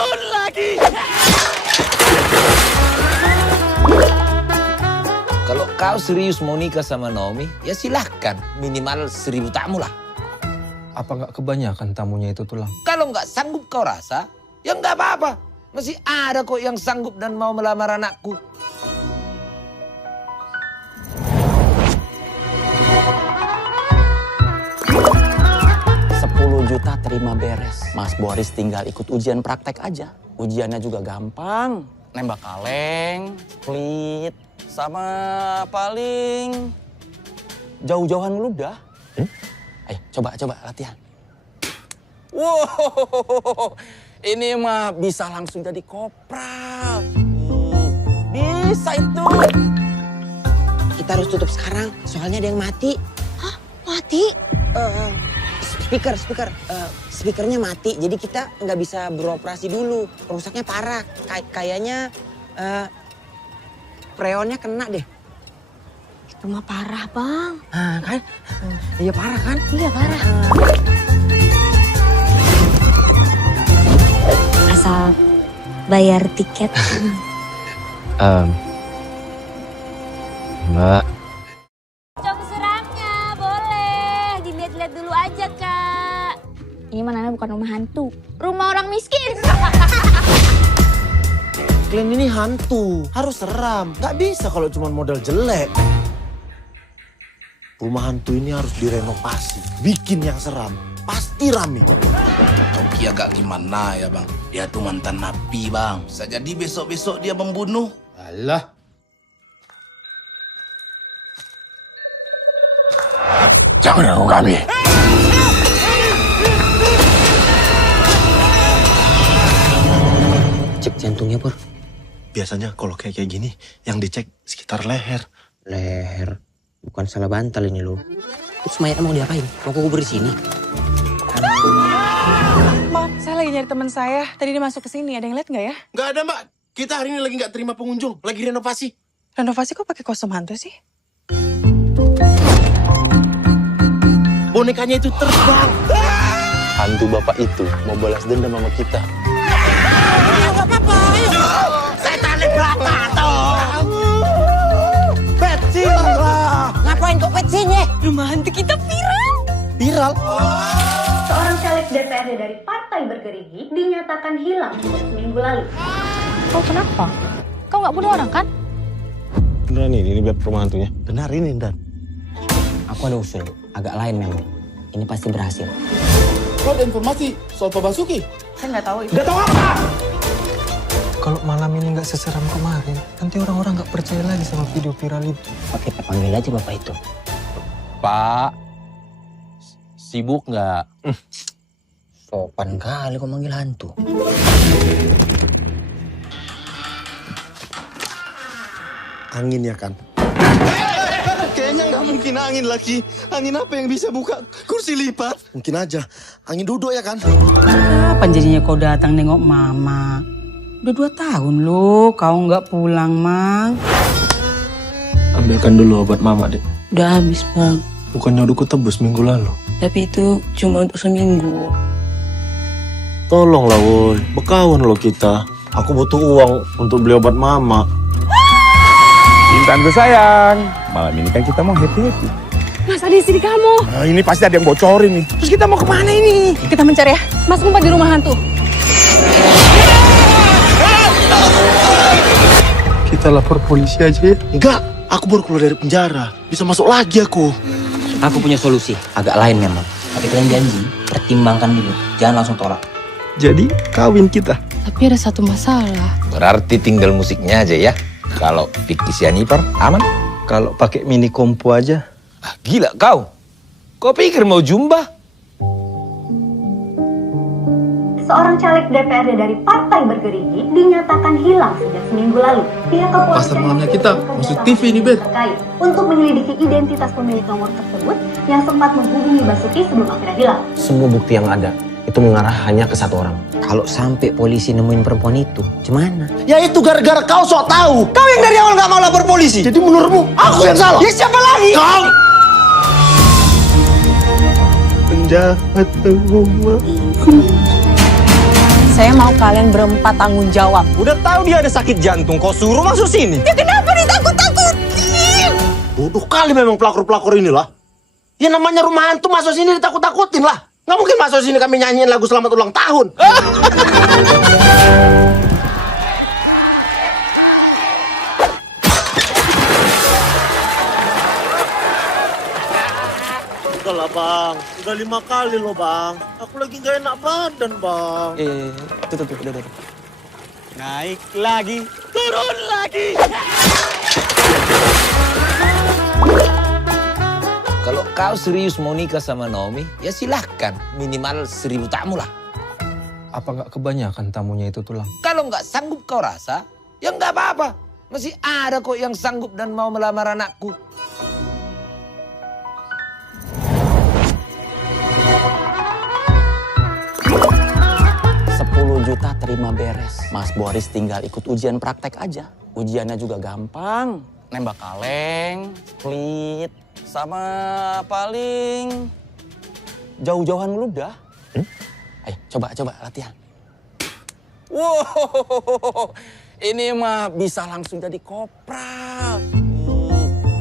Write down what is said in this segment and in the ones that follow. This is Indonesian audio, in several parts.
turun lagi. Kalau kau serius mau nikah sama Naomi, ya silahkan. Minimal 1.000 tamu lah. Apa nggak kebanyakan tamunya itu Tulang? Kalau nggak sanggup kau rasa, ya nggak apa-apa. Masih ada kok yang sanggup dan mau melamar anakku. Juta terima beres. Mas Boris tinggal ikut ujian praktek aja. Ujiannya juga gampang. Nembak kaleng, split, sama paling jauh-jauhan ludah. Ayo coba latihan. Wow, ini mah bisa langsung jadi kopral. Bisa itu. Kita harus tutup sekarang, soalnya ada yang mati. Hah? Mati? Speakernya mati, jadi kita nggak bisa beroperasi dulu. Rusaknya parah, kayaknya freonnya kena deh. Itu mah parah, Bang. Nah, kan? Iya parah kan? Iya, parah. Asal bayar tiket. Mbak. Coba suramnya, boleh. Dilihat-lihat dulu aja, Kak. Ini mana bukan rumah hantu. Rumah orang miskin. Kalian ini hantu, harus seram. Gak bisa kalau cuma modal jelek. Rumah hantu ini harus direnovasi, bikin yang seram. Pasti rame. Toki agak gimana ya bang? Dia tuh mantan napi bang. Bisa jadi besok-besok dia membunuh. Alah. Jangan ganggu kami. Cek jantungnya, Pur. Biasanya kalau kayak gini, yang dicek sekitar leher. Leher. Bukan salah bantal ini loh. Terus mayatnya mau diapain? Mau kubur di sini? Maaf, saya lagi nyari teman saya. Tadi dia masuk ke sini. Ada yang lihat nggak ya? Nggak ada mbak, kita hari ini lagi nggak terima pengunjung, lagi renovasi. Renovasi kok pakai kostum hantu sih? Bonekanya itu terbang. Hantu bapak itu mau balas dendam sama kita. Petsin lah. Ngapain kok pecinya? Rumah hantu kita viral. Viral. Seorang caleg DPRD dari Partai Bergerigi dinyatakan hilang sejak seminggu lalu. Kau kenapa? Kau nggak bunuh orang kan? Beneran ini biar rumah hantunya. Benar ini, Dan. Aku ada usul. Agak lain memang. Ini pasti berhasil. Kau ada informasi soal Pak Basuki? Saya nggak tahu itu. Gak tahu apa. Kalau malam ini nggak seseram kemarin, nanti orang-orang nggak percaya lagi sama video viral itu. Oke, kita panggil aja bapak itu. Pak, sibuk nggak? Sopan kali kok manggil hantu. Angin ya kan? Kayaknya nggak mungkin angin lagi. Angin apa yang bisa buka kursi lipat? Mungkin aja. Angin duduk ya kan? Kapan jadinya kau datang nengok mama? Udah 2 tahun loh, kau nggak pulang, Mang. Ambilkan dulu obat mama, Dek. Udah habis, Bang. Bukannya udah kutebus minggu lalu. Tapi itu cuma untuk seminggu. Tolonglah, woi. Bekawan lo kita. Aku butuh uang untuk beli obat mama. Intanku sayang, malam ini kan kita mau happy-happy. Mas, ada istri kamu. Nah, ini pasti ada yang bocorin nih. Terus kita mau kemana ini? Kita mencari ya. Mas ngumpet di rumah hantu. Kita lapor polisi aja ya. Enggak, aku baru keluar dari penjara. Bisa masuk lagi aku. Aku punya solusi. Agak lain memang. Tapi kalian janji, pertimbangkan dulu. Jangan langsung tolak. Jadi kawin kita. Tapi ada satu masalah. Berarti tinggal musiknya aja ya. Kalau Vicky Sianipar, aman? Kalau pakai mini kompo aja. Ah, gila kau. Kau pikir mau jumba? Seorang caleg DPRD dari Partai Bergerigi dinyatakan hilang sejak seminggu lalu. Pihak kepolisian Pasar malamnya kita, masuk TV nih, Bet. terkait untuk menyelidiki identitas pemilik nomor tersebut yang sempat menghubungi Basuki sebelum akhirnya hilang. Semua bukti yang ada itu mengarah hanya ke satu orang. Kalau sampai polisi nemuin perempuan itu, gimana? Ya itu gara-gara kau sok tahu. Kau yang dari awal nggak mau lapor polisi. Jadi menurutmu aku yang salah? Ya siapa lagi? Kau. Penjahat rumah. Saya mau kalian berempat tanggung jawab. Udah tahu dia ada sakit jantung, kau suruh masuk sini. Ya kenapa ditakut-takutin? Bodoh kali memang pelakor-pelakor inilah. Ya namanya rumah hantu, masuk sini ditakut-takutin lah. Nggak mungkin masuk sini kami nyanyiin lagu selamat ulang tahun. Udah lah bang, udah 5 kali loh bang. Aku lagi nggak enak badan bang. Tuh, udah. Naik lagi, turun lagi. Kalau kau serius mau nikah sama Naomi, ya silahkan. Minimal 1000 tamu lah. Apa nggak kebanyakan tamunya itu tulang? Kalau nggak sanggup kau rasa, ya nggak apa-apa. Masih ada kok yang sanggup dan mau melamar anakku. Juta terima beres. Mas Boris tinggal ikut ujian praktek aja. Ujiannya juga gampang. Nembak kaleng, split, sama paling jauh-jauhan ludah. Ayo coba latihan. Wow, ini mah bisa langsung jadi kopral.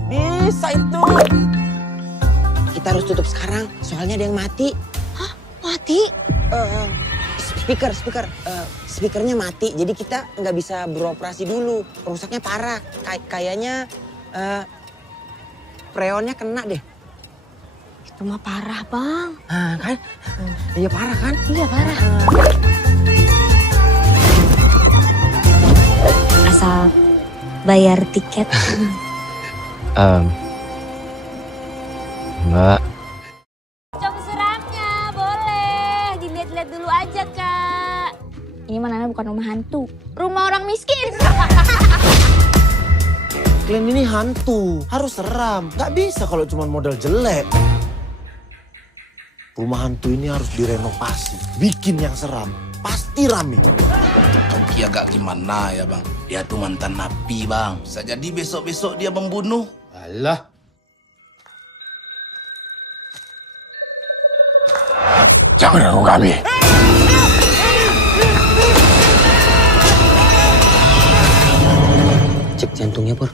Bisa itu. Kita harus tutup sekarang, soalnya ada yang mati. Hah? Mati? Speakernya mati, jadi kita nggak bisa beroperasi dulu. Rusaknya parah, kayaknya freonnya kena deh. Itu mah parah, Bang. Kan? Iya parah kan? Iya, parah. Asal bayar tiket. Mbak. Jam suramnya, boleh. Dilihat-lihat dulu aja, Kak. Ini mana bukan rumah hantu. Rumah orang miskin. Kalian ini hantu, harus seram. Nggak bisa kalau cuma model jelek. Rumah hantu ini harus direnovasi, bikin yang seram. Pasti rame. Tongki agak gimana ya bang? Dia tuh mantan napi bang. Bisa jadi besok-besok dia membunuh. Alah. Jangan ganggu kami. Cek jantungnya, Pur.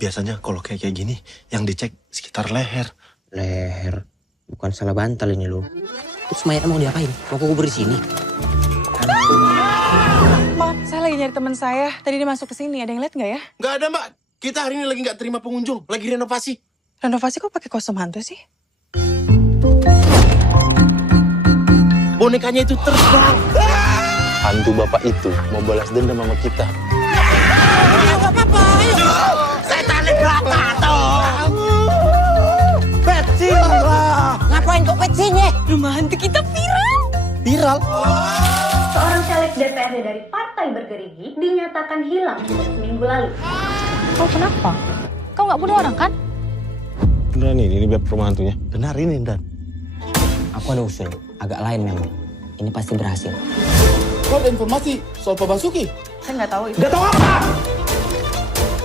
Biasanya kalau kayak gini, yang dicek sekitar leher. Leher. Bukan salah bantal ini loh. Terus mayatnya mau diapain? Mau kubur di sini? Pak, saya lagi nyari teman saya. Tadi dia masuk ke sini. Ada yang lihat nggak ya? Nggak ada mbak, kita hari ini lagi nggak terima pengunjung, lagi renovasi. Renovasi kok pakai kostum hantu sih? Bonekanya itu terbang. Hantu bapak itu mau balas dendam sama kita. Petsin lah. Ngapain kok petsin ya? Rumah hantu kita viral. Viral. Seorang caleg DPRD dari Partai Bergerigi dinyatakan hilang sejak seminggu lalu. Oh, kenapa? Kau nggak bunuh orang, kan? Beneran ini beb rumah hantunya. Benar ini Dan. Aku ada usul. Agak lain memang. Ini pasti berhasil. Kau ada informasi soal Pak Basuki? Saya nggak tahu itu. Gak tahu apa?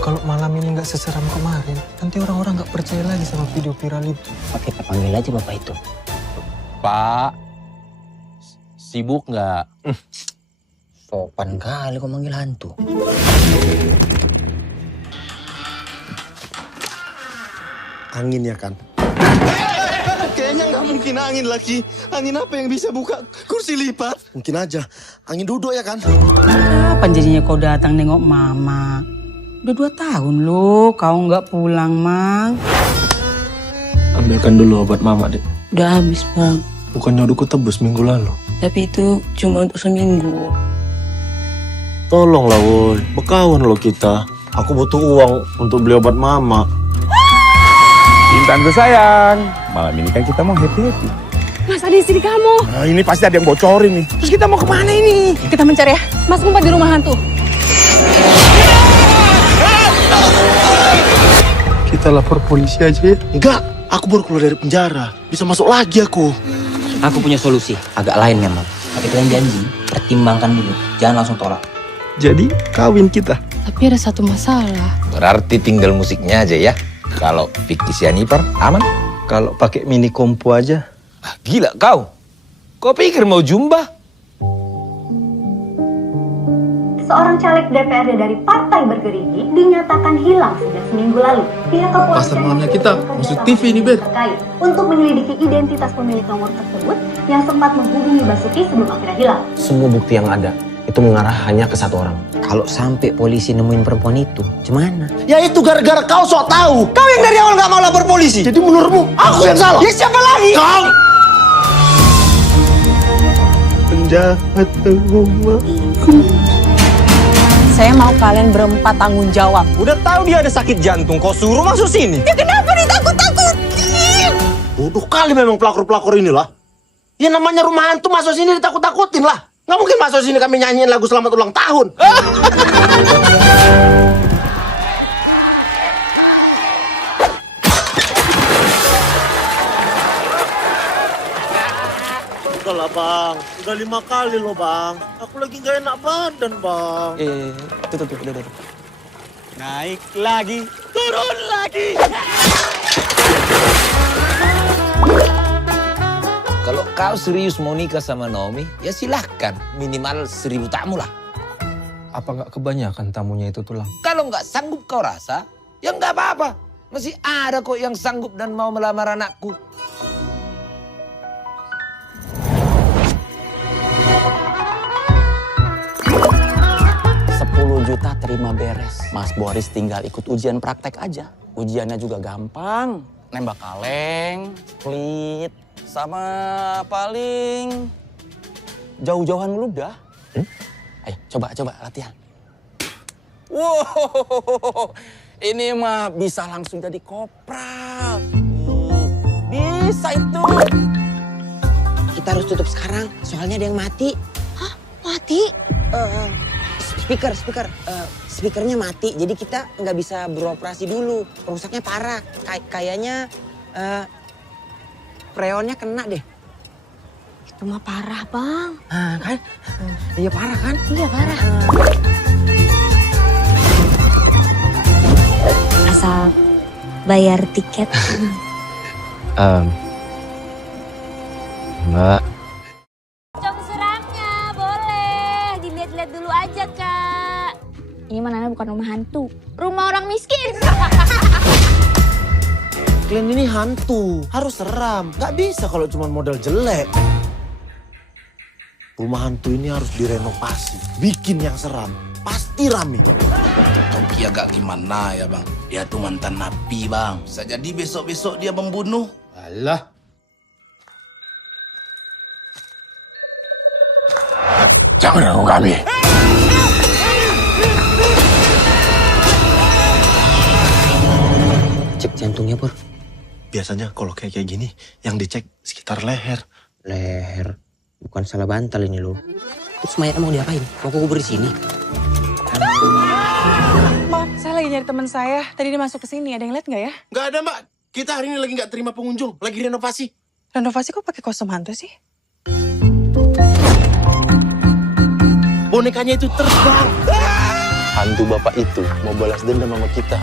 Kalau malam ini nggak seseram kemarin, nanti orang-orang nggak percaya lagi sama video viral itu. Oke, kita panggil aja bapak itu. Pak, sibuk nggak? Sopan kali kok manggil hantu. Angin ya kan? Kayaknya nggak mungkin angin lagi. Angin apa yang bisa buka kursi lipat? Mungkin aja. Angin duduk ya kan? Kapan jadinya kau datang nengok mama? Udah 2 tahun loh, kau nggak pulang, Mang. Ambilkan dulu obat mama, Dek. Udah habis, Bang. Bukannya udah kutebus minggu lalu. Tapi itu cuma untuk seminggu. Tolonglah, woi. Bekawan lo kita. Aku butuh uang untuk beli obat mama. Intanku sayang, malam ini kan kita mau happy-happy. Mas, ada istri kamu. Nah, ini pasti ada yang bocorin nih. Terus kita mau kemana ini? Kita mencari ya. Mas ngumpet di rumah hantu. Kita lapor polisi aja ya. Enggak, aku baru keluar dari penjara. Bisa masuk lagi aku. Aku punya solusi. Agak lain memang. Tapi kalian janji, pertimbangkan dulu. Jangan langsung tolak. Jadi kawin kita. Tapi ada satu masalah. Berarti tinggal musiknya aja ya. Kalau Vicky Sianipar, aman? Kalau pakai mini kompo aja. Ah, gila kau. Kau pikir mau jumba? seorang caleg DPRD dari Partai Bergerigi dinyatakan hilang sejak seminggu lalu. Pihak kepolisian masuk TV ini, Ber. terkait untuk menyelidiki identitas pemilik nomor tersebut yang sempat menghubungi Basuki sebelum akhirnya hilang. Semua bukti yang ada itu mengarah hanya ke satu orang. Kalau sampai polisi nemuin perempuan itu, gimana? Ya itu gara-gara kau sok tahu. Kau yang dari awal gak mau lapor polisi. Jadi menurutmu aku yang salah? Ya siapa lagi? Kau! Penjahat rumah. Saya mau kalian berempat tanggung jawab. Udah tahu dia ada sakit jantung, kau suruh masuk sini. Ya kenapa ditakut-takutin? Bodoh kali memang pelakor-pelakor inilah. Ya namanya rumah hantu masuk sini ditakut-takutin lah. Nggak mungkin masuk sini kami nyanyiin lagu selamat ulang tahun. Udah lah bang, udah 5 kali loh bang. Aku lagi nggak enak badan bang. Tuh, udah. Naik lagi, turun lagi. Kalau kau serius mau nikah sama Naomi, ya silahkan. Minimal 1000 tamu lah. Apa nggak kebanyakan tamunya itu tulang? Kalau nggak sanggup kau rasa, ya nggak apa-apa. Masih ada kok yang sanggup dan mau melamar anakku. Juta terima beres. Mas Boris tinggal ikut ujian praktek aja. Ujiannya juga gampang. Nembak kaleng, pelit, sama paling jauh-jauhan meludah. Ayo coba latihan. Wow, ini mah bisa langsung jadi kopral. Bisa itu. Kita harus tutup sekarang, soalnya ada yang mati. Hah? Mati? Speakernya mati, jadi kita nggak bisa beroperasi dulu. Rusaknya parah, kayaknya freonnya kena deh. Itu mah parah, Bang. Kan? Iya parah kan? Iya, parah. Asal bayar tiket. Mbak. Pocong seramnya, boleh. Dilihat-lihat dulu aja, Kak. Ini mana bukan rumah hantu. Rumah orang miskin. Kalian ini hantu, harus seram. Gak bisa kalau cuma modal jelek. Rumah hantu ini harus direnovasi, bikin yang seram. Pasti rame. Toki agak gimana ya bang? Dia tuh mantan napi bang. Bisa jadi besok-besok dia membunuh. Alah. Jangan ganggu kami. Cek jantungnya, Pur. Biasanya kalau kayak gini, yang dicek sekitar leher. Leher. Bukan salah bantal ini loh. Terus mayatnya mau diapain? Mau kubur di sini? Maaf, saya lagi nyari teman saya. Tadi dia masuk ke sini. Ada yang lihat nggak ya? Nggak ada mbak. Kita hari ini lagi nggak terima pengunjung. Lagi renovasi. Renovasi kok pakai kostum hantu sih? Bonekanya itu terbang. Hantu bapak itu mau balas dendam sama kita.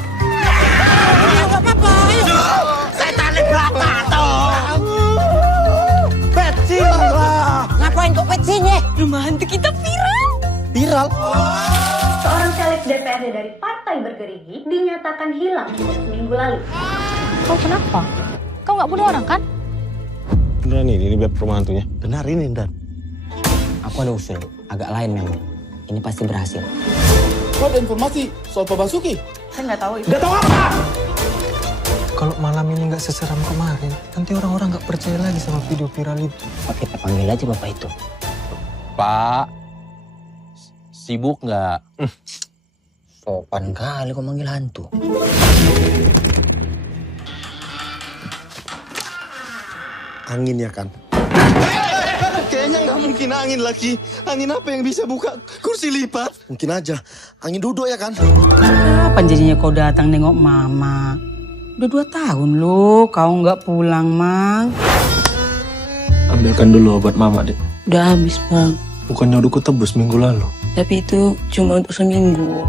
Setannya berapa toh? Petsin lah. Ngapain kok petsin ya? Rumah hantu kita viral. Viral? Seorang caleg DPRD dari Partai Bergerigi dinyatakan hilang sejak seminggu lalu. Kau kenapa? Kau nggak bunuh orang kan? Beneran ini beb rumah hantunya. Benar ini, Dan. Aku ada usul. Agak lain memang. Ini pasti berhasil. Kau ada informasi soal Pak Basuki? Saya nggak tahu itu. Gak tahu apa? Kalau malam ini nggak seseram kemarin, nanti orang-orang nggak percaya lagi sama video viral itu. Kita panggil aja bapak itu. Pak, sibuk nggak? Sopan kali kok manggil hantu. Angin ya kan? Kayaknya nggak mungkin angin lagi. Angin apa yang bisa buka kursi lipat? Mungkin aja. Angin duduk ya kan? Kapan jadinya kau datang nengok mama? Udah 2 tahun loh kau nggak pulang, Mang. Ambilkan dulu obat mama, Dek. Udah habis, Bang. Bukannya udah kutebus minggu lalu. Tapi itu cuma untuk seminggu.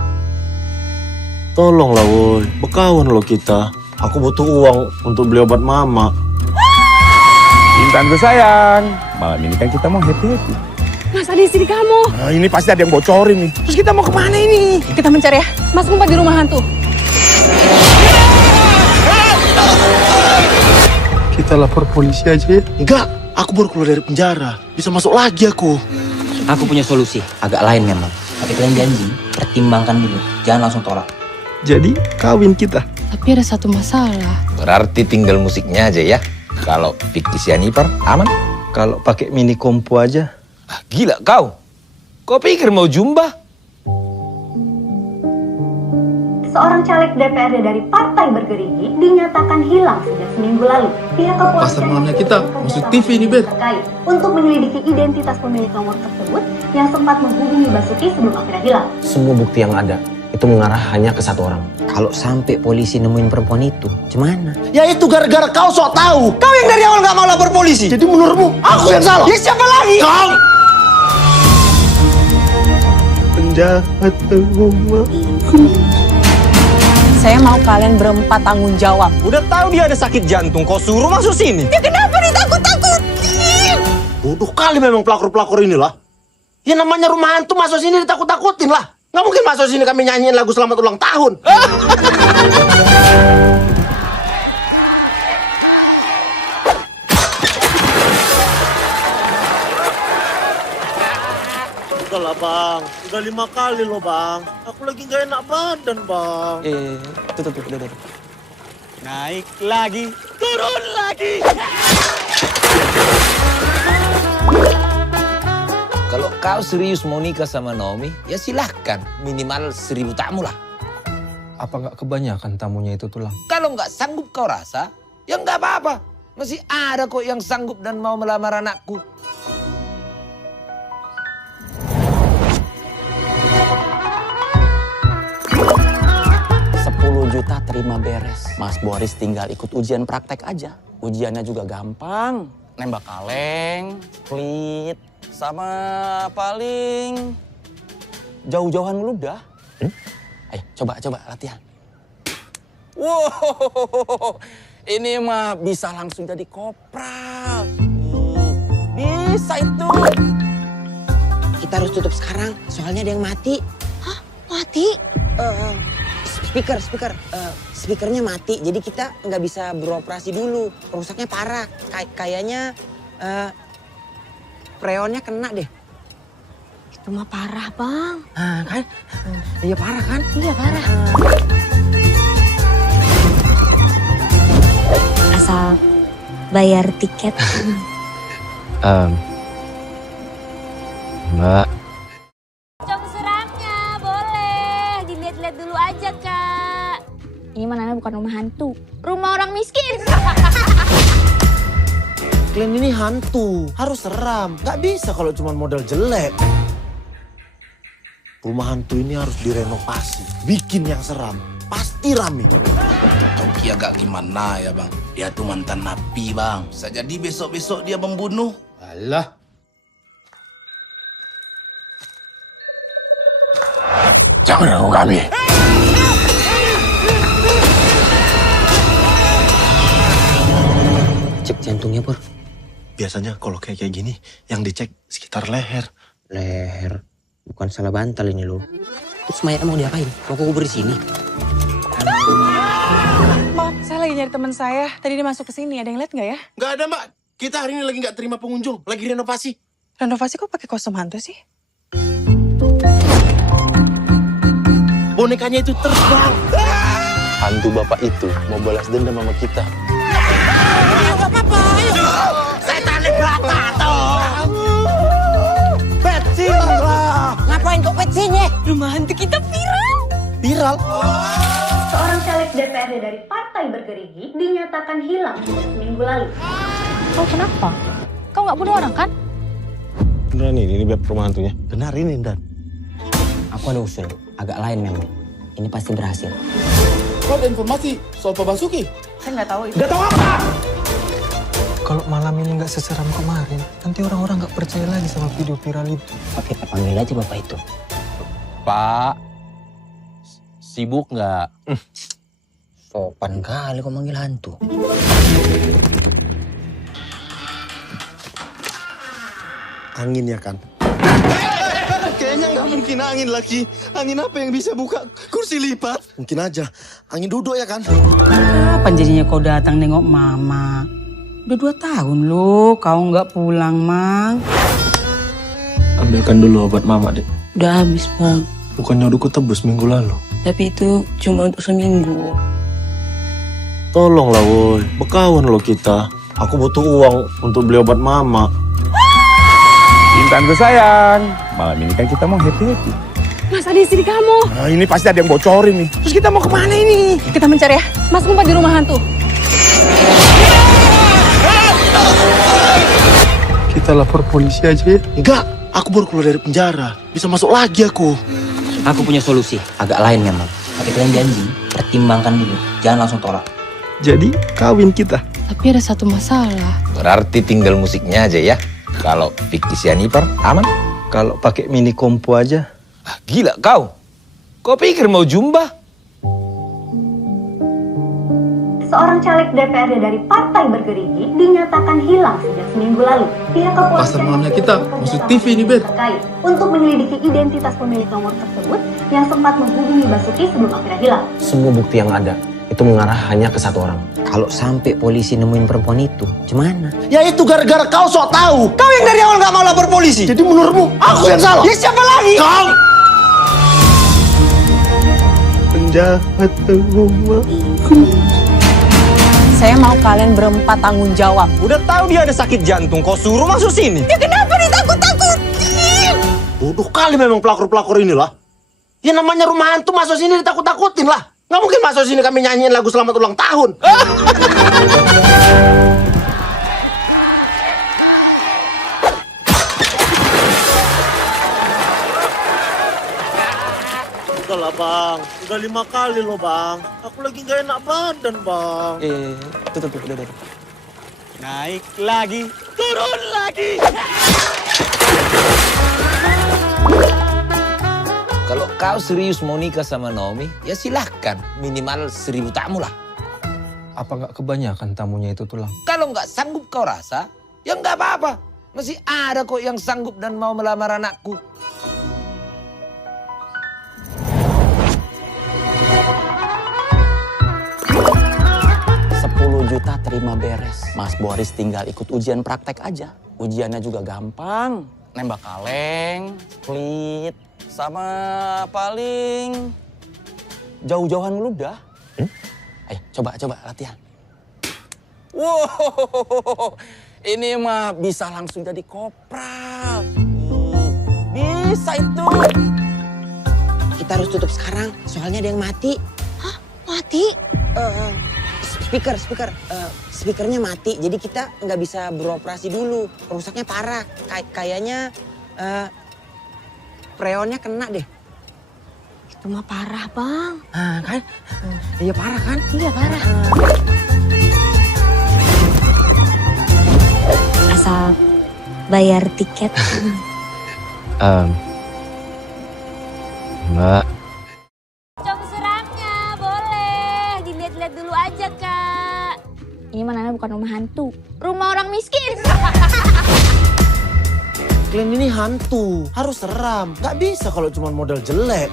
Tolonglah, woi. Bekawan lo kita. Aku butuh uang untuk beli obat mama. Intanku sayang, malam ini kan kita mau happy-happy. Mas, ada istri kamu. Nah, ini pasti ada yang bocorin nih. Terus kita mau kemana ini? Kita mencari ya. Mas ngumpet di rumah hantu. Kita lapor polisi aja ya. Enggak, aku baru keluar dari penjara. Bisa masuk lagi aku. Aku punya solusi, agak lain memang. Tapi kalian janji, pertimbangkan dulu. Jangan langsung tolak. Jadi kawin kita. Tapi ada satu masalah. Berarti tinggal musiknya aja ya. Kalau Vicky Sianipar aman. Kalau pakai mini kompo aja. Ah, gila kau. Kau pikir mau jumba? Seorang caleg DPRD dari Partai Bergerigi dinyatakan hilang sejak seminggu lalu. Pihak kepolisian Pasar malamnya kita masuk TV ini, Bet. terkait untuk menyelidiki identitas pemilik nomor tersebut yang sempat menghubungi Basuki sebelum akhirnya hilang. Semua bukti yang ada itu mengarah hanya ke satu orang. Kalau sampai polisi nemuin perempuan itu, gimana? Ya itu gara-gara kau sok tahu. Kau yang dari awal nggak mau lapor polisi. Jadi menurutmu aku yang salah? Ya siapa lagi? Kau! Penjahat rumah. Saya mau kalian berempat tanggung jawab. Udah tahu dia ada sakit jantung, kau suruh masuk sini. Ya kenapa ditakut-takutin? Bodoh kali memang pelakor-pelakor inilah. Ya namanya rumah hantu masuk sini ditakut-takutin lah. Nggak mungkin masuk sini kami nyanyiin lagu selamat ulang tahun. Udah lah bang, udah 5 kali loh bang. Aku lagi nggak enak badan bang. Tuh, udah. Naik lagi, turun lagi. Kalau kau serius mau nikah sama Naomi, ya silahkan. Minimal 1000 tamu lah. Apa nggak kebanyakan tamunya itu tulang? Kalau nggak sanggup kau rasa, ya nggak apa-apa. Masih ada kok yang sanggup dan mau melamar anakku. Juta terima beres. Mas Boris tinggal ikut ujian praktek aja. Ujiannya juga gampang. Nembak kaleng, split, sama paling jauh-jauhan meludah. Ayo coba latihan. Wow, ini mah bisa langsung jadi kopral. Bisa itu. Kita harus tutup sekarang, soalnya ada yang mati. Hah? Mati? Speakernya mati, jadi kita nggak bisa beroperasi dulu. Rusaknya parah, kayaknya freonnya kena deh. Itu mah parah, Bang. Kan? Iya parah kan? Iya, parah. Asal bayar tiket. Mbak. Pocong seramnya, boleh. Dilihat-lihat dulu aja, Kak. Ini mana bukan rumah hantu. Rumah orang miskin. Kalian ini hantu, harus seram. Gak bisa kalau cuma modal jelek. Rumah hantu ini harus direnovasi, bikin yang seram. Pasti rame. Toki agak gimana ya bang? Dia tuh mantan napi bang. Bisa jadi besok-besok dia membunuh. Alah. Jangan ragu kami. Cek jantungnya, Pur. Biasanya kalau kayak gini, yang dicek sekitar leher. Leher. Bukan salah bantal ini lo. Terus mayatnya mau diapain? Mau kubur di sini? Maaf, saya lagi nyari teman saya. Tadi dia masuk ke sini. Ada yang lihat nggak ya? Nggak ada mbak, kita hari ini lagi nggak terima pengunjung, lagi renovasi. Renovasi kok pakai kostum hantu sih? Bonekanya itu terbang. Hantu bapak itu mau balas dendam sama kita. Gak apa-apa, ayo. Setan di belakang tuh. Petsin lah. Ngapain kok petsinnya? Rumah hantu kita viral. Viral. Seorang caleg DPRD dari Partai Bergerigi dinyatakan hilang sejak seminggu lalu. Kau kenapa? Kau nggak bunuh orang kan? Beneran ini beb rumah hantunya. Benar ini, Dan. Aku ada usul, agak lain memang. Ini pasti berhasil. Kau ada informasi soal Pak Basuki? Saya nggak tahu itu. Gak tahu apa? Kalau malam ini nggak seseram kemarin, nanti orang-orang nggak percaya lagi sama video viral itu. Oke, kita panggil aja bapak itu. Pak, sibuk nggak? Sopan kali kok manggil hantu. Angin ya kan? Kayaknya nggak mungkin angin lagi. Angin apa yang bisa buka kursi lipat? Mungkin aja. Angin duduk ya kan? Kapan jadinya kau datang nengok mama? Udah 2 tahun loh kau nggak pulang, Mang. Ambilkan dulu obat mama, Dek. Udah habis, Bang. Bukannya udah kutebus minggu lalu. Tapi itu cuma untuk seminggu. Tolonglah, woi. Bekawan lo kita. Aku butuh uang untuk beli obat mama. Intanku sayang, malam ini kan kita mau happy-happy. Mas, ada istri kamu. Nah, ini pasti ada yang bocorin nih. Terus kita mau kemana ini? Kita mencari ya. Mas ngumpet di rumah hantu. Kita lapor polisi aja ya. Enggak, aku baru keluar dari penjara. Bisa masuk lagi aku. Aku punya solusi, agak lain memang. Tapi kalian janji, pertimbangkan dulu. Jangan langsung tolak. Jadi kawin kita. Tapi ada satu masalah. Berarti tinggal musiknya aja ya. Kalau Vicky Sianipar, aman? Kalau pakai mini kompo aja. Ah, gila kau. Kau pikir mau jumba? Seorang caleg DPRD dari Partai Bergerigi dinyatakan hilang sejak seminggu lalu. Pihak kepolisian Pasar malamnya kita, maksud TV ini, Bet. terkait untuk menyelidiki identitas pemilik nomor tersebut yang sempat menghubungi Basuki sebelum akhirnya hilang. Semua bukti yang ada itu mengarah hanya ke satu orang. Kalau sampai polisi nemuin perempuan itu, gimana? Ya itu gara-gara kau sok tahu. Kau yang dari awal nggak mau lapor polisi. Jadi menurutmu aku yang salah? Ya siapa lagi? Kau. Penjahat rumah. Saya mau kalian berempat tanggung jawab. Udah tahu dia ada sakit jantung, kau suruh masuk sini. Ya kenapa ditakut-takutin? Bodoh kali memang pelakor-pelakor inilah. Ya namanya rumah hantu masuk sini ditakut-takutin lah. Nggak mungkin masuk sini kami nyanyiin lagu selamat ulang tahun. Udah lah bang, udah 5 kali loh bang. Aku lagi gak enak badan bang. Tuh, udah. Naik lagi, turun lagi. Kalau kau serius mau nikah sama Naomi, ya silahkan. Minimal 1000 tamu lah. Apa nggak kebanyakan tamunya itu tulang? Kalau nggak sanggup kau rasa, ya nggak apa-apa. Masih ada kok yang sanggup dan mau melamar anakku. Juta terima beres. Mas Boris tinggal ikut ujian praktek aja. Ujiannya juga gampang. Nembak kaleng, split, sama paling jauh-jauhan meludah. Ayo coba latihan. Wow, ini mah bisa langsung jadi kopral. Bisa itu. Kita harus tutup sekarang, soalnya ada yang mati. Hah? Mati? Speakernya mati, jadi kita nggak bisa beroperasi dulu. Rusaknya parah, kayaknya freonnya kena deh. Itu mah parah, Bang. Kan? Iya parah kan? Iya, parah. Asal bayar tiket. Mbak. Pocong seramnya, boleh. Dilihat-lihat dulu aja, Kak. Ini mana bukan rumah hantu. Rumah orang miskin. Kalian ini hantu, harus seram. Gak bisa kalau cuma modal jelek.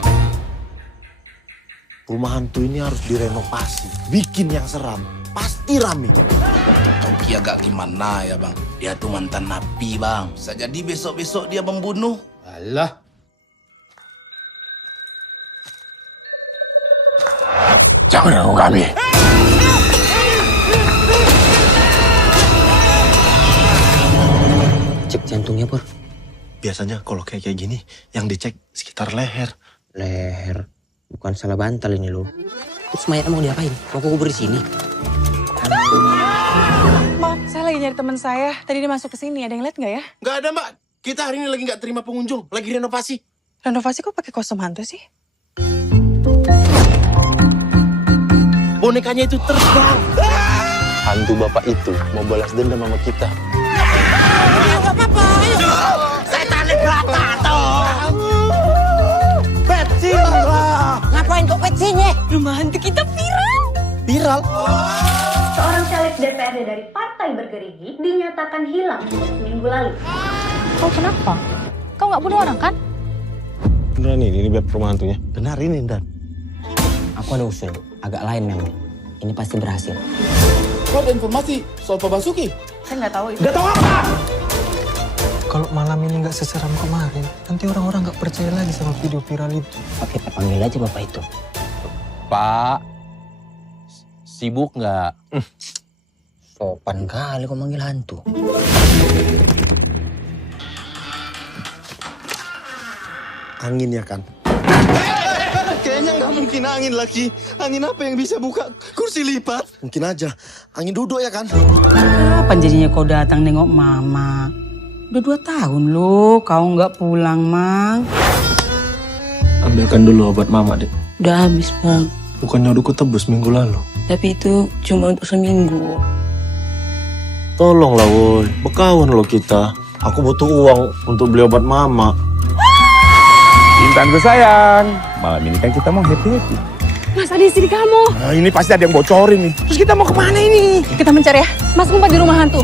Rumah hantu ini harus direnovasi, bikin yang seram. Pasti rame. Kau kira agak gimana ya bang? Dia tuh mantan napi bang. Bisa jadi besok-besok dia membunuh. Alah. Jangan ganggu kami. Cek jantungnya, Pur. Biasanya kalau kayak gini, yang dicek sekitar leher. Leher. Bukan salah bantal ini loh. Terus mayatnya mau diapain? Mau kubur di sini? Maaf, saya lagi nyari teman saya. Tadi dia masuk ke sini. Ada yang lihat nggak ya? Nggak ada mbak, kita hari ini lagi nggak terima pengunjung, lagi renovasi. Renovasi kok pakai kostum hantu sih? Bonekanya itu terbang. Hantu bapak itu mau balas dendam sama kita. Nggak apa-apa, ayo. Setan Krakatau. Petsin lah. Ngapain kok petsinnya? Rumah hantu kita viral. Viral? Seorang caleg DPRD dari Partai Bergerigi dinyatakan hilang sejak seminggu lalu. Kau kenapa? Kau kau nggak bunuh orang kan? Beneran ini biar rumah hantunya. Benar ini, Dan. Aku ada usul, agak lain memang. Ini pasti berhasil. Kau ada informasi soal Pak Basuki? Saya nggak tahu itu. Gak tahu apa? Kalau malam ini nggak seseram kemarin, nanti orang-orang nggak percaya lagi sama video viral itu. Oke, kita panggil aja bapak itu. Pak, sibuk nggak? Sopan kali kau manggil hantu. Angin ya kan? Kayaknya nggak mungkin angin lagi. Angin apa yang bisa buka kursi lipat? Mungkin aja. Angin duduk ya kan? Kapan jadinya kau datang nengok mama? Udah 2 tahun loh kau nggak pulang, Mang. Ambilkan dulu obat mama, Dek. Udah habis, Bang. Bukannya udah kutebus minggu lalu. Tapi itu cuma untuk seminggu. Tolonglah woi, bekawan lo kita. Aku butuh uang untuk beli obat mama. Intanku sayang, malam ini kan kita mau happy-happy. Mas, ada istri kamu. Nah, ini pasti ada yang bocorin nih. Terus kita mau kemana ini? Kita mencari ya. Mas ngumpet di rumah hantu.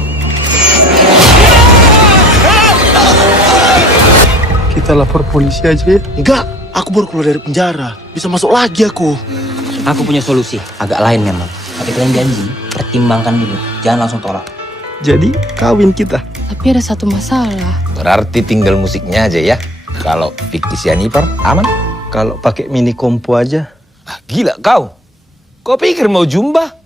Kita lapor polisi aja ya? Enggak, aku baru keluar dari penjara. Bisa masuk lagi aku. Aku punya solusi, agak lain memang. Tapi kalian janji, pertimbangkan dulu. Jangan langsung tolak. Jadi kawin kita. Tapi ada satu masalah. Berarti tinggal musiknya aja ya. Kalau fiktif Jennifer, aman? Kalau pakai mini kompo aja. Ah, gila kau. Kau pikir mau jumba?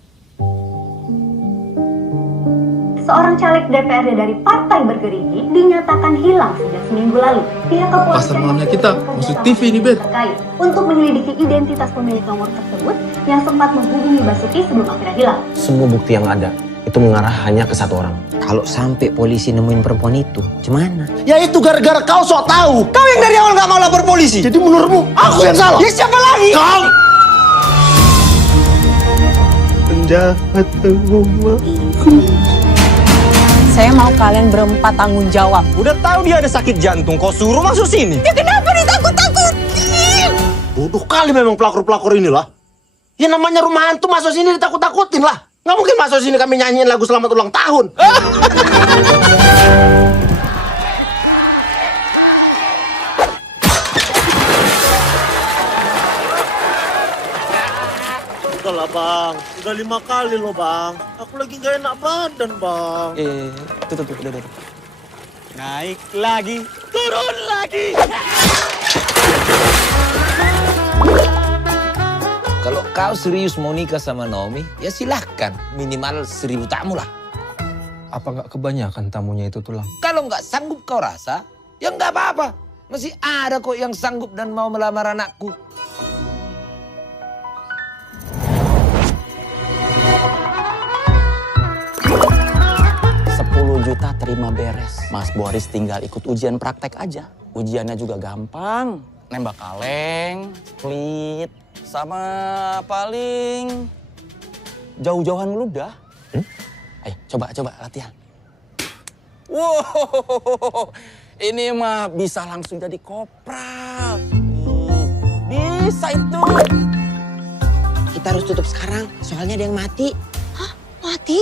Seorang caleg DPRD dari Partai Bergerigi dinyatakan hilang sejak seminggu lalu. Pihak kepolisian Pasar malamnya kita masuk TV ini, Bet. terkait untuk menyelidiki identitas pemilik nomor tersebut yang sempat menghubungi Basuki sebelum akhirnya hilang. Semua bukti yang ada itu mengarah hanya ke satu orang. Kalau sampai polisi nemuin perempuan itu, gimana? Ya itu gara-gara kau sok tahu. Kau yang dari awal gak mau lapor polisi. Jadi menurutmu aku yang salah? Ya siapa lagi? Kau! Penjahat rumah. Saya mau kalian berempat tanggung jawab. Udah tahu dia ada sakit jantung, kau suruh masuk sini. Ya kenapa ditakut-takutin? Bodoh kali memang pelakor-pelakor inilah. Ya namanya rumah hantu masuk sini ditakut-takutin lah. Nggak mungkin masuk sini kami nyanyiin lagu selamat ulang tahun. Udahlah bang, udah 5 kali loh bang. Aku lagi gak enak badan bang. Tuh, udah. Naik lagi, turun lagi. Kalau kau serius mau nikah sama Naomi, ya silahkan. Minimal 1000 tamu lah. Apa nggak kebanyakan tamunya itu tulang? Kalau nggak sanggup kau rasa, ya nggak apa-apa. Masih ada kok yang sanggup dan mau melamar anakku. Juta terima beres. Mas Boris tinggal ikut ujian praktek aja. Ujiannya juga gampang. Nembak kaleng, split, sama paling jauh-jauhan ludah. Ayo coba latihan. Wow, ini mah bisa langsung jadi kopral. Bisa itu. Kita harus tutup sekarang, soalnya ada yang mati. Hah? Mati?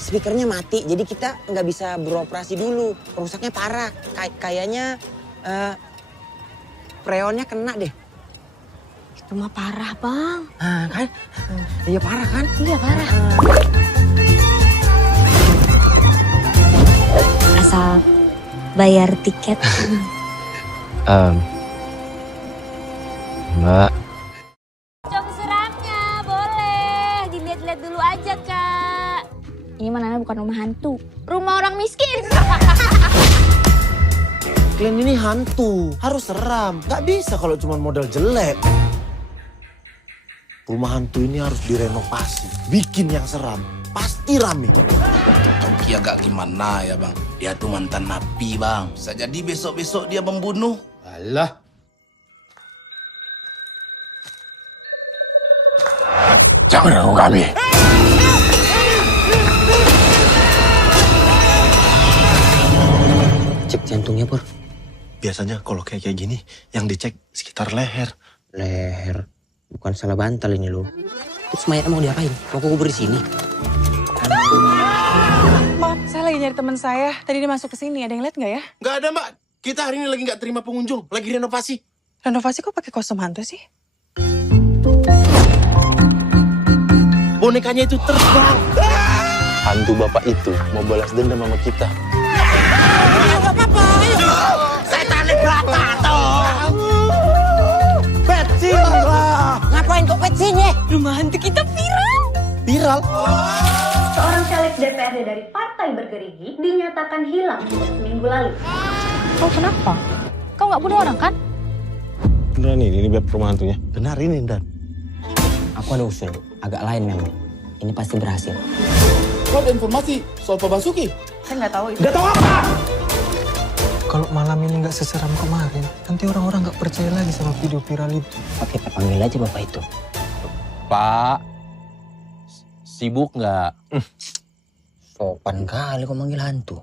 Speakernya mati, jadi kita nggak bisa beroperasi dulu. Rusaknya parah, kayaknya freonnya kena deh. Itu mah parah, Bang. Kan? Iya parah kan? Iya, parah. Asal bayar tiket. Mbak. Coba suratnya, boleh. Dilihat-lihat dulu aja, Kak. Ini mana bukan rumah hantu. Rumah orang miskin. Kalian ini hantu, harus seram. Gak bisa kalau cuma model jelek. Rumah hantu ini harus direnovasi, bikin yang seram. Pasti rame. Toki agak gimana ya bang? Dia tuh mantan napi bang. Bisa jadi besok-besok dia membunuh. Alah. Jangan ganggu kami. Cek jantungnya, Pur. Biasanya kalau kayak gini, yang dicek sekitar leher. Leher. Bukan salah bantal ini loh. Terus mayatnya mau diapain? Mau kubur di sini? Saya lagi nyari teman saya. Tadi dia masuk ke sini. Ada yang lihat nggak ya? Nggak ada, Mbak. Kita hari ini lagi nggak terima pengunjung. Lagi renovasi. Renovasi kok pakai kostum hantu sih? Bonekanya itu terbang. Hantu bapak itu mau balas dendam sama kita. Nggak apa-apa, ayo. Setannya berapa toh? Petsin lah. Ngapain kok petsin ya? Rumah hantu kita viral. Viral. Seorang caleg DPRD dari Partai Bergerigi dinyatakan hilang sejak seminggu lalu. Oh kenapa? Kau nggak bunuh orang kan? Beneran ini beb rumah hantunya. Benar ini, Dan. Aku ada usul, agak lain memang. Ini pasti berhasil. Kau ada informasi soal Pak Basuki? Saya nggak tahu itu. Gak tahu apa? Kalau malam ini nggak seseram kemarin, nanti orang-orang nggak percaya lagi sama video viral itu. Oke, kita panggil aja bapak itu. Pak, sibuk nggak? Sopan kali kok manggil hantu.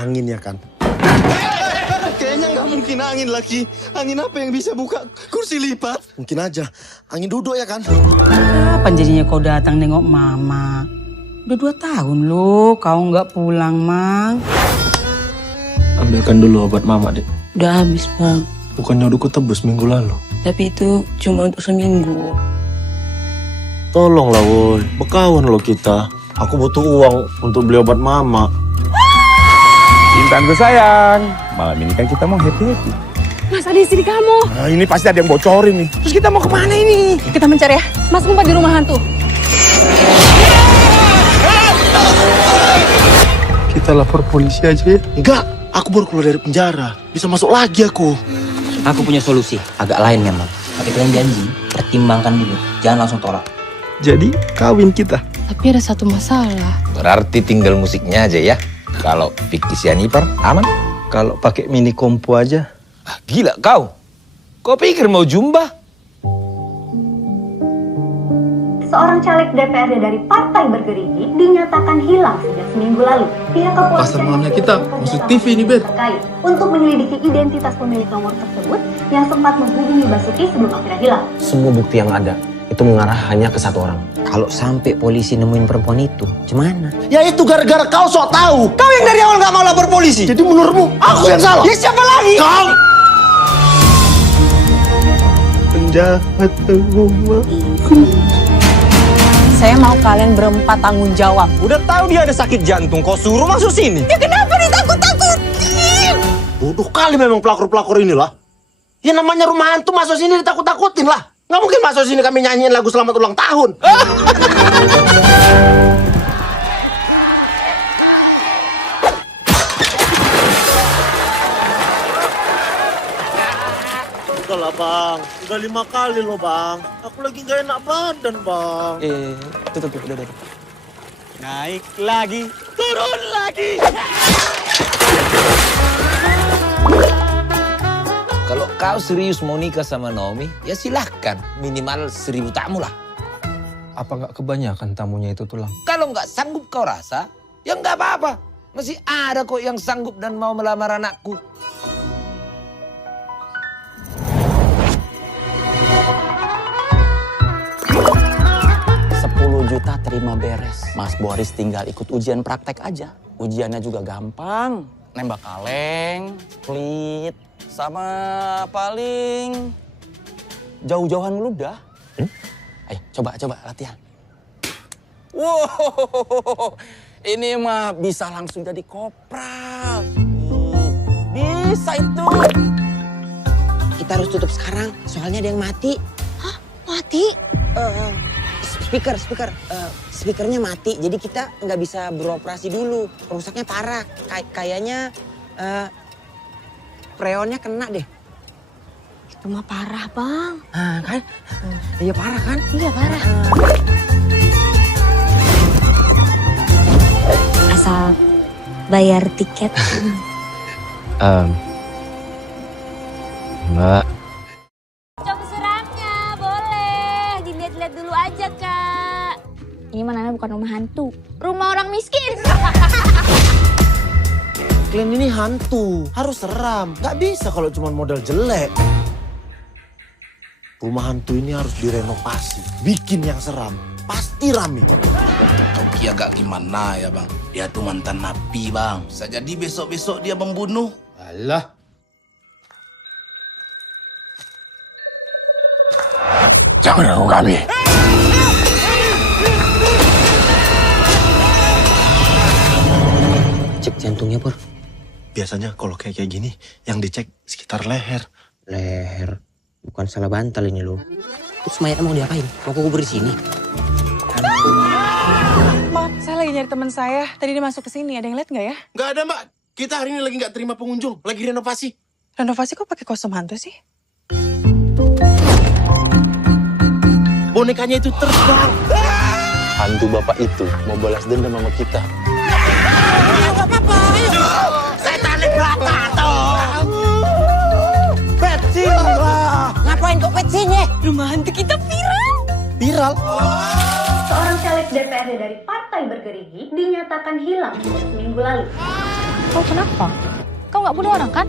Angin ya kan? Kayaknya nggak mungkin angin lagi. Angin apa yang bisa buka kursi lipat? Mungkin aja. Angin duduk ya kan? Kapan jadinya kau datang nengok mama? Udah 2 tahun loh kau nggak pulang, Mang. Ambilkan dulu obat mama, Dek. Udah habis, Bang. Bukannya udah kutebus minggu lalu. Tapi itu cuma untuk seminggu. Tolonglah woi, bekawan lo kita. Aku butuh uang untuk beli obat mama. Intanku sayang, malam ini kan kita mau happy-happy. Mas, ada istri kamu. Nah, ini pasti ada yang bocorin nih. Terus kita mau kemana ini? Kita mencari ya. Mas ngumpet di rumah hantu. Kita lapor polisi aja ya? Enggak, aku baru keluar dari penjara. Bisa masuk lagi aku. Aku punya solusi, agak lain memang. Tapi kalian janji, pertimbangkan dulu. Jangan langsung tolak. Jadi kawin kita. Tapi ada satu masalah. Berarti tinggal musiknya aja ya. Kalau fiktif Jennifer, aman? Kalau pakai mini kompo aja. Ah, gila kau. Kau pikir mau jumba? Seorang caleg DPRD dari Partai Bergerigi dinyatakan hilang sejak seminggu lalu. Pihak kepolisian Pasar malamnya kita, masuk TV ini, Bet. terkait untuk menyelidiki identitas pemilik nomor tersebut yang sempat menghubungi Basuki sebelum akhirnya hilang. Semua bukti yang ada itu mengarah hanya ke satu orang. Kalau sampai polisi nemuin perempuan itu, gimana? Ya itu gara-gara kau sok tahu. Kau yang dari awal nggak mau lapor polisi. Jadi menurutmu aku yang salah? Ya siapa lagi? Kau. Penjahat rumah. Saya mau kalian berempat tanggung jawab. Udah tahu dia ada sakit jantung, kau suruh masuk sini. Ya kenapa ditakut-takutin? Bodoh kali memang pelakor-pelakor inilah. Ya namanya rumah hantu masuk sini ditakut-takutin lah. Nggak mungkin masuk sini kami nyanyiin lagu selamat ulang tahun. Udah lah bang, udah 5 kali loh bang. Aku lagi gak enak badan bang. Tuh, udah. Naik lagi, turun lagi. Kalau kau serius mau nikah sama Naomi, ya silahkan. Minimal 1000 tamu lah. Apa nggak kebanyakan tamunya itu tulang? Kalau nggak sanggup kau rasa, ya nggak apa-apa. Masih ada kok yang sanggup dan mau melamar anakku. Juta terima beres. Mas Boris tinggal ikut ujian praktek aja. Ujiannya juga gampang. Nembak kaleng, pelit, sama paling jauh-jauhan meludah. Ayo coba latihan. Wow, ini mah bisa langsung jadi kopral. Bisa itu. Kita harus tutup sekarang, soalnya ada yang mati. Hah? Mati? Speakernya mati, jadi kita nggak bisa beroperasi dulu. Rusaknya parah, kayaknya freonnya kena deh. Itu mah parah, Bang. Kan? Iya parah kan? Iya, parah. Asal bayar tiket. Mbak. Pocong seramnya, boleh. Dilihat-lihat dulu aja, Kak. Ini mana bukan rumah hantu. Rumah orang miskin. Kalian ini hantu. hantu, harus seram. Gak bisa kalau cuma modal jelek. Rumah hantu ini harus direnovasi. Bikin yang seram. Pasti rame. Oki agak gimana ya bang? Dia tuh mantan napi bang. Bisa jadi besok-besok dia membunuh. Alah. Jangan ganggu kami. Cek jantungnya, Pur. Biasanya kalau kayak gini, yang dicek sekitar leher. Leher. Bukan salah bantal ini loh. Terus mayatnya mau diapain? Mau kubur di sini? Maaf, saya lagi nyari teman saya. Tadi dia masuk ke sini. Ada yang lihat nggak ya? Nggak ada mbak. Kita hari ini lagi nggak terima pengunjung. Lagi renovasi. Renovasi kok pakai kostum hantu sih? Bonekanya itu terbang. Hantu bapak itu mau balas dendam sama kita. Setan berapa tuh? Petsin lah. Ngapain kok petsin ya? Rumah hantu kita viral. Viral? Seorang caleg DPRD dari Partai Bergerigi dinyatakan hilang sejak seminggu lalu. Kau kenapa? Kau nggak bunuh orang kan?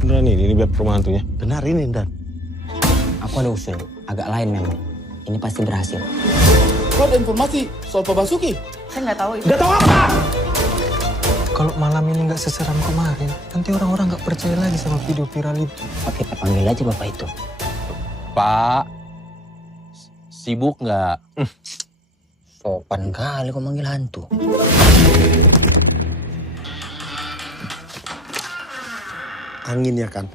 Beneran ini beb rumah hantunya. Benar ini, Dan. Aku ada usul. Agak lain memang. Ini pasti berhasil. Kau ada informasi soal Pak Basuki? Saya nggak tahu itu. Gak tahu apa? Kalau malam ini nggak seseram kemarin, nanti orang-orang nggak percaya lagi sama video viral itu. Oke, kita panggil aja bapak itu. Pak, sibuk nggak? Sopan kali kau manggil hantu. Angin ya kan?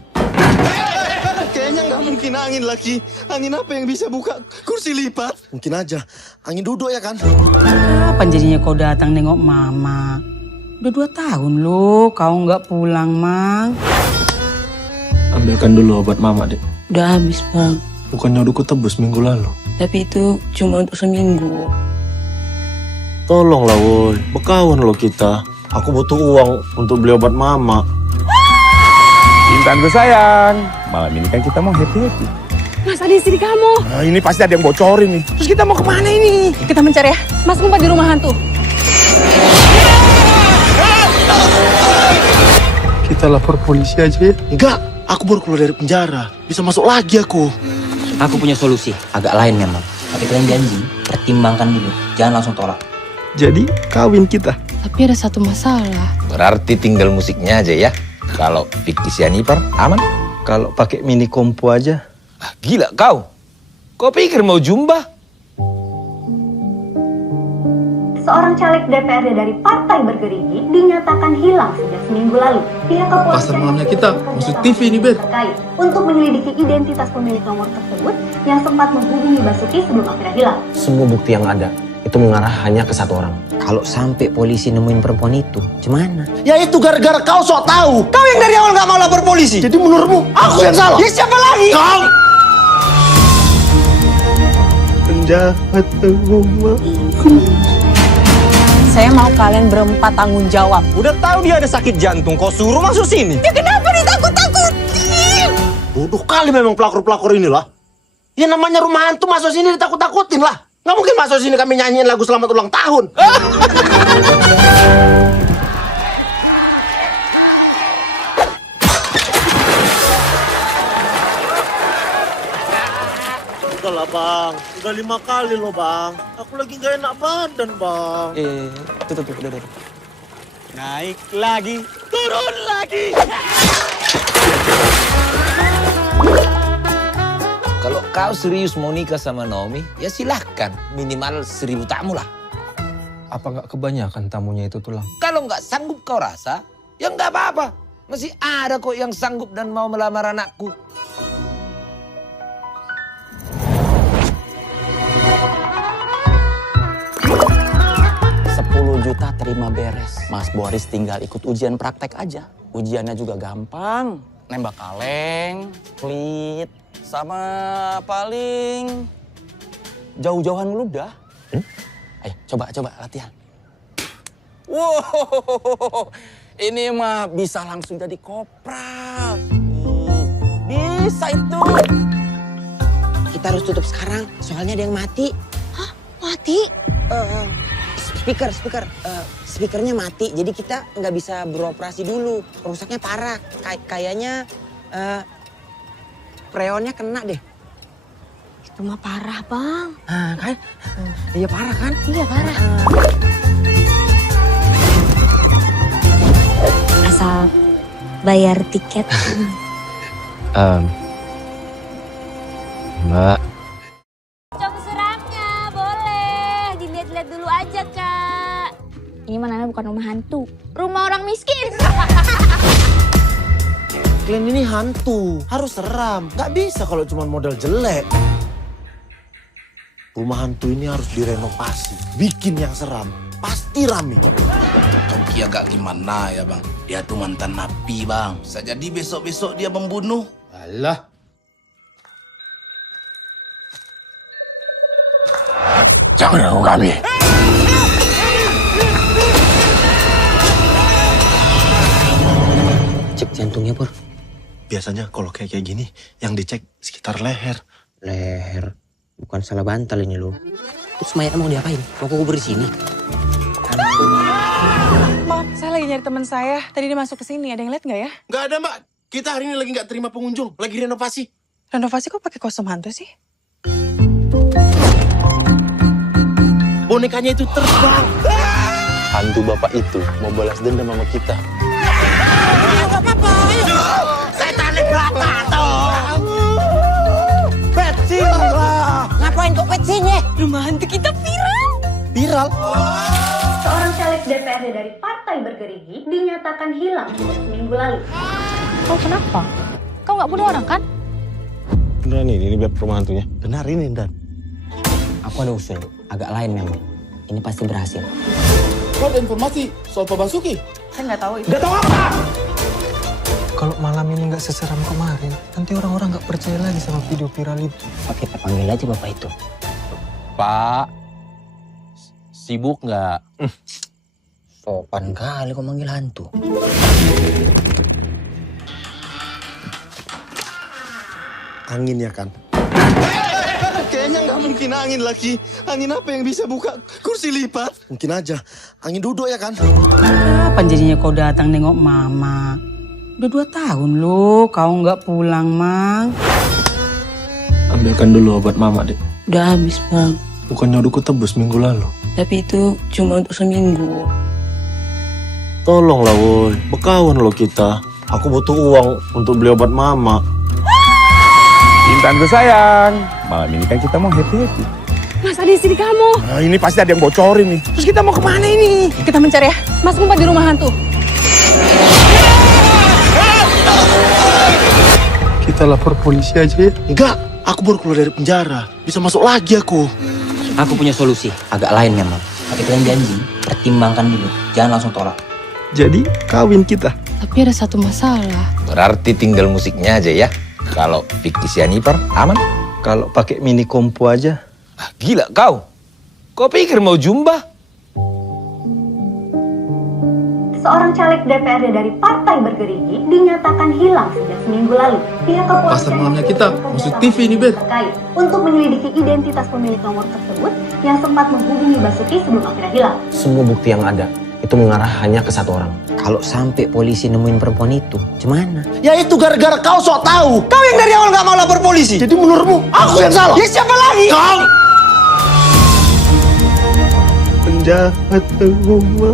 Kayaknya nggak mungkin angin lagi. Angin apa yang bisa buka kursi lipat? Mungkin aja. Angin duduk ya kan? Kapan jadinya kau datang nengok mama? Udah 2 tahun loh kau nggak pulang, Mang. Ambilkan dulu obat mama, Dek. Udah habis, Bang. Bukannya udah kutebus minggu lalu. Tapi itu cuma untuk seminggu. Tolonglah woi, bekawan lo kita. Aku butuh uang untuk beli obat mama. Intanku sayang, malam ini kan kita mau happy-happy. Mas, ada istri kamu. Nah, ini pasti ada yang bocorin nih. Terus kita mau kemana ini? Kita mencari ya. Mas ngumpet di rumah hantu. Kita lapor polisi aja ya? Enggak, aku baru keluar dari penjara. Bisa masuk lagi aku. Aku punya solusi. Agak lain memang. Tapi kalian janji, pertimbangkan dulu. Jangan langsung tolak. Jadi kawin kita. Tapi ada satu masalah. Berarti tinggal musiknya aja ya. Kalau fiktif Sianipar, aman? Kalau pakai mini kompo aja. Ah, gila kau. Kau pikir mau jumba? Seorang caleg DPRD dari Partai Bergerigi dinyatakan hilang sejak seminggu lalu. Pihak kepolisian Pasar malamnya kita masuk TV ini, Bet. terkait untuk menyelidiki identitas pemilik nomor tersebut yang sempat menghubungi Basuki sebelum akhirnya hilang. Semua bukti yang ada itu mengarah hanya ke 1 orang. Kalau sampai polisi nemuin perempuan itu, gimana? Ya itu gara-gara kau sok tahu. Kau yang dari awal nggak mau lapor polisi. Jadi menurutmu aku yang salah? Ya siapa lagi? Kau. Penjahat rumah. Saya mau kalian berempat tanggung jawab. Udah tahu dia ada sakit jantung, kau suruh masuk sini. Ya kenapa ditakut-takutin? Bodoh kali memang pelakor-pelakor inilah. Ya namanya rumah hantu masuk sini ditakut-takutin lah. Nggak mungkin masuk sini kami nyanyiin lagu selamat ulang tahun. Udah lah bang, udah 5 kali loh bang. Aku lagi gak enak badan bang. Tuh, udah. Naik lagi, turun lagi. Kalau kau serius mau nikah sama Naomi, ya silahkan. Minimal 1000 tamu lah. Apa nggak kebanyakan tamunya itu tulang? Kalau nggak sanggup kau rasa, ya nggak apa-apa. Masih ada kok yang sanggup dan mau melamar anakku. Juta terima beres. Mas Boris tinggal ikut ujian praktek aja. Ujiannya juga gampang. Nembak kaleng, pelit, sama paling jauh-jauhan meludah. Ayo coba latihan. Wow, ini mah bisa langsung jadi kopral. Bisa itu. Kita harus tutup sekarang, soalnya ada yang mati. Hah? Mati? Speakernya mati, jadi kita nggak bisa beroperasi dulu. Rusaknya parah, kayaknya freonnya kena deh. Rumah parah, Bang. Kan? Iya parah kan? Iya, parah. Asal bayar tiket. Mbak. Cong seramnya, boleh. Dilihat-lihat dulu aja, Kak. Ini mana bukan rumah hantu. Rumah orang miskin. Kalian ini hantu, harus seram. Gak bisa kalau cuma modal jelek. Rumah hantu ini harus direnovasi, bikin yang seram. Pasti rame. Tongki agak gimana ya bang? Dia tuh mantan napi bang. Bisa jadi besok-besok dia membunuh. Alah. Jangan ganggu kami. Cek jantungnya, Pur. Biasanya kalau kayak gini, yang dicek sekitar leher. Leher. Bukan salah bantal ini lo. Terus mayatnya mau diapain? Mau kubur di sini? Maaf, saya lagi nyari teman saya. Tadi dia masuk ke sini. Ada yang lihat nggak ya? Nggak ada mbak, kita hari ini lagi nggak terima pengunjung, lagi renovasi. Renovasi kok pakai kostum hantu sih? Bonekanya itu terbang. Hantu bapak itu mau balas dendam sama kita. Gak apa-apa, ayo. Setan belakang tuh. Petsin lah. Ngapain kok petsinnya? Rumah hantu kita viral. Viral? Seorang caleg DPRD dari Partai Bergerigi dinyatakan hilang sejak seminggu lalu. Kau kenapa? Kau nggak bunuh orang kan? Beneran ini beb rumah hantunya. Benar ini, Dan. Aku ada usul, agak lain memang. Ini pasti berhasil. Kau ada informasi soal Pak Basuki? Saya nggak tahu itu. Nggak tahu apa? Kalau malam ini nggak seseram kemarin, nanti orang-orang nggak percaya lagi sama video viral itu. Oke, kita panggil aja bapak itu. Pak, sibuk nggak? Sopan kali kok manggil hantu. Angin ya kan? Kayaknya nggak mungkin angin lagi. Angin apa yang bisa buka kursi lipat? Mungkin aja. Angin duduk ya kan? Kapan jadinya kau datang nengok mama? Udah 2 tahun loh kau nggak pulang, Mang. Ambilkan dulu obat mama, Dek. Udah habis, Bang. Bukannya udah kutebus minggu lalu. Tapi itu cuma untuk seminggu. Tolonglah woi, bekawan lo kita. Aku butuh uang untuk beli obat mama. Intanku sayang, malam ini kan kita mau happy-happy. Mas, ada istri kamu. Nah, ini pasti ada yang bocorin nih. Terus kita mau kemana ini? Kita mencari ya. Mas ngumpet di rumah hantu. Kita lapor polisi aja ya? Enggak, aku baru keluar dari penjara. Bisa masuk lagi aku. Aku punya solusi, agak lain memang. Tapi kalian janji, pertimbangkan dulu. Jangan langsung tolak. Jadi kawin kita. Tapi ada satu masalah. Berarti tinggal musiknya aja ya. Kalau Vicky Sianipar aman? Kalau pakai mini kompo aja. Ah, gila kau. Kau pikir mau jumba? Seorang caleg DPRD dari Partai Bergerigi dinyatakan hilang sejak seminggu lalu. Pihak kepolisian Pasar malamnya kita, masuk TV nih, Bet. terkait untuk menyelidiki identitas pemilik nomor tersebut yang sempat menghubungi Basuki sebelum akhirnya hilang. Semua bukti yang ada, itu mengarah hanya ke satu orang. Kalau sampai polisi nemuin perempuan itu, gimana? Ya itu gara-gara kau sok tahu. Kau yang dari awal nggak mau lapor polisi. Jadi menurutmu aku yang salah? Ya siapa lagi? Kau. Penjahat rumah.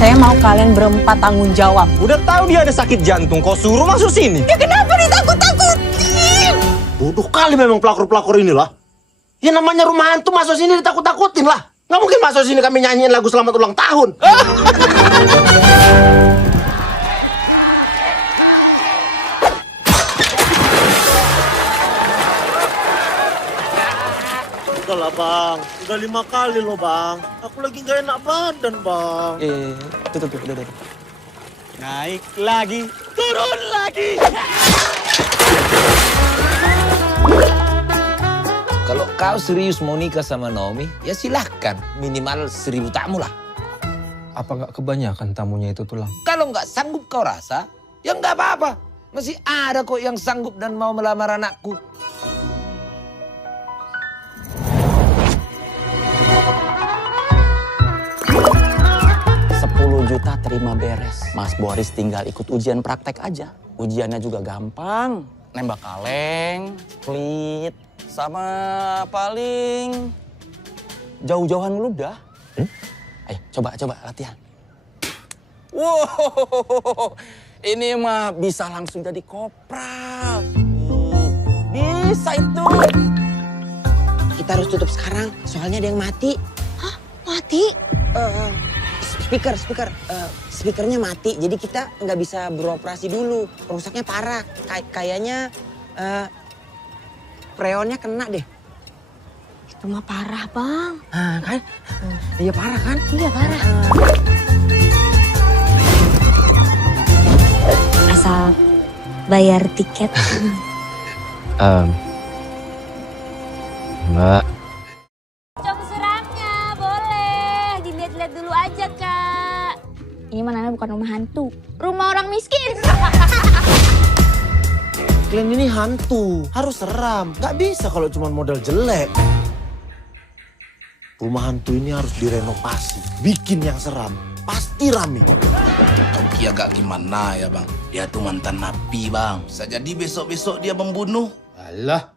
Saya mau kalian berempat tanggung jawab. Udah tahu dia ada sakit jantung, kau suruh masuk sini. Ya kenapa ditakut-takutin? Bodoh kali memang pelakor-pelakor inilah. Ya namanya rumah hantu masuk sini ditakut-takutin lah. Nggak mungkin masuk sini kami nyanyiin lagu selamat ulang tahun. Udah lah bang, udah 5 kali loh bang. Aku lagi gak enak badan bang. Tutup, udah. Naik lagi, turun lagi. Kalau kau serius mau nikah sama Naomi, ya silahkan. Minimal 1000 tamu lah. Apa nggak kebanyakan tamunya itu tulang? Kalau nggak sanggup kau rasa, ya nggak apa-apa. Masih ada kok yang sanggup dan mau melamar anakku. Juta terima beres. Mas Boris tinggal ikut ujian praktek aja. Ujiannya juga gampang. nembak kaleng, split, sama paling jauh-jauhan ludah. Ayo coba latihan. Wow, ini mah bisa langsung jadi kopral. Bisa itu. Kita harus tutup sekarang, soalnya ada yang mati. Hah? Mati? Speakernya mati, jadi kita nggak bisa beroperasi dulu. Rusaknya parah, kayaknya freonnya kena deh. Itu mah parah, Bang. Nah, kan? Iya parah kan? Iya, parah. Asal bayar tiket. Mbak. Pocong suramnya, boleh. Dilihat-lihat dulu aja, Kak. Ini mana bukan rumah hantu. Rumah orang miskin. Kalian ini hantu, harus seram. Gak bisa kalau cuma modal jelek. Rumah hantu ini harus direnovasi, bikin yang seram. Pasti rame. Ki agak gimana ya bang? Dia tuh mantan napi bang. Bisa jadi besok-besok dia membunuh. Alah.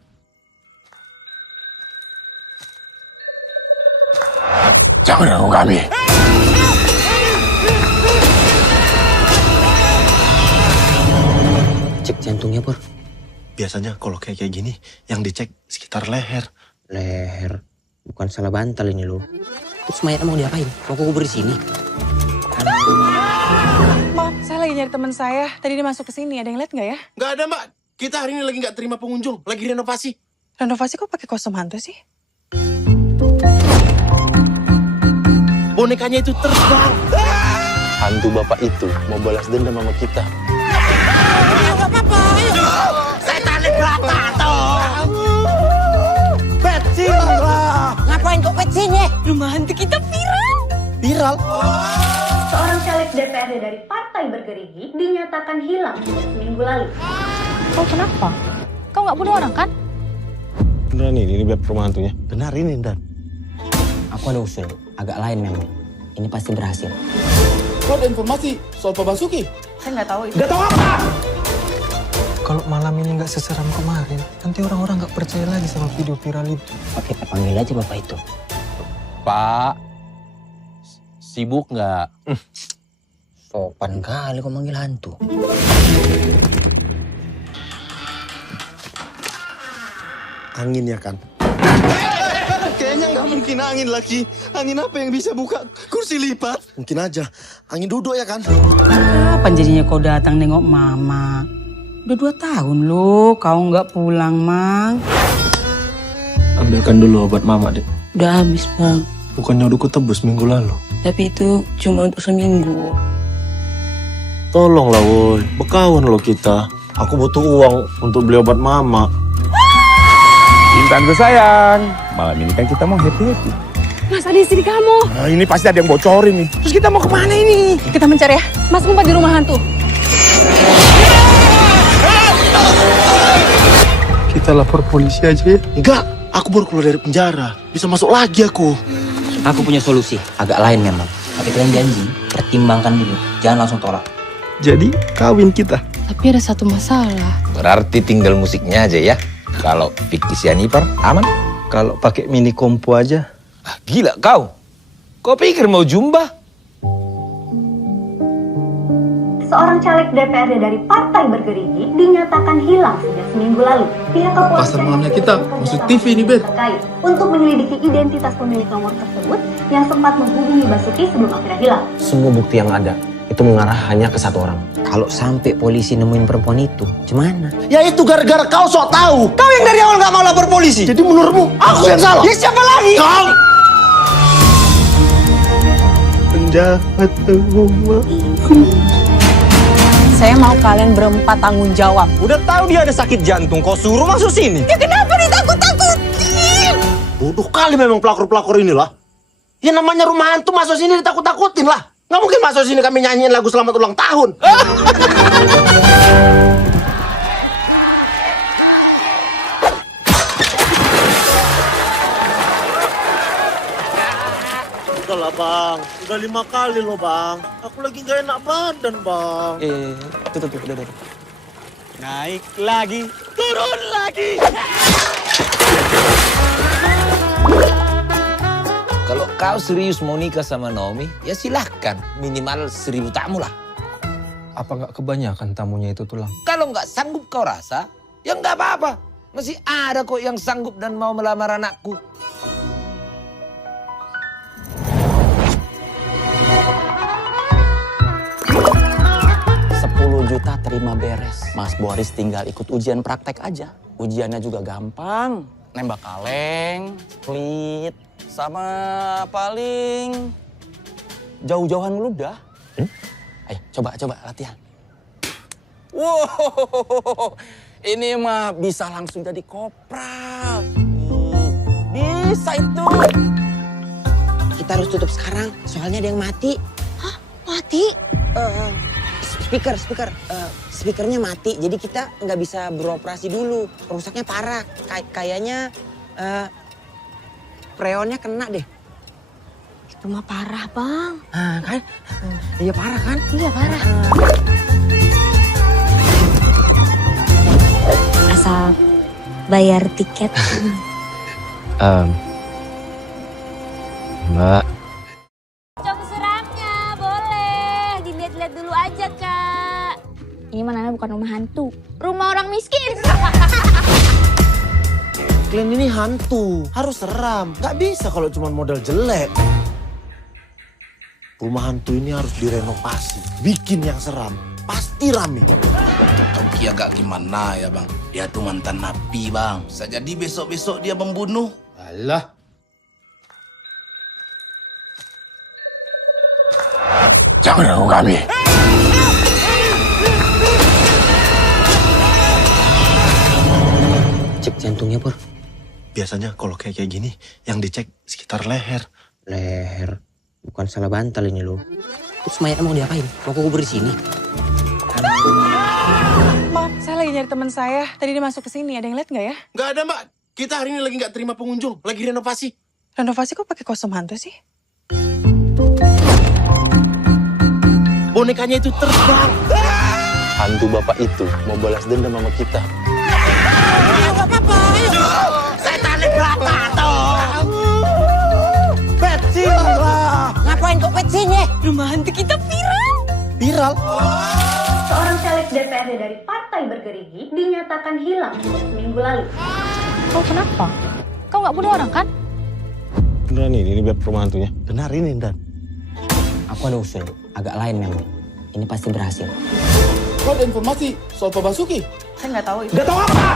Jangan ganggu kami. Cek jantungnya, Pur. Biasanya kalau kayak gini, yang dicek sekitar leher. Leher. Bukan salah bantal ini loh. Terus mayatnya mau diapain? Mau kubur di sini? Maaf, saya lagi nyari teman saya. Tadi dia masuk ke sini. Ada yang lihat nggak ya? Nggak ada mbak, kita hari ini lagi nggak terima pengunjung, lagi renovasi. Renovasi kok pakai kostum hantu sih? Bonekanya itu terbang. Hantu bapak itu mau balas dendam sama kita. Nggak apa-apa, ayo. Setan Kratato. Petsin lah. Ngapain kok petsin ya? Rumah hantu kita viral. Viral? Seorang caleg DPRD dari Partai Bergerigi dinyatakan hilang sejak seminggu lalu. Kau kenapa? Kau nggak bunuh orang kan? Beneran ini biar rumah hantunya. Benar ini, Dan. Aku ada usul, agak lain memang. Ini pasti berhasil. Kau ada informasi soal Pak Basuki? Saya nggak tahu itu. Gak tahu apa? Kalau malam ini nggak seseram kemarin, nanti orang-orang nggak percaya lagi sama video viral itu. Oke, kita panggil aja bapak itu. Pak, sibuk nggak? Sopan kali kau manggil hantu. Angin ya kan? Kayaknya nggak mungkin angin lagi. Angin apa yang bisa buka kursi lipat? Mungkin aja. Angin duduk ya kan? Kapan jadinya kau datang nengok mama? Udah 2 tahun loh kau nggak pulang, Mang. Ambilkan dulu obat mama, Dek. Udah habis, Bang. Bukannya udah kutebus minggu lalu. Tapi itu cuma untuk seminggu. Tolonglah woi, bekawan lo kita. Aku butuh uang untuk beli obat mama. Intanku sayang, malam ini kan kita mau happy-happy. Mas, ada istri kamu. Nah, ini pasti ada yang bocorin nih. Terus kita mau kemana ini? Kita mencari ya. Mas ngumpet di rumah hantu. Kita lapor polisi aja ya? Enggak, aku baru keluar dari penjara. Bisa masuk lagi aku. Aku punya solusi, agak lain memang. Tapi kalian janji, pertimbangkan dulu. Jangan langsung tolak. Jadi kawin kita. Tapi ada satu masalah. Berarti tinggal musiknya aja ya. Kalau fiktif Jennifer, aman? Kalau pakai mini kompo aja. Ah, gila kau. Kau pikir mau jumba? Seorang caleg DPRD dari Partai Bergerigi dinyatakan hilang sejak seminggu lalu. Pihak Pasar kepolisian malamnya kita masuk TV ini, Ber. terkait untuk menyelidiki identitas pemilik nomor tersebut yang sempat menghubungi Basuki sebelum akhirnya hilang. Semua bukti yang ada itu mengarah hanya ke satu orang. Kalau sampai polisi nemuin perempuan itu, gimana? Ya itu gara-gara kau sok tahu. Kau yang dari awal nggak mau lapor polisi. Jadi menurutmu aku yang salah? Ya siapa lagi? Kau. Penjahat rumah. Saya mau kalian berempat tanggung jawab. Udah tahu dia ada sakit jantung, kau suruh masuk sini. Ya kenapa ditakut-takutin? Bodoh kali memang pelakor-pelakor inilah. Ya namanya rumah hantu masuk sini ditakut-takutin lah. Nggak mungkin masuk sini kami nyanyiin lagu selamat ulang tahun. Udah lah bang, udah 5 kali loh bang. Aku lagi gak enak badan bang. Tuh, udah. Naik lagi, turun lagi. Kalau kau serius mau nikah sama Naomi, ya silahkan. Minimal 1000 tamu lah. Apa nggak kebanyakan tamunya itu tulang? Kalau nggak sanggup kau rasa, ya nggak apa-apa. Masih ada kok yang sanggup dan mau melamar anakku. Juta terima beres. Mas Boris tinggal ikut ujian praktek aja. Ujiannya juga gampang. Nembak kaleng, split, sama paling jauh-jauhan ludah. Ayo coba latihan. Wow, ini mah bisa langsung jadi kopral. Bisa itu. Kita harus tutup sekarang, soalnya ada yang mati. Hah? Mati? Speakernya mati, jadi kita nggak bisa beroperasi dulu. Rusaknya parah, kayaknya freonnya kena deh. Itu mah parah, Bang. Kan? Iya parah kan? Iya parah. Asal bayar tiket. Mbak. Cok seramnya, boleh. Dilihat-lihat dulu aja, Kak. Ini mana bukan rumah hantu. Rumah orang miskin. Kalian ini hantu, harus seram. Gak bisa kalau cuma model jelek. Rumah hantu ini harus direnovasi, bikin yang seram. Pasti rame. Tongki agak gimana ya bang? Dia tuh mantan napi bang. Bisa jadi besok-besok dia membunuh. Alah. Jangan ganggu kami. Cek jantungnya, Pur. Biasanya kalau kayak gini, yang dicek sekitar leher. Leher. Bukan salah bantal ini loh. Terus mayatnya mau diapain? Mau kubur di sini? Maaf, saya lagi nyari teman saya. Tadi dia masuk ke sini. Ada yang lihat nggak ya? Nggak ada mbak, kita hari ini lagi nggak terima pengunjung, lagi renovasi. Renovasi kok pakai kostum hantu sih? Bonekanya itu terbang. Hantu bapak itu mau balas dendam sama kita. Nggak apa-apa. Setannya berapa toh? Petsin lah. Ngapain kok petsin ya? Rumah hantu kita viral. Viral? Seorang caleg DPRD dari Partai Bergerigi dinyatakan hilang sejak seminggu lalu. Oh kenapa? Kau nggak bunuh orang kan? Beneran ini biar rumah hantunya. Benar ini Dan. Aku ada usul, agak lain memang. Ini pasti berhasil. Kau ada informasi soal Pak Basuki? Saya nggak tahu itu. Gak tahu apa?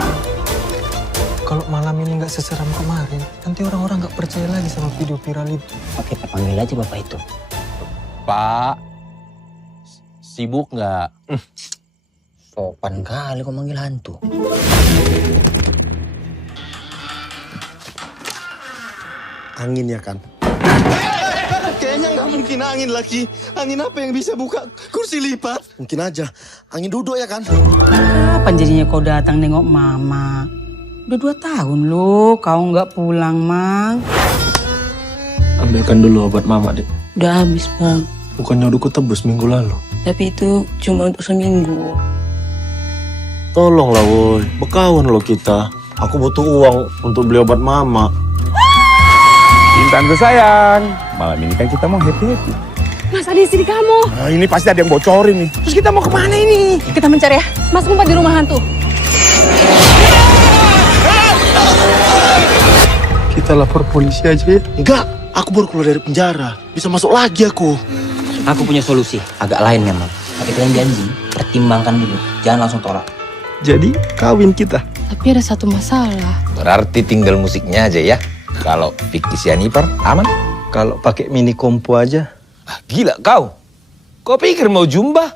Kalau malam ini nggak seseram kemarin, nanti orang-orang nggak percaya lagi sama video viral itu. Oke, kita panggil aja bapak itu. Pak, sibuk nggak? Sopan kali kau manggil hantu. Angin ya kan? Kayaknya nggak mungkin angin lagi. Angin apa yang bisa buka kursi lipat? Mungkin aja. Angin duduk ya kan? Kapan jadinya kau datang nengok mama? Udah 2 tahun loh kau nggak pulang, Mang. Ambilkan dulu obat mama, Dek. Udah habis, Bang. Bukannya udah kutebus minggu lalu. Tapi itu cuma untuk seminggu. Tolonglah woi, bekawan lo kita. Aku butuh uang untuk beli obat mama. Intanku sayang, malam ini kan kita mau happy-happy. Mas, ada istri kamu. Nah, ini pasti ada yang bocorin nih. Terus kita mau kemana ini? Kita mencari ya. Mas ngumpet di rumah hantu. Kita lapor polisi aja ya. Enggak, aku baru keluar dari penjara. Bisa masuk lagi aku. Aku punya solusi, agak lain memang. Tapi kalian janji, pertimbangkan dulu. Jangan langsung tolak. Jadi kawin kita. Tapi ada satu masalah. Berarti tinggal musiknya aja ya. Kalau Vicky Sianipar, aman? Kalau pakai mini kompo aja. Ah, gila kau. Kau pikir mau jumba?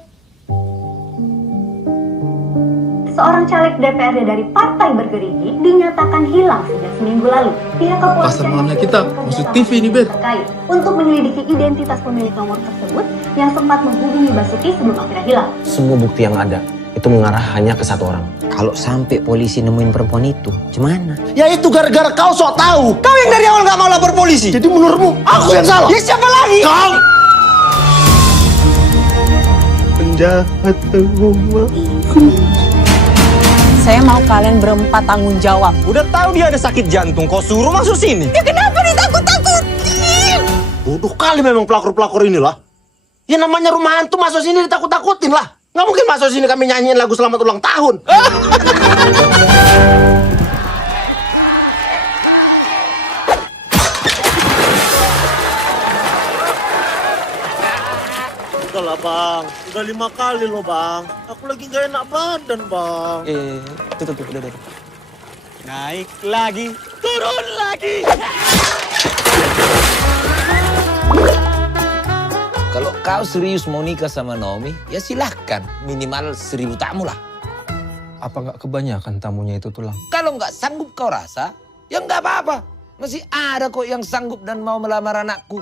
Seorang caleg DPRD dari Partai Bergerigi dinyatakan hilang sejak seminggu lalu. Pihak kepolisian Pasar malamnya kita, masuk TV ini, Ber. terkait untuk menyelidiki identitas pemilik nomor tersebut yang sempat menghubungi Basuki sebelum akhirnya hilang. Semua bukti yang ada, itu mengarah hanya ke satu orang. Kalau sampai polisi nemuin perempuan itu, gimana? Ya itu gara-gara kau sok tahu. Kau yang dari awal nggak mau lapor polisi. Jadi menurutmu aku yang salah? Ya siapa lagi? Kau. Penjahat mama. Saya mau kalian berempat tanggung jawab. Udah tahu dia ada sakit jantung, kau suruh masuk sini. Ya kenapa ditakut-takutin? Bodoh kali memang pelakor-pelakor inilah. Ya namanya rumah hantu masuk sini ditakut-takutin lah. Nggak mungkin masuk sini kami nyanyiin lagu selamat ulang tahun. Udah lah bang, udah 5 kali loh bang. Aku lagi gak enak badan bang. Tuh, udah. Naik lagi, turun lagi. Kalau kau serius mau nikah sama Naomi, ya silahkan. Minimal 1000 tamu lah. Apa nggak kebanyakan tamunya itu tulang? Kalau nggak sanggup kau rasa, ya nggak apa-apa. Masih ada kok yang sanggup dan mau melamar anakku.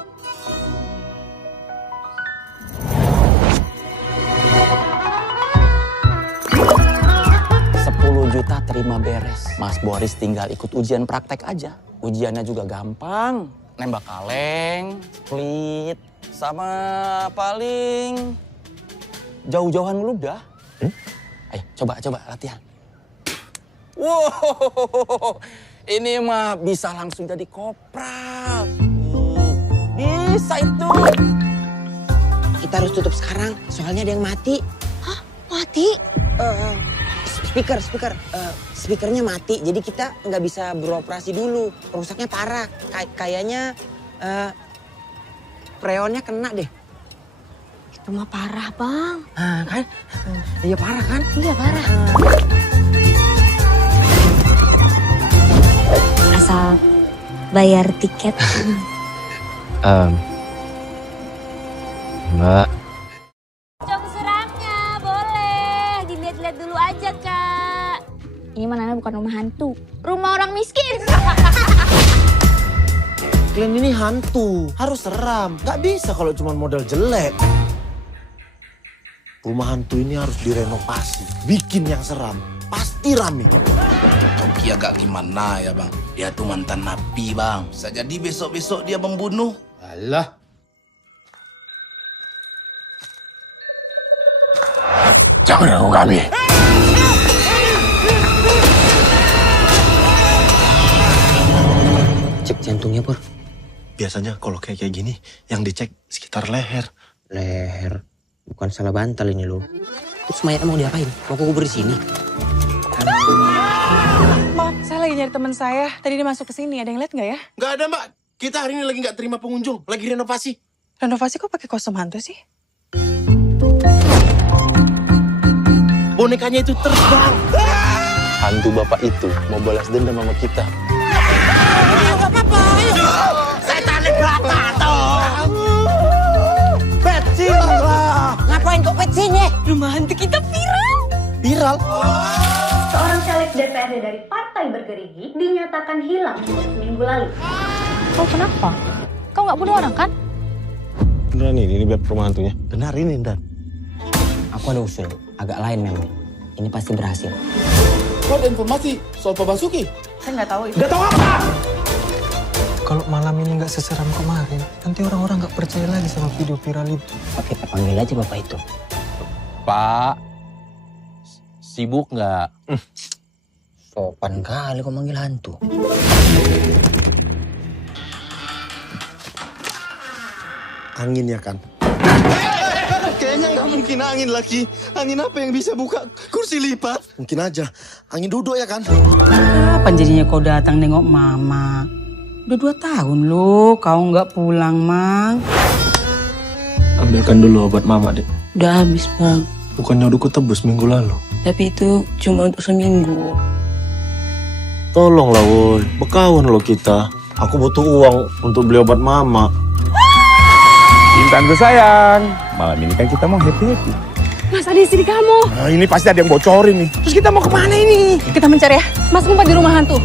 Juta terima beres. Mas Boris tinggal ikut ujian praktek aja. Ujiannya juga gampang. Nembak kaleng, pelit, sama paling jauh-jauhan meludah. Ayo coba latihan. Wow, ini mah bisa langsung jadi kopral. Bisa itu. Kita harus tutup sekarang, soalnya ada yang mati. Hah? Mati? Speakernya mati, jadi kita nggak bisa beroperasi dulu. Rusaknya parah, kayaknya freonnya kena deh. Itu mah parah, Bang. Kan? Iya parah kan? Iya parah. Asal bayar tiket. Mbak. Pocong seramnya, boleh. Dilihat-lihat dulu aja, Kak. Ini mana bukan rumah hantu. Rumah orang miskin. Kalian ini hantu, harus seram. Gak bisa kalau cuma modal jelek. Rumah hantu ini harus direnovasi, bikin yang seram. Pasti rame. Toki agak gimana ya bang? Dia tuh mantan napi bang. Bisa jadi besok-besok dia membunuh. Alah. Jangan ganggu kami. Cek jantungnya, Pur. Biasanya kalau kayak gini, yang dicek sekitar leher. Leher. Bukan salah bantal ini loh. Terus mayatnya mau diapain? Mau kubur di sini? Maaf, saya lagi nyari teman saya. Tadi dia masuk ke sini. Ada yang lihat nggak ya? Nggak ada mbak. Kita hari ini lagi nggak terima pengunjung. Lagi renovasi. Renovasi kok pakai kostum hantu sih? Bonekanya itu terbang. Hantu bapak itu mau balas dendam sama kita. Setannya berapa toh? Petsin lah. Ngapain kok petsin ya? Rumah hantu kita viral. Viral? Seorang caleg DPRD dari Partai Bergerigi dinyatakan hilang sejak seminggu lalu. Kau kenapa? Kau nggak bunuh orang kan? Beneran ini biar rumah hantunya. Benar ini, Dan. Aku ada usul, agak lain memang. Ini pasti berhasil. Kau ada informasi soal Pak Basuki? Saya nggak tahu itu. Nggak tahu apa? Kalau malam ini nggak seseram kemarin, nanti orang-orang nggak percaya lagi sama video viral itu. Oke, kita panggil aja bapak itu. Pak, sibuk nggak? Sopan kali kau manggil hantu. Angin ya kan? Kayaknya nggak mungkin angin lagi. Angin apa yang bisa buka kursi lipat? Mungkin aja. Angin duduk ya kan? Kapan jadinya kau datang nengok mama? Udah 2 tahun loh kau nggak pulang, Mang. Ambilkan dulu obat mama, Dek. Udah habis, Bang. Bukannya udah kutebus minggu lalu. Tapi itu cuma untuk seminggu. Tolonglah woi, berkawan lo kita. Aku butuh uang untuk beli obat mama. Intanku sayang, malam ini kan kita mau happy-happy. Mas, ada istri kamu. Nah, ini pasti ada yang bocorin nih. Terus kita mau kemana ini? Kita mencari ya. Mas ngumpet di rumah hantu.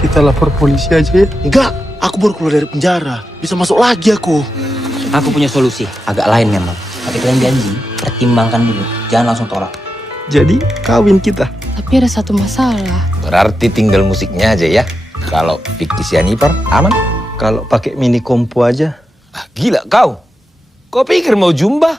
Kita lapor polisi aja ya. Enggak, aku baru keluar dari penjara. Bisa masuk lagi aku. Aku punya solusi, agak lain memang. Tapi kalian janji, pertimbangkan dulu. Jangan langsung tolak. Jadi kawin kita. Tapi ada satu masalah. Berarti tinggal musiknya aja ya. Kalau fiktif Sianipar, aman? Kalau pakai mini kompo aja. Ah, gila kau. Kau pikir mau jumba?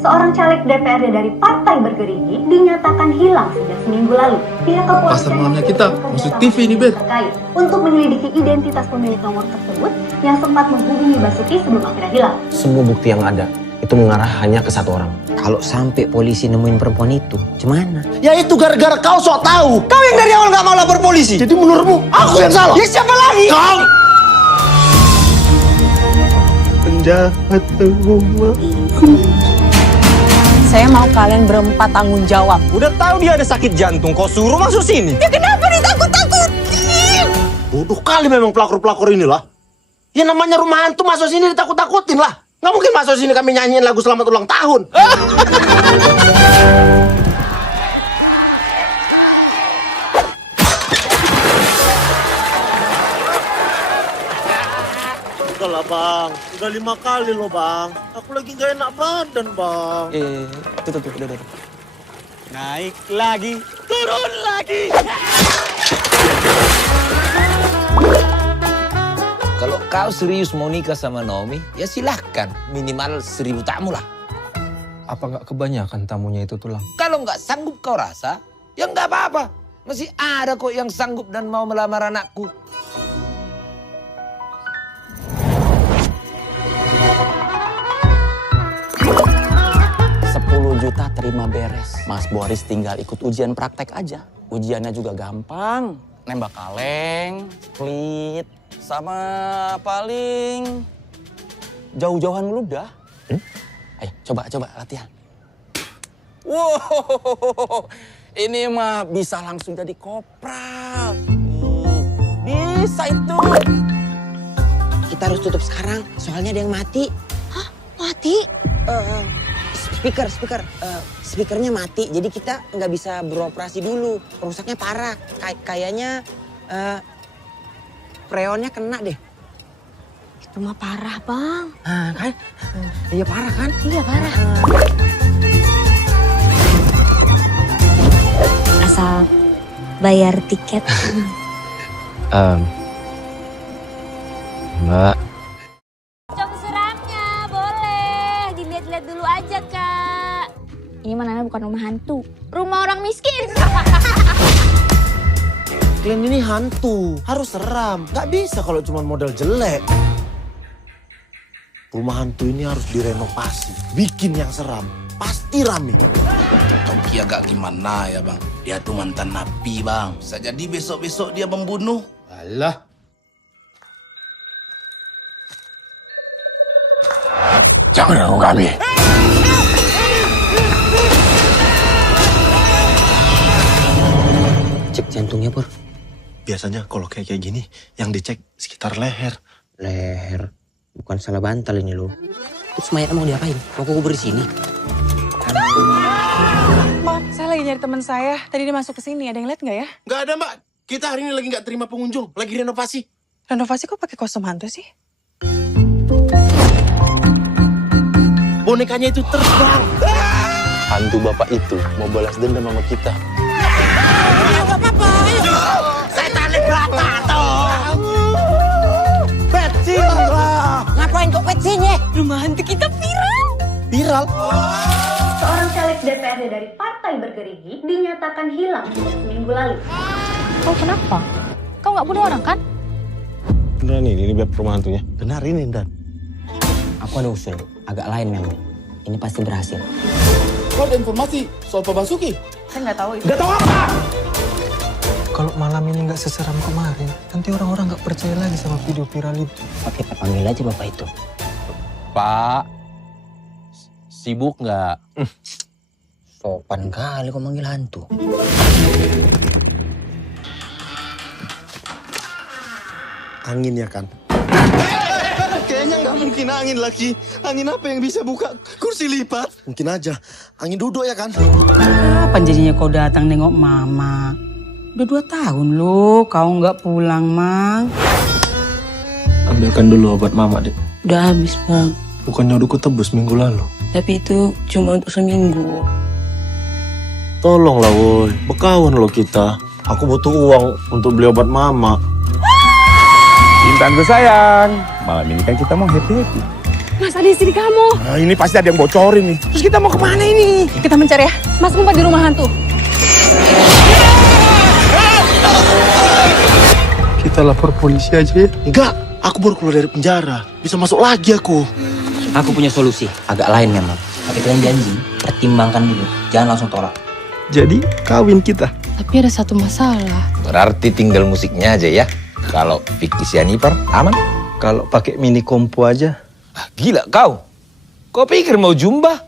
seorang caleg DPRD dari Partai Bergerigi dinyatakan hilang sejak seminggu lalu. Pihak kepolisian Pasar malamnya kita masuk TV ini, Bet. terkait untuk menyelidiki identitas pemilik nomor tersebut yang sempat menghubungi Basuki sebelum akhirnya hilang. Semua bukti yang ada itu mengarah hanya ke satu orang. Kalau sampai polisi nemuin perempuan itu, gimana? Ya itu gara-gara kau sok tahu. Kau yang dari awal nggak mau lapor polisi. Jadi menurutmu aku yang salah? Ya siapa lagi? Kau! Penjahat rumah. Saya mau kalian berempat tanggung jawab. Udah tahu dia ada sakit jantung, kau suruh masuk sini. Ya kenapa ditakut-takutin? Bodoh kali memang pelakor-pelakor inilah. Ya namanya rumah hantu masuk sini ditakut-takutin lah. Nggak mungkin masuk sini kami nyanyiin lagu selamat ulang tahun. Udah lah bang, udah 5 kali loh bang. Aku lagi gak enak badan bang. Tuh, udah. Naik lagi, turun lagi. Kalau kau serius mau nikah sama Naomi, ya silahkan. Minimal 1000 tamu lah. Apa nggak kebanyakan tamunya itu tulang? Kalau nggak sanggup kau rasa, ya nggak apa-apa. Masih ada kok yang sanggup dan mau melamar anakku. Juta terima beres. Mas Boris tinggal ikut ujian praktek aja. Ujiannya juga gampang. Nembak kaleng, split, sama paling jauh-jauhan meludah. Ayo coba latihan. Wow, ini mah bisa langsung jadi kopral. Bisa itu. Kita harus tutup sekarang, soalnya ada yang mati. Hah? Mati? Speakernya mati, jadi kita nggak bisa beroperasi dulu. Rusaknya parah, kayaknya freonnya kena deh. Itu mah parah bang. Kan? Iya parah kan? Iya parah. Asal bayar tiket. Mbak. Cong seramnya boleh dilihat-lihat dulu aja kak. Ini mana bukan rumah hantu, rumah orang miskin. Kalian ini hantu, harus seram. Gak bisa kalau cuma modal jelek. Rumah hantu ini harus direnovasi, bikin yang seram. Pasti rame. Toki agak gimana ya bang? Dia tuh mantan napi bang. Bisa jadi besok-besok dia membunuh. Alah. Jangan ganggu kami. Cek jantungnya, Pur. Biasanya kalau kayak gini, yang dicek sekitar leher. Leher? Bukan salah bantal ini lo. Terus mayatnya mau diapain? Mau kubur di sini? Maaf, saya lagi nyari teman saya. Tadi dia masuk ke sini. Ada yang lihat nggak ya? Nggak ada mbak. Kita hari ini lagi nggak terima pengunjung. Lagi renovasi. Renovasi kok pakai kostum hantu sih? Bonekanya itu terbang. Hantu bapak itu mau balas dendam sama kita. Gak apa-apa, ayo. Setan di belakang tuh. Petsin lah. Ngapain kok petsinnya? Rumah hantu kita viral. Viral? Seorang caleg DPRD dari Partai Bergerigi dinyatakan hilang sejak seminggu lalu. Kau kenapa? Kau nggak bunuh orang kan? Beneran ini beb rumah hantunya. Benar ini, Dan. Aku ada usul, agak lain memang. Ini pasti berhasil. Kau ada informasi soal Pak Basuki? Saya nggak tahu itu. Nggak tahu apa? Kalau malam ini nggak seseram kemarin, nanti orang-orang nggak percaya lagi sama video viral itu. Oke, kita panggil aja bapak itu. Pak, sibuk nggak? Sopan kali kok manggil hantu. Angin ya kan? Kayaknya nggak mungkin angin lagi. Angin apa yang bisa buka kursi lipat? Mungkin aja. Angin duduk ya kan? Kapan jadinya kau datang nengok mama? Udah 2 tahun loh kau nggak pulang, Mang. Ambilkan dulu obat mama, Dek. Udah habis, Bang. Bukannya udah kutebus minggu lalu. Tapi itu cuma untuk seminggu. Tolonglah, woi. Bekawan lo kita. Aku butuh uang untuk beli obat mama. Intanku sayang, malam ini kan kita mau happy-happy. Mas, ada istri kamu. Nah, ini pasti ada yang bocorin nih. Terus kita mau kemana ini? Kita mencari ya. Mas ngumpet di rumah hantu. Kita lapor polisi aja ya. Enggak, aku baru keluar dari penjara. Bisa masuk lagi aku. Aku punya solusi, agak lain memang. Tapi kalian janji, pertimbangkan dulu. Jangan langsung tolak. Jadi kawin kita. Tapi ada satu masalah. Berarti tinggal musiknya aja ya. Kalau Vicky Sianipar, aman? Kalau pakai mini kompo aja. Ah, gila kau. Kau pikir mau jumba?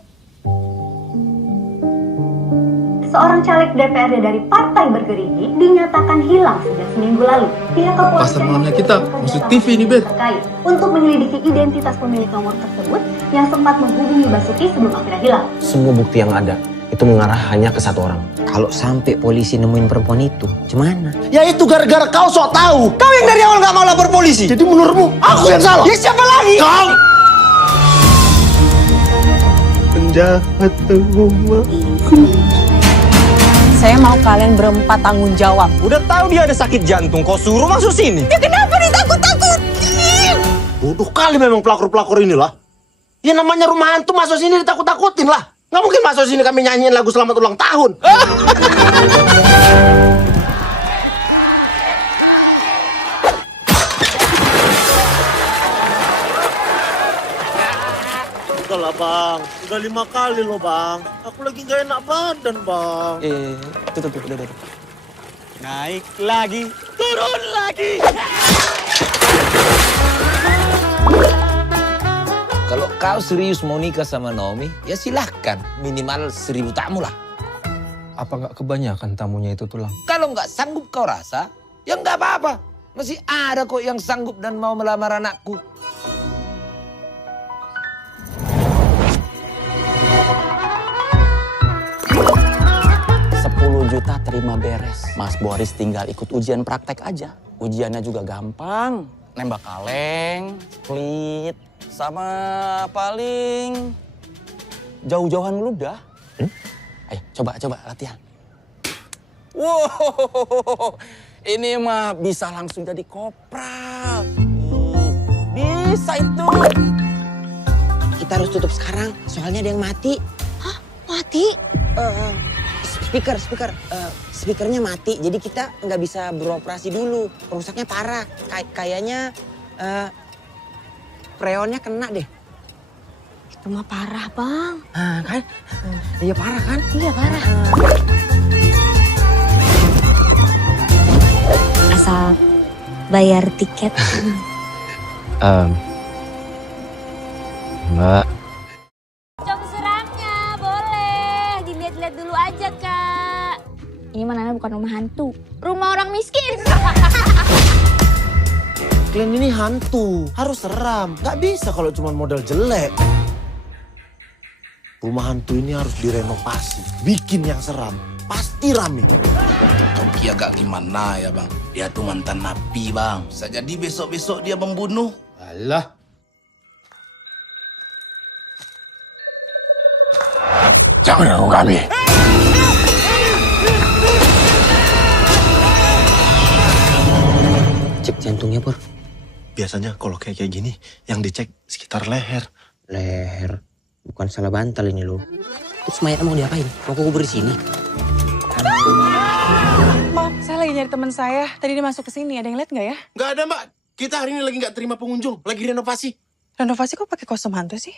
Seorang caleg DPRD dari Partai Bergerigi dinyatakan hilang sejak seminggu lalu. Pihak kepolisian Pasar malamnya kita, masuk TV ini, Bet. terkait untuk menyelidiki identitas pemilik nomor tersebut yang sempat menghubungi Basuki sebelum akhirnya hilang. Semua bukti yang ada itu mengarah hanya ke satu orang. Kalau sampai polisi nemuin perempuan itu, gimana? Ya itu gara-gara kau sok tahu. Kau yang dari awal gak mau lapor polisi. Jadi menurutmu aku yang salah? Ya siapa lagi? Kau! Penjahat rumah. Saya mau kalian berempat tanggung jawab. Udah tahu dia ada sakit jantung, kau suruh masuk sini. Ya kenapa ditakut-takutin? Bodoh kali memang pelakor-pelakor inilah. Ya namanya rumah hantu masuk sini ditakut-takutin lah. Nggak mungkin masuk sini kami nyanyiin lagu selamat ulang tahun. Udah lah bang, udah 5 kali loh bang. Aku lagi gak enak badan bang. Tuh, udah. Naik lagi, turun lagi. Kalau kau serius mau nikah sama Naomi, ya silahkan. Minimal 1000 tamu lah. Apa nggak kebanyakan tamunya itu tulang? Kalau nggak sanggup kau rasa, ya nggak apa-apa. Masih ada kok yang sanggup dan mau melamar anakku. Juta terima beres. Mas Boris tinggal ikut ujian praktek aja. Ujiannya juga gampang. Nembak kaleng, split, sama paling jauh-jauhan ludah. Ayo coba latihan. Wow, ini mah bisa langsung jadi kopral. Bisa itu. Kita harus tutup sekarang, soalnya ada yang mati. Hah? Mati? Speakernya mati, jadi kita nggak bisa beroperasi dulu. Rusaknya parah, kayaknya freonnya kena deh. Itu mah parah, Bang. Kan? Iya parah kan? Iya, parah. Asal bayar tiket. Mbak. Cong seramnya, boleh. Dilihat-lihat dulu aja, Kak. Ini mana bukan rumah hantu. Rumah orang miskin. Kalian ini hantu, harus seram. Gak bisa kalau cuma modal jelek. Rumah hantu ini harus direnovasi, bikin yang seram. Pasti rame. Toki agak gimana ya bang? Dia tuh mantan napi bang. Bisa jadi besok-besok dia membunuh. Alah. Jangan ganggu kami. Cek jantungnya, Pur. Biasanya kalau kayak gini, yang dicek sekitar leher. Leher. Bukan salah bantal ini loh. Terus mayatnya mau diapain? Mau kubur di sini? Maaf, saya lagi nyari teman saya. Tadi dia masuk ke sini. Ada yang lihat nggak ya? Nggak ada mbak, kita hari ini lagi nggak terima pengunjung, lagi renovasi. Renovasi kok pakai kostum hantu sih?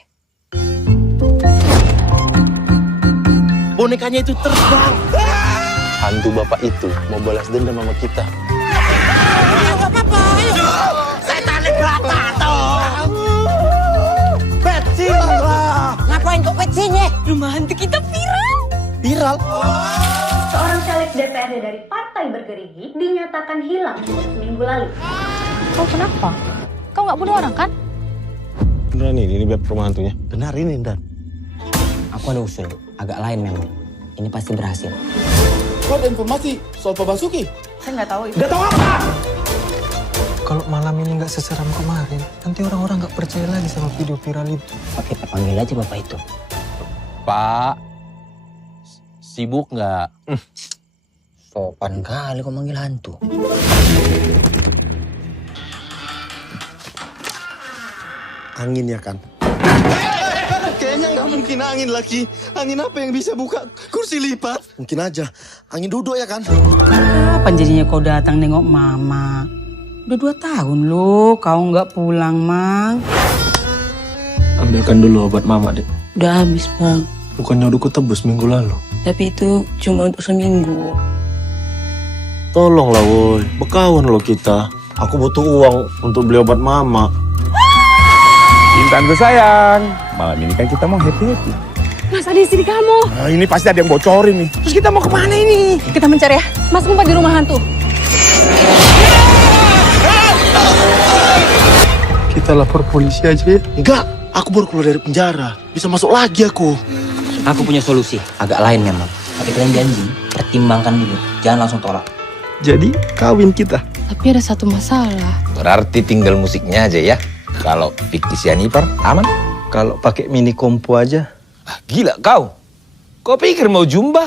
Bonekanya itu terbang. Hantu bapak itu mau balas dendam sama kita. Petsin lah. Ngapain kok petsin ya? Rumah hantu kita viral. Viral? Seorang caleg DPRD dari Partai Bergerigi dinyatakan hilang sejak seminggu lalu. Kau kenapa? Kau nggak bunuh orang kan? Beneran ini biar rumah hantunya. Benar ini, Dan. Aku ada usul, agak lain memang. Ini pasti berhasil. Kau ada informasi soal Pak Basuki? Saya nggak tahu itu. Gak tahu apa? Kalau malam ini nggak seseram kemarin, nanti orang-orang nggak percaya lagi sama video viral itu. Oke, kita panggil aja bapak itu. Pak, sibuk nggak? Sopan kali kau manggil hantu. Angin ya kan? Kayaknya nggak mungkin angin lagi. Angin apa yang bisa buka kursi lipat? Mungkin aja. Angin duduk ya kan? Kapan jadinya kau datang nengok mama? Udah 2 tahun loh kau nggak pulang, Mang. Ambilkan dulu obat mama, Dek. Udah habis, Bang. Bukannya udah kutebus minggu lalu. Tapi itu cuma untuk seminggu. Tolonglah woi, bekawan lo kita. Aku butuh uang untuk beli obat mama. Intanku sayang, malam ini kan kita mau happy-happy. Mas, ada istri kamu. Nah, ini pasti ada yang bocorin nih. Terus kita mau kemana ini? Kita mencari ya. Mas ngumpet di rumah hantu. Kita lapor polisi aja ya. Enggak, aku baru keluar dari penjara. Bisa masuk lagi aku. Aku punya solusi, agak lain memang. Tapi kalian janji, pertimbangkan dulu. Jangan langsung tolak. Jadi kawin kita. Tapi ada satu masalah. Berarti tinggal musiknya aja ya. Kalau fiktif Jennifer, aman? Kalau pakai mini kompo aja. Ah, gila kau. Kau pikir mau jumba?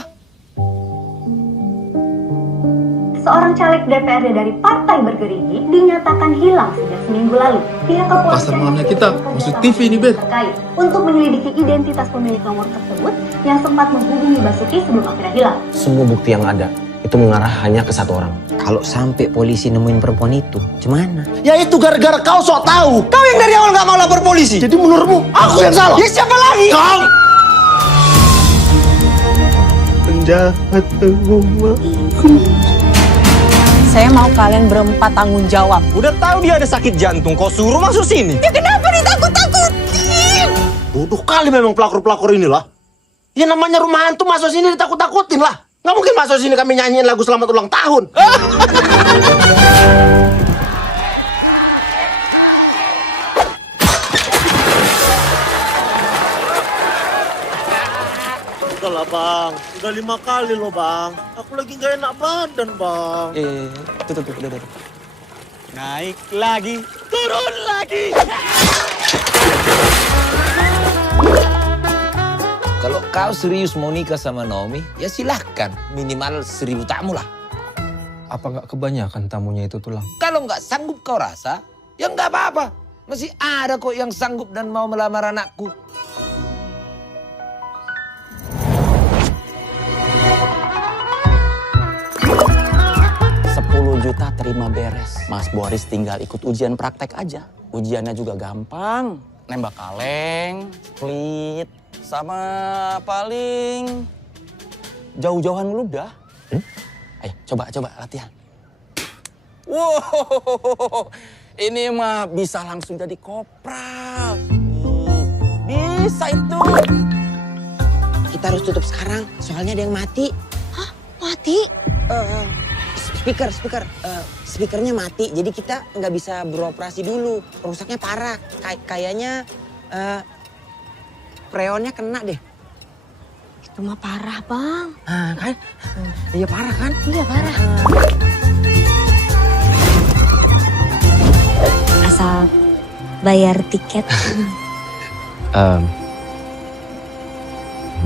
Seorang caleg DPRD dari Partai Bergerigi dinyatakan hilang sejak seminggu lalu. Pihak kepolisian Pasar malamnya kita masuk TV nih, Bet. terkait untuk menyelidiki identitas pemilik nomor tersebut yang sempat menghubungi Basuki sebelum akhirnya hilang. Semua bukti yang ada itu mengarah hanya ke satu orang. Kalau sampai polisi nemuin perempuan itu, gimana? Ya itu gara-gara kau sok tahu. Kau yang dari awal nggak mau lapor polisi. Jadi menurutmu aku yang salah? Ya siapa lagi? Kau. Penjahat rumah. Saya mau kalian berempat tanggung jawab. Udah tahu dia ada sakit jantung, kau suruh masuk sini. Ya kenapa ditakut-takutin? Bodoh kali memang pelakor-pelakor inilah. Ya namanya rumah hantu masuk sini ditakut-takutin lah. Nggak mungkin masuk sini kami nyanyiin lagu selamat ulang tahun. Udahlah bang, udah 5 kali loh bang. Aku lagi gak enak badan bang. Tuh, udah. Naik lagi, turun lagi. Kalau kau serius mau nikah sama Naomi, ya silahkan. Minimal 1000 tamu lah. Apa nggak kebanyakan tamunya itu tulang? Kalau nggak sanggup kau rasa, ya nggak apa-apa. Masih ada kok yang sanggup dan mau melamar anakku. Juta terima beres. Mas Boris tinggal ikut ujian praktek aja. Ujiannya juga gampang. Nembak kaleng, split, sama paling jauh-jauhan ludah. Ayo coba latihan. Wow, ini mah bisa langsung jadi kopral. Bisa itu. Kita harus tutup sekarang, soalnya ada yang mati. Hah? Mati? Speakernya mati, jadi kita nggak bisa beroperasi dulu. Rusaknya parah, kayaknya freonnya kena deh. Itu mah parah, Bang. Kan? Iya parah kan? Iya parah. Asal bayar tiket.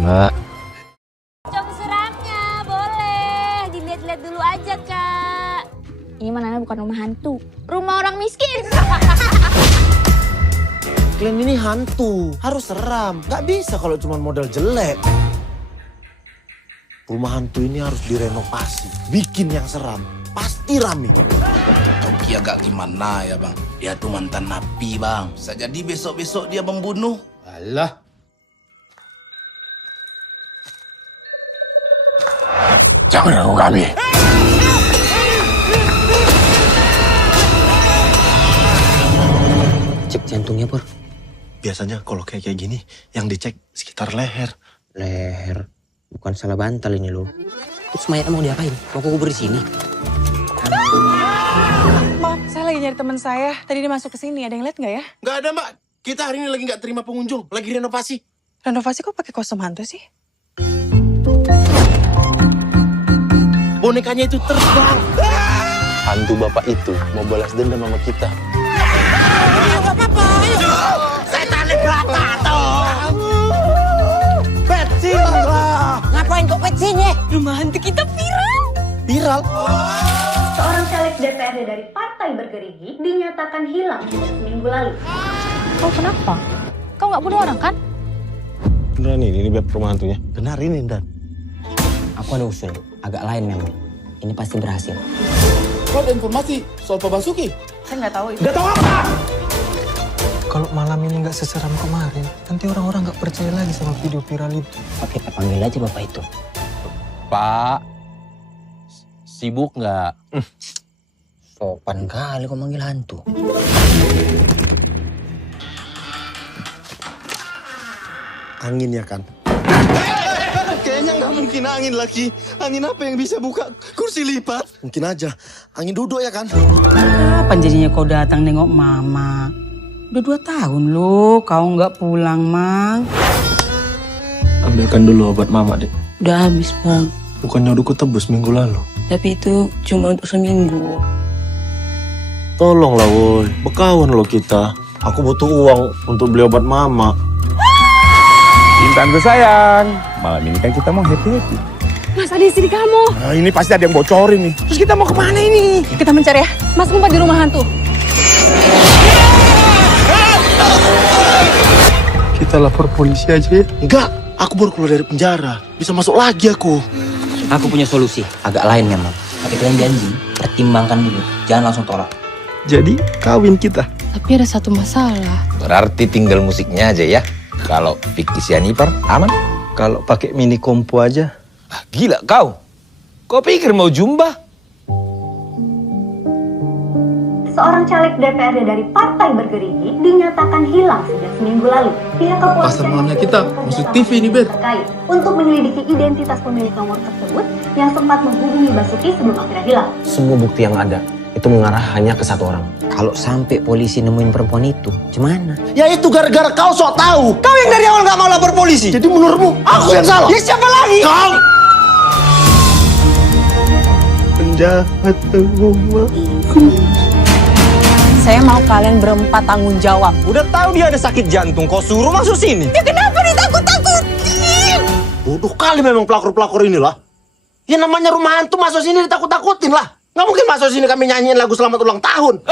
Mbak. Coba seramnya, boleh. Dilihat-lihat dulu aja, Kak. Ini mana bukan rumah hantu. Rumah orang miskin. Kalian ini hantu, harus seram. Gak bisa kalau cuma model jelek. Rumah hantu ini harus direnovasi, bikin yang seram. Pasti rame. Toki agak gimana ya bang? Dia tuh mantan napi bang. Bisa jadi besok-besok dia membunuh. Alah. Jangan ganggu kami. Cek jantungnya, Pur. Biasanya kalau kayak gini, yang dicek sekitar leher. Leher? Bukan salah bantal ini loh. Terus mayatnya mau diapain? Mau kubur di sini? Maaf, saya lagi nyari teman saya. Tadi dia masuk ke sini. Ada yang lihat nggak ya? Nggak ada mbak, kita hari ini lagi nggak terima pengunjung, lagi renovasi. Renovasi kok pakai kostum hantu sih? Bonekanya itu terbang. Hantu bapak itu mau balas dendam sama kita. Setannya berapa toh? Petsin lah. Ngapain kok petsin ya? Rumah hantu kita viral. Viral? Seorang caleg DPRD dari Partai Bergerigi dinyatakan hilang sejak seminggu lalu. Oh kenapa? Kau nggak bunuh orang kan? Beneran ini Beb rumah hantunya? Benar ini, Dan. Aku ada usul, agak lain memang. Ini pasti berhasil. Kau ada informasi soal Pak Basuki? Saya nggak tahu itu. Nggak tahu apa? Kalau malam ini nggak seseram kemarin, nanti orang-orang nggak percaya lagi sama video viral itu. Oke, kita panggil aja bapak itu. Pak, sibuk nggak? Sopan kali kau manggil hantu. Angin ya kan? Kayaknya nggak mungkin angin lagi. Angin apa yang bisa buka kursi lipat? Mungkin aja. Angin duduk ya kan? Kapan jadinya kau datang nengok mama? Udah 2 tahun loh, kau nggak pulang, Mang. Ambilkan dulu obat mama, Dek. Udah habis, Bang. Bukannya udah kutebus minggu lalu. Tapi itu cuma untuk seminggu. Tolonglah woi, bekawan lo kita. Aku butuh uang untuk beli obat mama. Intanku sayang, malam ini kan kita mau happy-happy. Mas, ada istri kamu. Nah, ini pasti ada yang bocorin nih. Terus kita mau kemana ini? Kita mencari ya. Mas ngumpet di rumah hantu. Kita lapor polisi aja ya. Enggak, aku baru keluar dari penjara. Bisa masuk lagi aku. Aku punya solusi, agak lain memang. Tapi kalian janji, pertimbangkan dulu. Jangan langsung tolak. Jadi kawin kita. Tapi ada satu masalah. Berarti tinggal musiknya aja ya. Kalau Vicky Sianipar, aman? Kalau pakai mini kompo aja. Ah, gila kau. Kau pikir mau jumba? Seorang caleg DPRD dari Partai Bergerigi dinyatakan hilang sejak seminggu lalu. Pihak kepolisian Pasar malamnya kita masuk TV ini, Bet. terkait untuk menyelidiki identitas pemilik nomor tersebut yang sempat menghubungi Basuki sebelum akhirnya hilang. Semua bukti yang ada itu mengarah hanya ke satu orang. Kalau sampai polisi nemuin perempuan itu, gimana? Ya itu gara-gara kau sok tahu. Kau yang dari awal nggak mau lapor polisi. Jadi menurutmu aku yang salah? Ya siapa lagi? Kau. Penjahat mama. Saya mau kalian berempat tanggung jawab. Udah tahu dia ada sakit jantung, kau suruh masuk sini. Ya kenapa ditakut-takutin? Bodoh kali memang pelakor-pelakor inilah. Ya namanya rumah hantu masuk sini ditakut-takutin lah. Nggak mungkin masuk sini kami nyanyiin lagu selamat ulang tahun.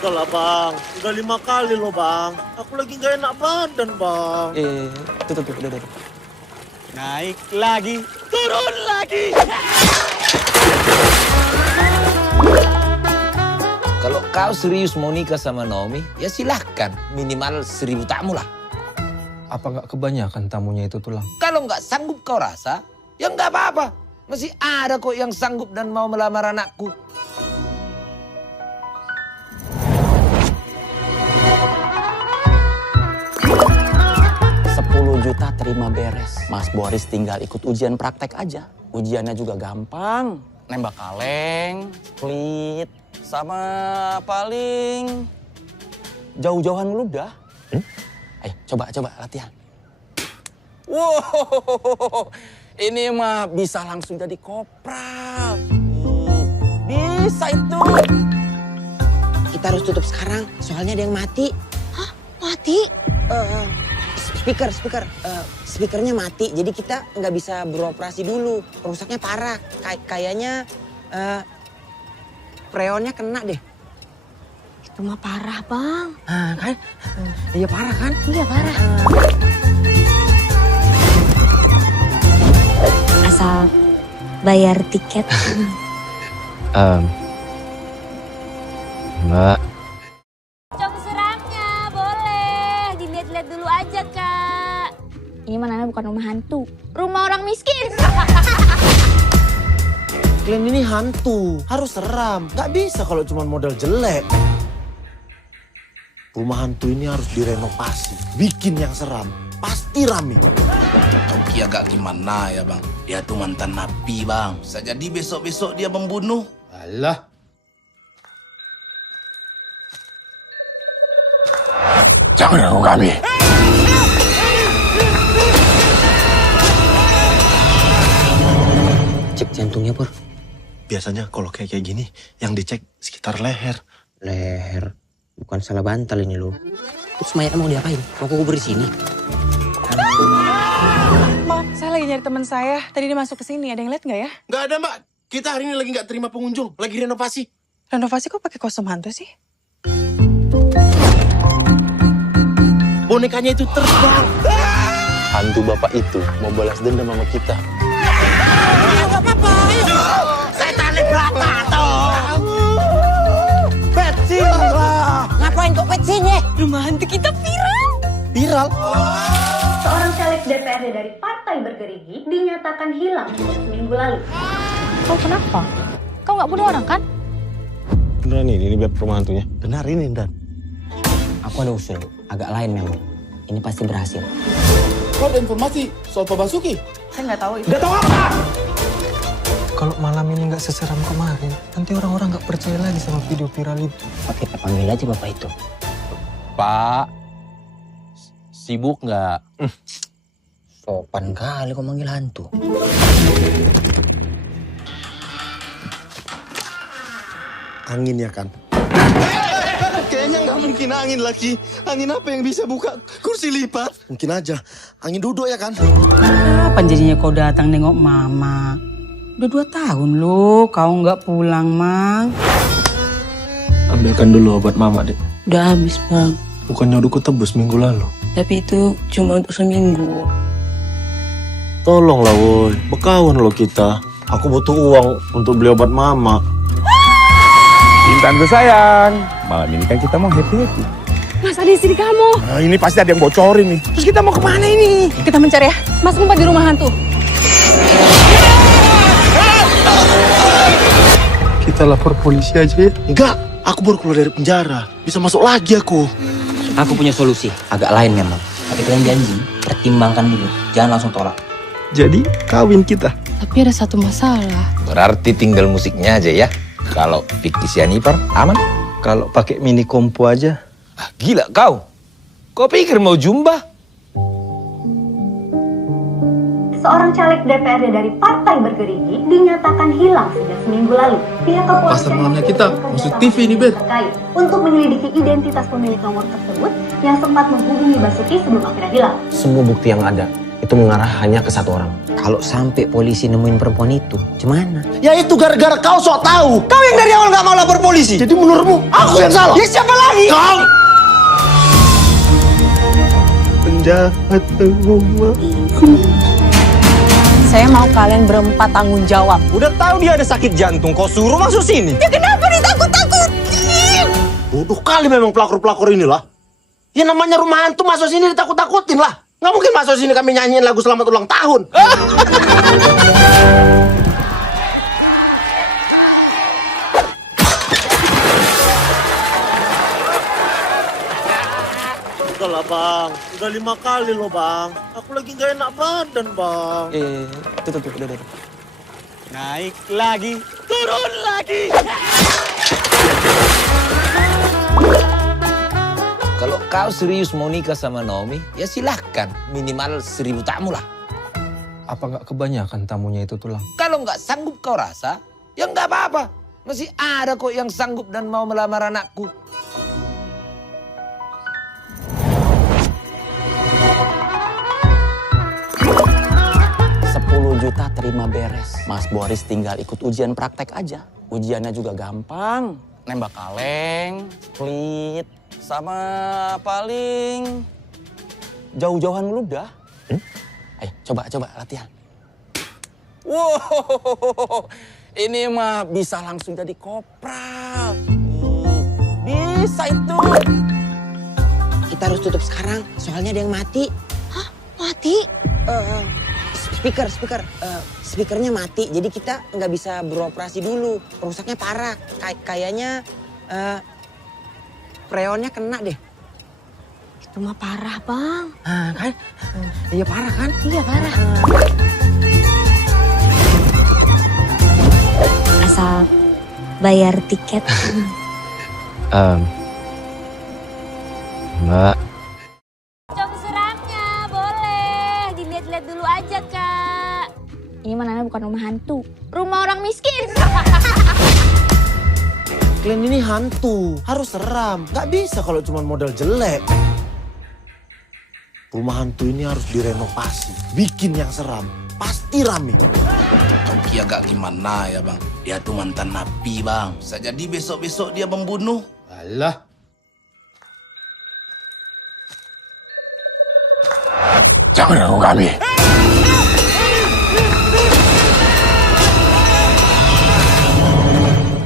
Udah lah bang, udah 5 kali loh bang. Aku lagi gak enak badan bang. Tuh, udah. Naik lagi, turun lagi. Kalau kau serius mau nikah sama Naomi, ya silahkan. Minimal 1000 tamu lah. Apa nggak kebanyakan tamunya itu tulang? Kalau nggak sanggup kau rasa, ya nggak apa-apa. Masih ada kok yang sanggup dan mau melamar anakku. Juta terima beres. Mas Boris tinggal ikut ujian praktek aja. Ujiannya juga gampang. Nembak kaleng, split, sama paling jauh-jauhan meludah. Ayo coba latihan. Wow, ini mah bisa langsung jadi kopral. Bisa itu. Kita harus tutup sekarang, soalnya ada yang mati. Hah? Mati? Speakernya mati, jadi kita nggak bisa beroperasi dulu. Rusaknya parah, kayaknya freonnya kena deh. Itu mah parah, Bang. Kan? Iya parah kan? Iya parah. Asal bayar tiket. Mbak. Cong seramnya, boleh. Dilihat-lihat dulu aja, Kak. Ini mana bukan rumah hantu. Rumah orang miskin. Kalian ini hantu, harus seram. Gak bisa kalau cuma modal jelek. Rumah hantu ini harus direnovasi, bikin yang seram. Pasti rame. Toki agak gimana ya bang? Dia tuh mantan napi bang. Bisa jadi besok-besok dia membunuh. Alah. Jangan ganggu kami. Cek jantungnya, Pur. Biasanya kalau kayak gini, yang dicek sekitar leher. Leher? Bukan salah bantal ini loh. Terus mayatnya mau diapain? Mau kubur di sini? Ma, saya lagi nyari teman saya. Tadi dia masuk ke sini. Ada yang lihat nggak ya? Nggak ada mbak. Kita hari ini lagi nggak terima pengunjung, lagi renovasi. Renovasi kok pakai kostum hantu sih? Bonekanya itu terbang. Hantu bapak itu mau balas dendam sama kita. Setan berapa toh? Petsin lah. Ngapain kok petsin ya? Rumah hantu kita viral. Viral? Seorang caleg DPRD dari Partai Bergerigi dinyatakan hilang sejak seminggu lalu. Kau kenapa? Kau nggak bunuh orang kan? Beneran ini beb rumah hantunya. Benar ini, Dan. Aku ada usul, agak lain memang. Ini pasti berhasil. Kau ada informasi soal Pak Basuki? Saya nggak tahu itu. Nggak tahu apa? Kalau malam ini nggak seseram kemarin, nanti orang-orang nggak percaya lagi sama video viral itu. Oke, kita panggil aja bapak itu. Pak, sibuk nggak? Sopan kali kau manggil hantu. Angin ya kan? Kayaknya nggak mungkin angin lagi. Angin apa yang bisa buka kursi lipat? Mungkin aja. Angin duduk ya kan? Kapan jadinya kau datang nengok mama? Udah 2 tahun loh kau nggak pulang, Mang. Ambilkan dulu obat mama, Dek. Udah habis, Bang. Bukannya udah kutebus minggu lalu. Tapi itu cuma untuk seminggu. Tolonglah, woi. Bekawan lo kita. Aku butuh uang untuk beli obat mama. Intanku sayang, malam ini kan kita mau happy-happy. Mas, ada istri kamu. Nah, ini pasti ada yang bocorin nih. Terus kita mau kemana ini? Kita mencari ya. Mas ngumpet di rumah hantu. Kita lapor polisi aja ya. Enggak, aku baru keluar dari penjara. Bisa masuk lagi aku. Aku punya solusi, agak lain memang. Tapi kalian janji, pertimbangkan dulu. Jangan langsung tolak. Jadi kawin kita. Tapi ada satu masalah. Berarti tinggal musiknya aja ya. Kalau fiktif Sianipar, aman? Kalau pakai mini kompo aja. Ah, gila kau. Kau pikir mau jumba? Seorang caleg DPRD dari Partai Bergerigi dinyatakan hilang sejak seminggu lalu. Pihak kepolisian Pasar malamnya kita masuk TV ini, Bet. terkait untuk menyelidiki identitas pemilik nomor tersebut yang sempat menghubungi Basuki sebelum akhirnya hilang. Semua bukti yang ada itu mengarah hanya ke satu orang. Kalau sampai polisi nemuin perempuan itu, gimana? Ya itu gara-gara kau sok tahu. Kau yang dari awal nggak mau lapor polisi. Jadi menurutmu aku yang salah? Ya siapa lagi? Kau! Penjahat rumah. Saya mau kalian berempat tanggung jawab. Udah tahu dia ada sakit jantung, kau suruh masuk sini. Ya kenapa ditakut-takutin? Bodoh kali memang pelakor-pelakor inilah. Ya namanya rumah hantu masuk sini ditakut-takutin lah. Nggak mungkin masuk sini kami nyanyiin lagu selamat ulang tahun. Udah lah bang, udah 5 kali loh bang. Aku lagi gak enak badan bang. Tuh, udah. Naik lagi, turun lagi. Kalau kau serius mau nikah sama Naomi, ya silahkan. Minimal 1000 tamu lah. Apa nggak kebanyakan tamunya itu tulang? Kalau nggak sanggup kau rasa, ya nggak apa-apa. Masih ada kok yang sanggup dan mau melamar anakku. Juta terima beres. Mas Boris tinggal ikut ujian praktek aja. Ujiannya juga gampang. Nembak kaleng, split, sama paling jauh-jauhan meludah. Ayo coba latihan. Wow, ini mah bisa langsung jadi kopral. Bisa itu. Kita harus tutup sekarang, soalnya ada yang mati. Hah? Mati? Speakernya mati, jadi kita nggak bisa beroperasi dulu. Rusaknya parah, kayaknya freonnya kena deh. Itu mah parah, Bang. Kan? Iya parah kan? Iya parah. Asal bayar tiket. Mbak. Cong seramnya, boleh. Dilihat-lihat dulu aja, Kak. Ini mana bukan rumah hantu. Rumah orang miskin. Kalian ini hantu, harus seram. Gak bisa kalau cuma modal jelek. Rumah hantu ini harus direnovasi, bikin yang seram. Pasti rame. Ki agak gimana ya bang? Dia tuh mantan napi bang. Bisa jadi besok-besok dia membunuh. Alah. Jangan ganggu kami.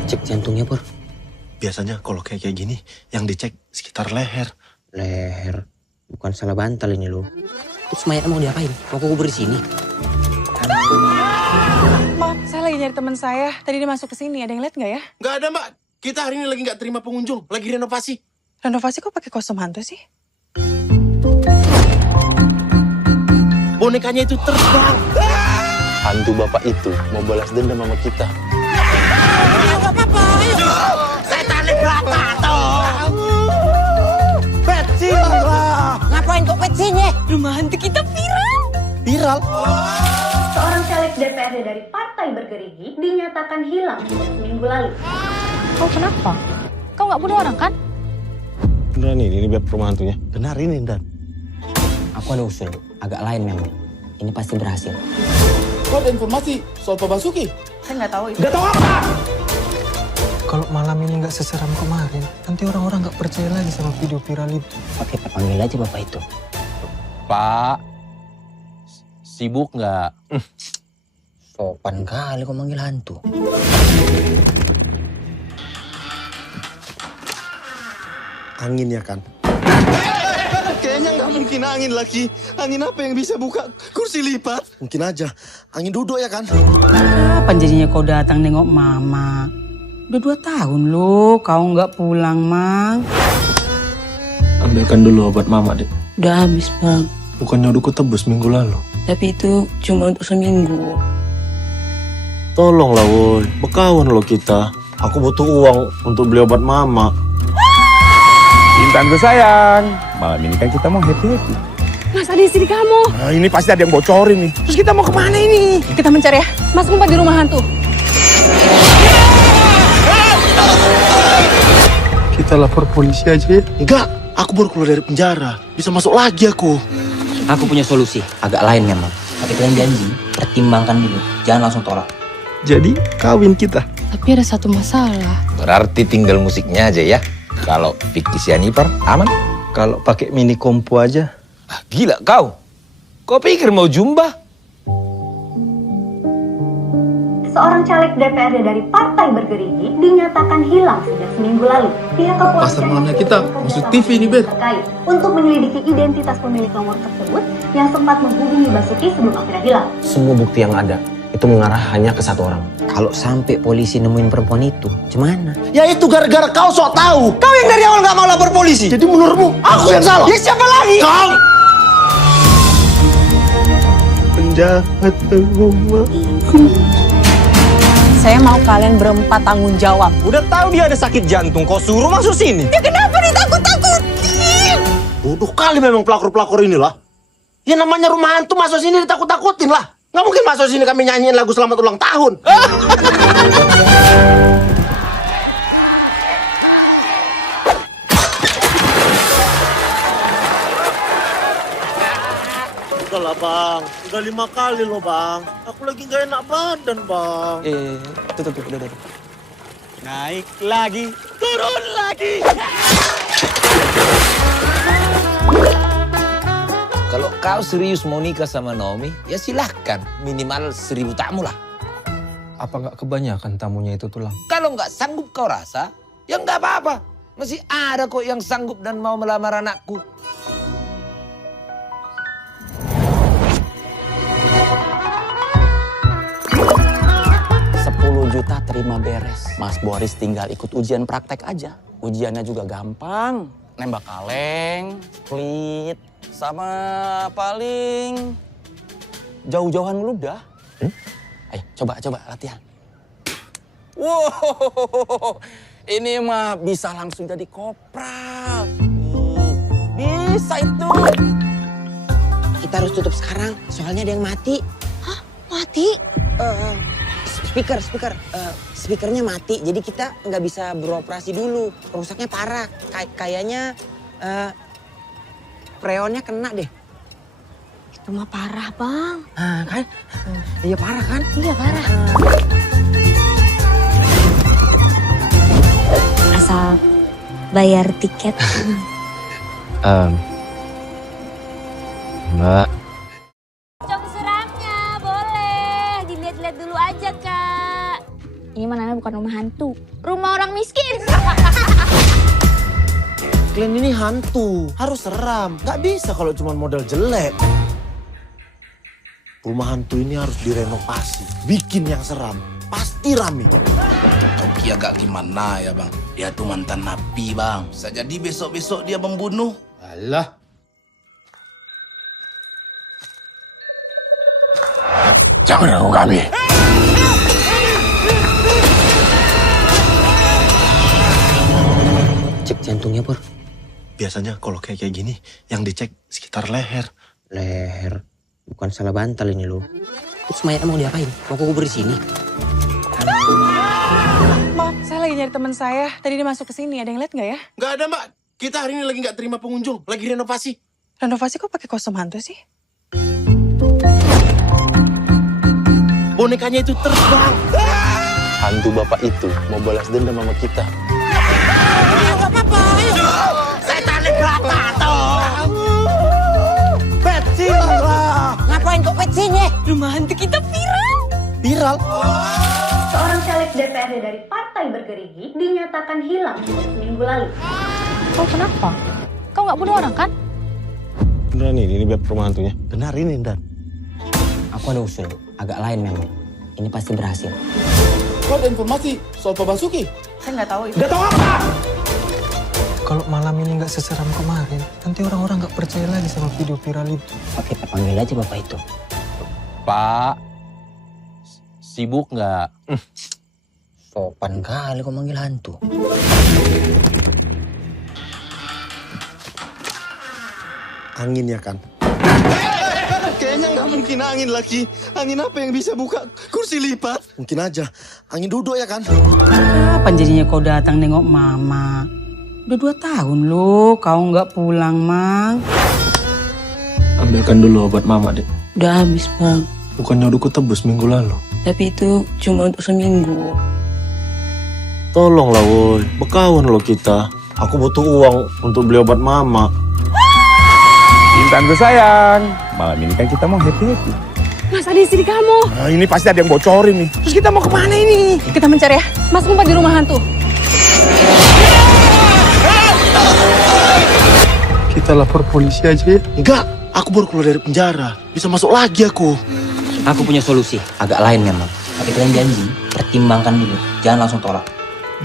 Cek jantungnya, Pur. Biasanya kalau kayak gini, yang dicek sekitar leher. Leher. Bukan salah bantal ini lo. Terus mayatnya mau diapain? Mau kubur di sini? Maaf, saya lagi nyari teman saya. Tadi dia masuk ke sini. Ada yang lihat nggak ya? Nggak ada, Mbak. Kita hari ini lagi nggak terima pengunjung. Lagi renovasi. Renovasi kok pakai kostum hantu sih? Bonekanya itu terbang. Hantu bapak itu mau balas dendam sama kita. Gak apa-apa, ayo. Setan di belakang tuh. Petsin lah. Ngapain kok petsinnya? Rumah hantu kita viral. Viral? Seorang caleg DPRD dari Partai Bergerigi dinyatakan hilang sejak seminggu lalu. Kau kenapa? Kau nggak bunuh orang kan? Beneran ini beb rumah hantunya. Benar ini, Dan. Aku ada usul, agak lain memang. Ini pasti berhasil. Kau ada informasi soal Pak Basuki? Saya nggak tahu itu. Nggak tahu apa? Kalau malam ini nggak seseram kemarin, nanti orang-orang nggak percaya lagi sama video viral itu. Oke, kita panggil aja bapak itu. Pak, sibuk nggak? Sopan kali kau manggil hantu. Angin ya kan? Kayaknya nggak mungkin angin lagi. Angin apa yang bisa buka kursi lipat? Mungkin aja. Angin duduk ya kan? Kapan jadinya kau datang nengok mama? Udah 2 tahun loh kau nggak pulang, Mang. Ambilkan dulu obat mama, Dek. Udah habis, Bang. Bukannya udah kutebus minggu lalu. Tapi itu cuma untuk seminggu. Tolonglah, woi. Bekawan lo kita. Aku butuh uang untuk beli obat mama. Intanku sayang, malam ini kan kita mau happy-happy. Mas, ada istri kamu. Nah, ini pasti ada yang bocorin nih. Terus kita mau kemana ini? Kita mencari ya. Mas ngumpet di rumah hantu. Kita lapor polisi aja ya. Enggak, aku baru keluar dari penjara. Bisa masuk lagi aku. Aku punya solusi, agak lain memang. Tapi kalian janji, pertimbangkan dulu. Jangan langsung tolak. Jadi kawin kita. Tapi ada satu masalah. Berarti tinggal musiknya aja ya. Kalau fiktif Jennifer, aman? Kalau pakai mini kompo aja. Ah, gila kau. Kau pikir mau jumba? Seorang caleg DPRD dari Partai Bergerigi dinyatakan hilang sejak seminggu lalu. Pihak kepolisian Pasar malamnya kita masuk TV nih, Bet. terkait untuk menyelidiki identitas pemilik nomor tersebut yang sempat menghubungi Basuki sebelum akhirnya hilang. Semua bukti yang ada itu mengarah hanya ke satu orang. Kalau sampai polisi nemuin perempuan itu, gimana? Ya itu gara-gara kau sok tahu. Kau yang dari awal nggak mau lapor polisi. Jadi menurutmu aku yang salah? Ya siapa lagi? Kau. Penjahat rumah. Saya mau kalian berempat tanggung jawab. Udah tahu dia ada sakit jantung, kau suruh masuk sini. Ya kenapa ditakut-takutin? Bodoh kali memang pelakor-pelakor inilah. Ya namanya rumah hantu masuk sini ditakut-takutin lah. Nggak mungkin masuk sini kami nyanyiin lagu selamat ulang tahun. Udahlah bang, udah 5 kali loh bang. Aku lagi gak enak badan bang. Tuh, udah. Naik lagi. Turun lagi. Kalau kau serius mau nikah sama Naomi, ya silahkan. Minimal 1000 tamu lah. Apa nggak kebanyakan tamunya itu tulang? Kalau nggak sanggup kau rasa, ya nggak apa-apa. Masih ada kok yang sanggup dan mau melamar anakku. Juta terima beres. Mas Boris tinggal ikut ujian praktek aja. Ujiannya juga gampang. Nembak kaleng, split, sama paling jauh-jauhan meludah. Ayo coba latihan. Wow, ini mah bisa langsung jadi kopral. Bisa itu. Kita harus tutup sekarang, soalnya ada yang mati. Hah? Mati? Speakernya mati, jadi kita nggak bisa beroperasi dulu. Rusaknya parah, kayaknya freonnya kena deh. Itu mah parah, Bang. Nah, kan? Iya parah kan? Iya, parah. Asal bayar tiket. Mbak, Pocong suramnya, boleh. Dilihat-lihat dulu aja, Kak. Ini mah namanya bukan rumah hantu. Rumah orang miskin. Kalian ini hantu, harus seram. Gak bisa kalau cuma model jelek. Rumah hantu ini harus direnovasi, bikin yang seram. Pasti rame. Toki agak gimana ya bang? Dia tuh mantan napi bang. Bisa jadi besok-besok dia membunuh. Alah. Jangan ganggu kami. Cek jantungnya, Pur. Biasanya kalau kayak gini, yang dicek sekitar leher. Leher. Bukan salah bantal ini loh. Terus mayatnya mau diapain? Mau kubur di sini? Maaf, saya lagi nyari teman saya. Tadi dia masuk ke sini. Ada yang lihat nggak ya? Nggak ada mbak, kita hari ini lagi nggak terima pengunjung, lagi renovasi. Renovasi kok pakai kostum hantu sih? Bonekanya itu terbang. hantu bapak itu mau balas dendam sama kita. Gak apa-apa, ayo. Setan Krakatau. Petsin lah. Ngapain kok petsinnya? Rumah hantu kita viral. Viral? Seorang caleg DPRD dari Partai Bergerigi dinyatakan hilang sejak seminggu lalu. Oh kenapa? Kau nggak bunuh orang kan? Beneran ini biar rumah hantunya. Benar ini, Dan. Aku ada usul, agak lain memang. Ini pasti berhasil. Kau ada informasi soal Pak Basuki? Saya nggak tahu itu. Nggak tahu apa? Kalau malam ini nggak seseram kemarin, nanti orang-orang nggak percaya lagi sama video viral itu. Oke, kita panggil aja bapak itu. Pak, sibuk nggak? Sopan kali kau manggil hantu. Angin ya kan? Kayaknya nggak mungkin angin lagi. Angin apa yang bisa buka kursi lipat? Mungkin aja. Angin duduk ya kan? Kapan jadinya kau datang nengok mama? Udah 2 tahun loh kau nggak pulang, Mang. Ambilkan dulu obat mama, Dek. Udah habis, Bang. Bukannya udah kutebus minggu lalu. Tapi itu cuma untuk seminggu. Tolonglah woi, bekawan lo kita. Aku butuh uang untuk beli obat mama. Intanku sayang, malam ini kan kita mau happy-happy. Mas, ada istri kamu. Nah, ini pasti ada yang bocorin nih. Terus kita mau kemana ini? Kita mencari ya. Mas ngumpet di rumah hantu. Kita lapor polisi aja ya. Enggak, aku baru keluar dari penjara. Bisa masuk lagi aku. Aku punya solusi, agak lain memang. Tapi kalian janji, pertimbangkan dulu. Jangan langsung tolak.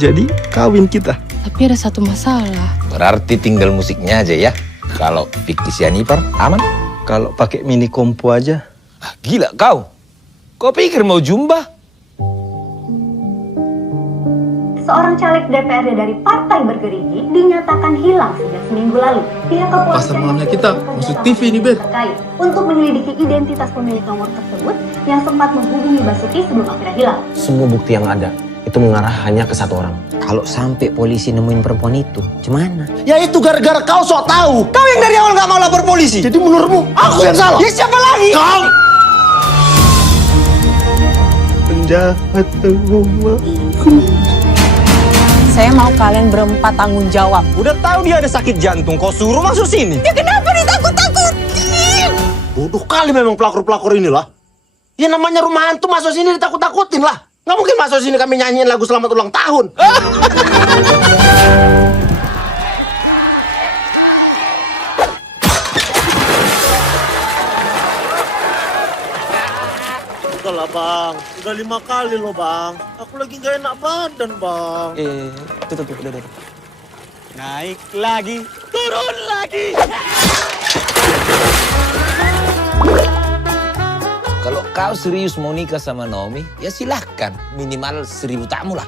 Jadi kawin kita. Tapi ada satu masalah. Berarti tinggal musiknya aja ya. Kalau fiktif Jennifer, aman? Kalau pakai mini kompo aja. Ah, gila kau. Kau pikir mau jumba? Seorang caleg DPRD dari Partai Bergerigi dinyatakan hilang sejak seminggu lalu. Pihak Pasar kepolisian malamnya kita, masuk TV ini, Bet. terkait untuk menyelidiki identitas pemilik nomor tersebut yang sempat menghubungi Basuki sebelum akhirnya hilang. Semua bukti yang ada itu mengarah hanya ke satu orang. Kalau sampai polisi nemuin perempuan itu, gimana? Ya itu gara-gara kau sok tahu. Kau yang dari awal nggak mau lapor polisi. Jadi menurutmu aku yang salah? Ya siapa lagi? Kau. Penjahat rumah. Saya mau kalian berempat tanggung jawab. Udah tahu dia ada sakit jantung, kau suruh masuk sini. Ya kenapa ditakut-takutin? Bodoh kali memang pelakor-pelakor inilah. Ya namanya rumah hantu masuk sini ditakut-takutin lah. Nggak mungkin masuk sini kami nyanyiin lagu selamat ulang tahun. Udahlah bang, udah 5 kali loh bang. Aku lagi gak enak badan bang. Tuh, udah. Naik lagi, turun lagi. Kalau kau serius mau nikah sama Naomi, ya silahkan. Minimal 1000 tamu lah.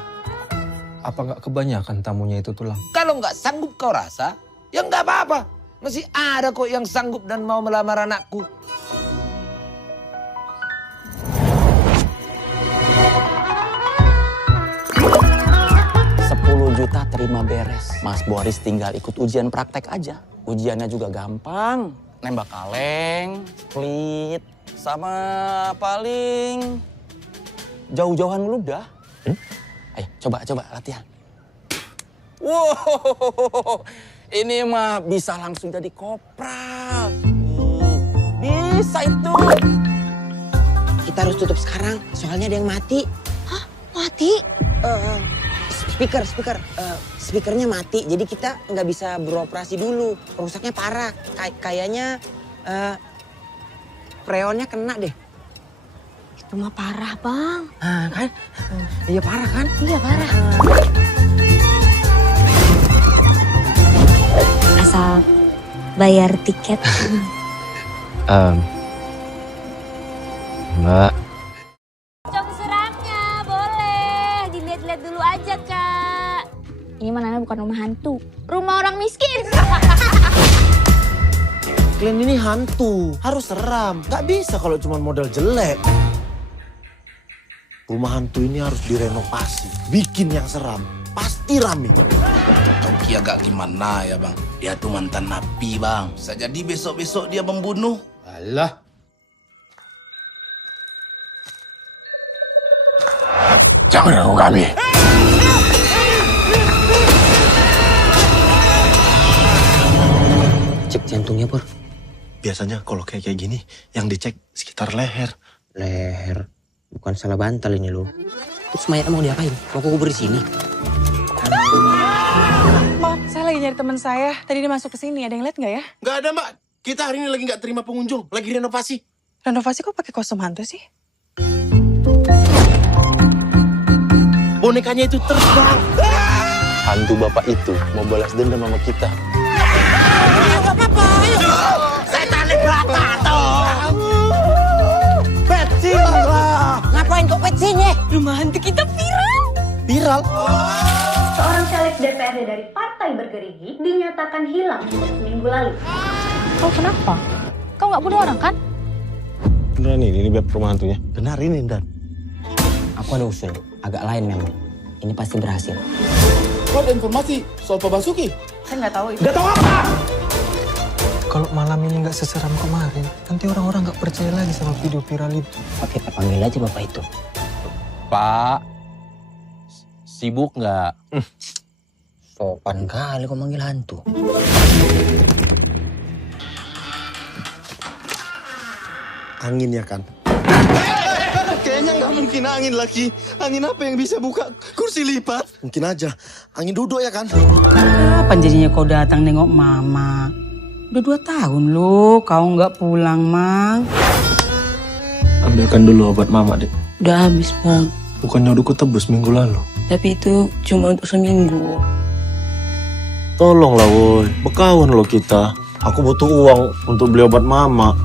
Apa nggak kebanyakan tamunya itu tulang? Kalau nggak sanggup kau rasa, ya nggak apa-apa. Masih ada kok yang sanggup dan mau melamar anakku. Juta terima beres. Mas Boris tinggal ikut ujian praktek aja. Ujiannya juga gampang. nembak kaleng, split, sama paling jauh-jauhan ludah. Ayo, coba latihan. Wow, ini mah bisa langsung jadi kopral. Bisa itu. Kita harus tutup sekarang, soalnya ada yang mati. Hah? Mati? Speakernya mati, jadi kita nggak bisa beroperasi dulu. Rusaknya parah, kayaknya freonnya kena deh. Itu mah parah, Bang. Kan? Iya parah kan? Iya, parah. Asal bayar tiket. Mbak, Cok suramnya, boleh. Dilihat-lihat dulu aja, Kak. Ini mah Nana bukan rumah hantu. Rumah orang miskin. Kalian ini hantu, harus seram. Gak bisa kalau cuma model jelek. Rumah hantu ini harus direnovasi, bikin yang seram. Pasti rame. Oki agak gimana ya bang? Dia tuh mantan napi bang. Bisa jadi besok-besok dia membunuh. Alah. Jangan ganggu kami. Cek jantungnya, Pur. Biasanya kalau kayak gini, yang dicek sekitar leher. Leher. Bukan salah bantal ini loh. Terus mayatnya mau diapain? Mau kubur di sini? Maaf, saya lagi nyari teman saya. Tadi dia masuk ke sini. Ada yang lihat nggak ya? Nggak ada, Mbak. Kita hari ini lagi nggak terima pengunjung. Lagi renovasi. Renovasi kok pakai kostum hantu sih? Bonekanya itu terbang. hantu bapak itu mau balas dendam sama kita. Gak apa-apa, ayo. Setan di belakang tuh. Petsin lah. Ngapain kok petsin ya? Rumah hantu kita viral. Viral? Seorang caleg DPRD dari Partai Bergerigi dinyatakan hilang sejak seminggu lalu. Kau kenapa? Kau nggak bunuh orang kan? Beneran ini beb rumah hantunya? Benar ini, Dan. Aku ada usul, agak lain memang. Ini pasti berhasil. Kau ada informasi soal Pak Basuki? Saya nggak tahu itu. Nggak tahu apa? Kalau malam ini nggak seseram kemarin, nanti orang-orang nggak percaya lagi sama video viral itu. Oke, kita panggil aja bapak itu. Pak, sibuk nggak? Sopan kali kau manggil hantu. Angin ya kan? Kayaknya nggak mungkin angin lagi. Angin apa yang bisa buka kursi lipat? Mungkin aja. Angin duduk ya kan? Kapan jadinya kau datang nengok mama? Udah 2 tahun loh kau nggak pulang, Mang. Ambilkan dulu obat mama, Dek. Udah habis, Bang. Bukannya udah kutebus minggu lalu. Tapi itu cuma untuk seminggu. Tolonglah woi, bekawan lo kita. Aku butuh uang untuk beli obat mama.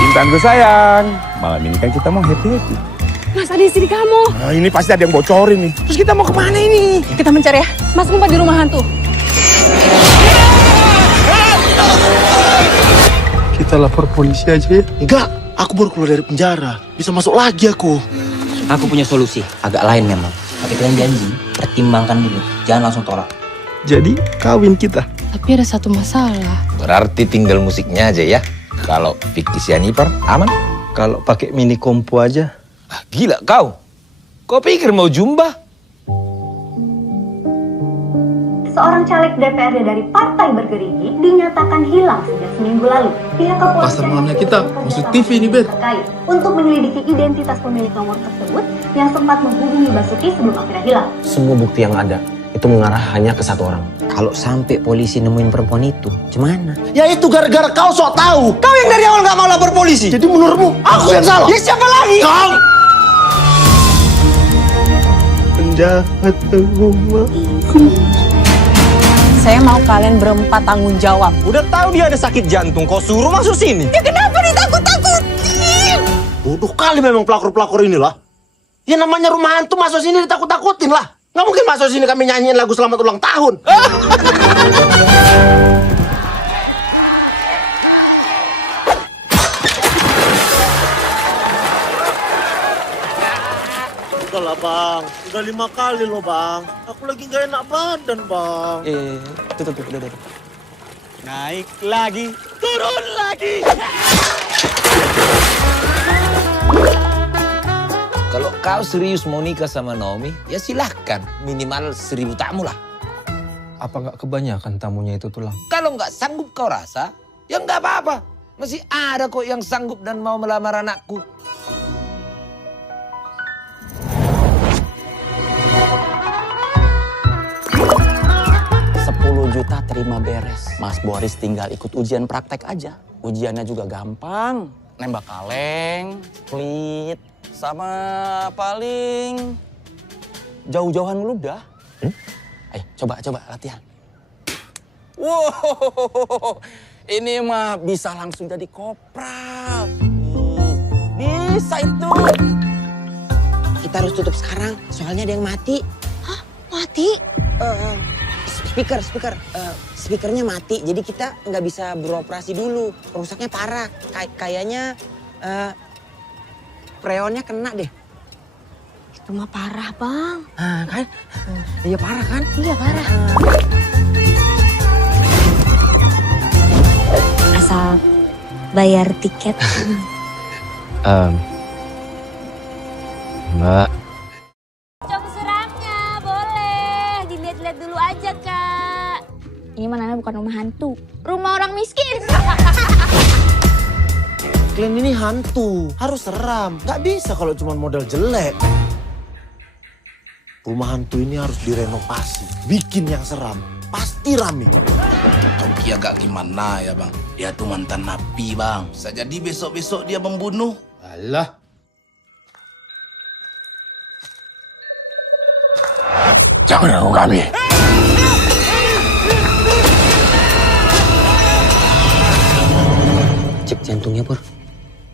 Intanku sayang, malam ini kan kita mau happy-happy. Mas, ada istri kamu. Nah, ini pasti ada yang bocorin nih. Terus kita mau kemana ini? Kita mencari ya. Mas ngumpet di rumah hantu. Kita lapor polisi aja ya. Enggak, aku baru keluar dari penjara. Bisa masuk lagi aku. Aku punya solusi, agak lain memang. Tapi kalian janji, pertimbangkan dulu. Jangan langsung tolak. Jadi kawin kita. Tapi ada satu masalah. Berarti tinggal musiknya aja ya. Kalau fiktisi Jennifer, aman? Kalau pakai mini kompo aja. Ah, gila kau. Kau pikir mau jumba? Seorang caleg DPRD dari Partai Bergerigi dinyatakan hilang sejak seminggu lalu. Pihak kepolisian Pasar malamnya kita, masuk TV ini, Ber. terkait untuk menyelidiki identitas pemilik nomor tersebut yang sempat menghubungi Basuki sebelum akhirnya hilang. Semua bukti yang ada itu mengarah hanya ke satu orang. Kalau sampai polisi nemuin perempuan itu, gimana? Ya itu gara-gara kau sok tahu. Kau yang dari awal nggak mau lapor polisi. Jadi menurutmu aku yang salah? Ya siapa lagi? Kau. Penjahat rumah. Saya mau kalian berempat tanggung jawab. Udah tahu dia ada sakit jantung, kau suruh masuk sini. Ya kenapa ditakut-takutin? Bodoh kali memang pelakor-pelakor inilah. Ya namanya rumah hantu masuk sini ditakut-takutin lah. Nggak mungkin masuk sini kami nyanyiin lagu selamat ulang tahun. Udah lah bang, udah 5 kali loh bang. Aku lagi gak enak badan bang. Tuh, udah. Naik lagi. Turun lagi! Kalau kau serius mau nikah sama Naomi, ya silahkan. Minimal 1000 tamu lah. Apa nggak kebanyakan tamunya itu tulang? Kalau nggak sanggup kau rasa, ya nggak apa-apa. Masih ada kok yang sanggup dan mau melamar anakku. Juta terima beres. Mas Boris tinggal ikut ujian praktek aja. Ujiannya juga gampang. Nembak kaleng, pelit, sama paling jauh-jauhan meludah. Ayo coba latihan. Wow, ini mah bisa langsung jadi kopral. Bisa itu. Kita harus tutup sekarang, soalnya ada yang mati. Hah? Mati? Speakernya mati, jadi kita nggak bisa beroperasi dulu. Rusaknya parah, kayaknya freonnya kena deh. Itu mah parah, Bang. Kan? Iya parah kan? Iya parah. Asal bayar tiket. Mbak, Pocong suramnya, boleh. Dilihat-lihat dulu aja, Kak. Ini mana bukan rumah hantu. Rumah orang miskin. Kalian ini hantu, harus seram. Gak bisa kalau cuma modal jelek. Rumah hantu ini harus direnovasi, bikin yang seram. Pasti rame. Toki agak gimana ya bang? Dia tuh mantan napi bang. Bisa jadi besok-besok dia membunuh. Alah. Jangan ganggu kami. Cek jantungnya, Pur.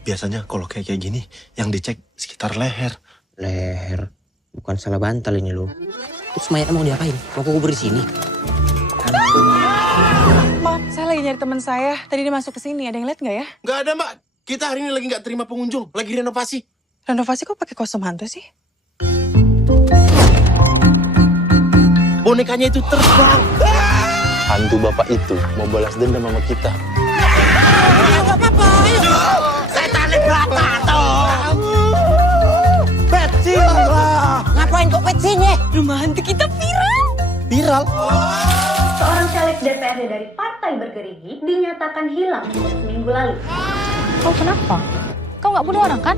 Biasanya kalau kayak gini, yang dicek sekitar leher. Leher. Bukan salah bantal ini loh. Terus mayatnya mau diapain? Mau kubur di sini? Maaf, saya lagi nyari teman saya. Tadi dia masuk ke sini. Ada yang lihat nggak ya? Nggak ada mbak. Kita hari ini lagi nggak terima pengunjung. Lagi renovasi. Renovasi kok pakai kostum hantu sih? Bonekanya itu terbang. hantu bapak itu mau balas dendam sama kita. Gak apa-apa, ayo. Setannya berapa toh? Petsin lah. Ngapain kok petsin ya? Rumah hantu kita viral. Viral? Seorang caleg DPRD dari Partai Bergerigi dinyatakan hilang sejak seminggu lalu. Kau kenapa? Kau nggak bunuh orang kan?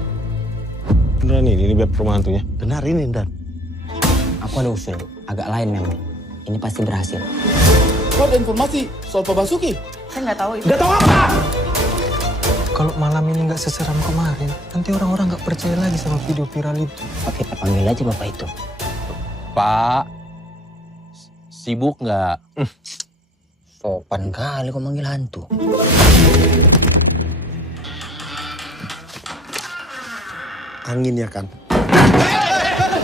Beneran ini beb rumah hantunya. Benar ini, Dan. Aku ada usul, agak lain memang. Ini pasti berhasil. Kau ada informasi soal Pak Basuki? Saya nggak tahu itu. Nggak tahu apa? Kalau malam ini nggak seseram kemarin, nanti orang-orang nggak percaya lagi sama video viral itu. Oke, kita panggil aja bapak itu. Pak, sibuk nggak? Sopan kali kau manggil hantu. Angin ya kan?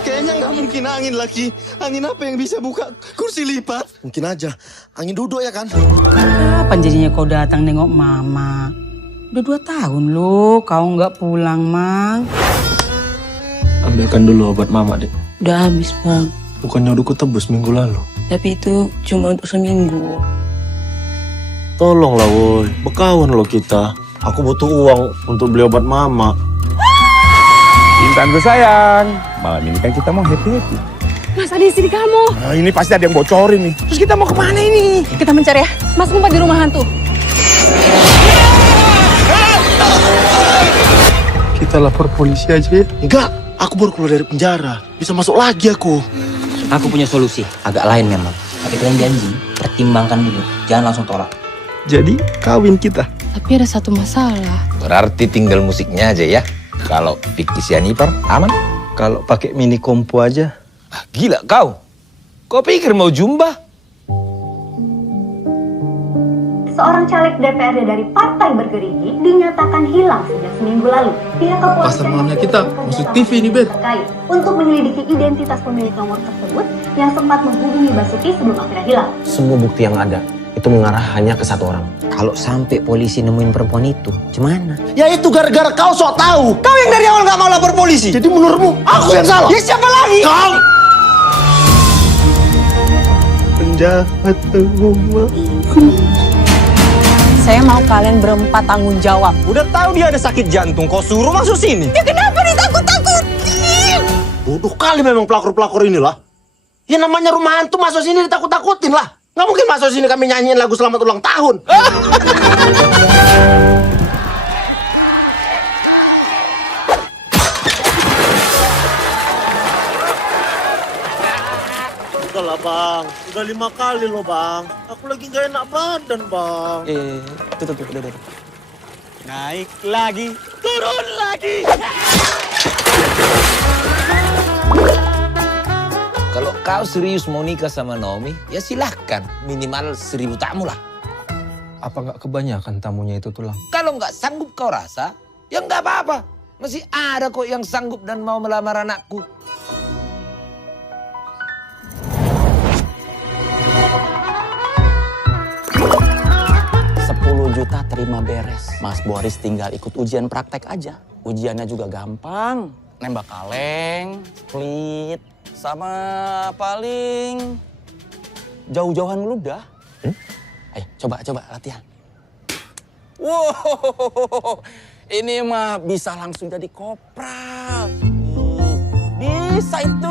Kayaknya nggak mungkin angin lagi. Angin apa yang bisa buka kursi lipat? Mungkin aja. Angin duduk ya kan? Kapan jadinya kau datang nengok mama? Udah 2 tahun loh kau nggak pulang, Mang. Ambilkan dulu obat mama, Dek. Udah habis, Bang. Bukannya udah kutebus minggu lalu. Tapi itu cuma untuk seminggu. Tolonglah, woi. Bekawan lo kita. Aku butuh uang untuk beli obat mama. Intanku sayang, malam ini kan kita mau happy-happy. Mas, ada istri kamu. Nah, ini pasti ada yang bocorin nih. Terus kita mau kemana ini? Kita mencari ya. Mas ngumpet di rumah hantu. Kita lapor polisi aja ya. Enggak, aku baru keluar dari penjara. Bisa masuk lagi aku. Aku punya solusi, agak lain memang. Tapi kalian janji, pertimbangkan dulu. Jangan langsung tolak. Jadi kawin kita. Tapi ada satu masalah. Berarti tinggal musiknya aja ya. Kalau fiktif Sianipar, aman? Kalau pakai mini kompo aja. Ah, gila kau. Kau pikir mau jumba? Seorang caleg DPRD dari Partai Bergerigi dinyatakan hilang sejak seminggu lalu. Pihak kepolisian Pasar malamnya kita masuk TV ini, Bet. terkait untuk menyelidiki identitas pemilik nomor tersebut yang sempat menghubungi Basuki sebelum akhirnya hilang. Semua bukti yang ada itu mengarah hanya ke satu orang. Kalau sampai polisi nemuin perempuan itu, gimana? Ya itu gara-gara kau sok tahu. Kau yang dari awal nggak mau lapor polisi. Jadi menurutmu aku yang salah? Ya siapa lagi? Kau. Penjahat rumah. Saya mau kalian berempat tanggung jawab. Udah tahu dia ada sakit jantung, kau suruh masuk sini. Ya kenapa ditakut-takutin? Bodoh kali memang pelakor-pelakor inilah. Ya namanya rumah hantu masuk sini ditakut-takutin lah. Nggak mungkin masuk sini kami nyanyiin lagu selamat ulang tahun. Udah lah bang, udah 5 kali loh bang. Aku lagi gak enak badan bang. Tuh, udah. Naik lagi, turun lagi. Kalau kau serius mau nikah sama Naomi, ya silahkan. Minimal 1000 tamu lah. Apa nggak kebanyakan tamunya itu tulang? Kalau nggak sanggup kau rasa, ya nggak apa-apa. Masih ada kok yang sanggup dan mau melamar anakku. Juta terima beres. Mas Boris tinggal ikut ujian praktek aja. Ujiannya juga gampang. Nembak kaleng, split, sama paling jauh-jauhan meludah. Ayo coba latihan. Wow, ini mah bisa langsung jadi kopral. Bisa itu.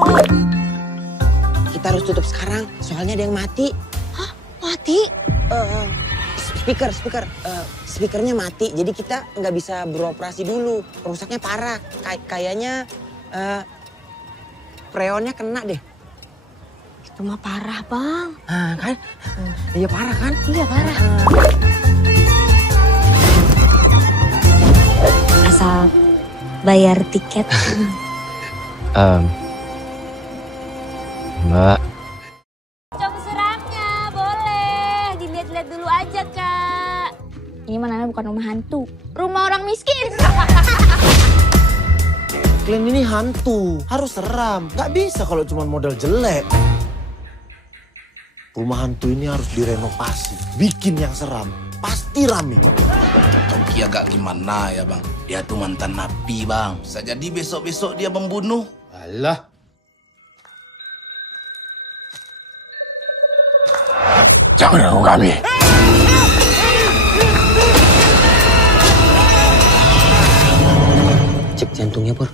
Kita harus tutup sekarang, soalnya ada yang mati. Hah? Mati? Speakernya mati, jadi kita nggak bisa beroperasi dulu. Rusaknya parah, kayaknya freonnya kena deh. Itu mah parah bang. Kan? Iya parah kan? Iya parah. Asal bayar tiket. Mbak. Cong seramnya boleh dilihat-lihat dulu aja kak. Ini mana bukan rumah hantu, rumah orang miskin. Kalian ini hantu, harus seram. Gak bisa kalau cuma modal jelek. Rumah hantu ini harus direnovasi, bikin yang seram. Pasti rame. Toki agak gimana ya bang? Dia tuh mantan napi bang. Bisa jadi besok-besok dia membunuh. Alah. Jangan ganggu kami. Cek jantungnya, Pur.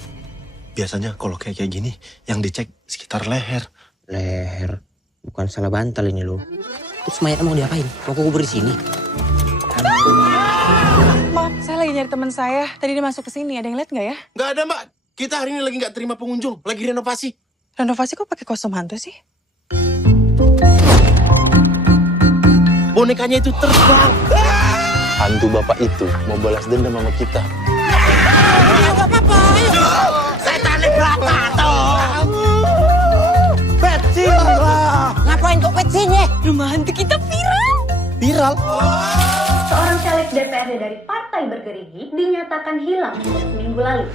Biasanya kalau kayak gini, yang dicek sekitar leher. Leher? Bukan salah bantal ini loh. Terus mayatnya mau diapain? Mau kubur di sini? Maaf, saya lagi nyari teman saya. Tadi dia masuk ke sini. Ada yang lihat nggak ya? Nggak ada mbak. Kita hari ini lagi nggak terima pengunjung. Lagi renovasi. Renovasi kok pakai kostum hantu sih? Bonekanya itu terbang. Hantu bapak itu mau balas dendam sama kita. Gak apa-apa, ayo. Setan di belakang tuh. Petsin lah. Ngapain kok petsin ya? Rumah hantu kita viral. Viral? Seorang caleg DPRD dari Partai Bergerigi dinyatakan hilang sejak seminggu lalu.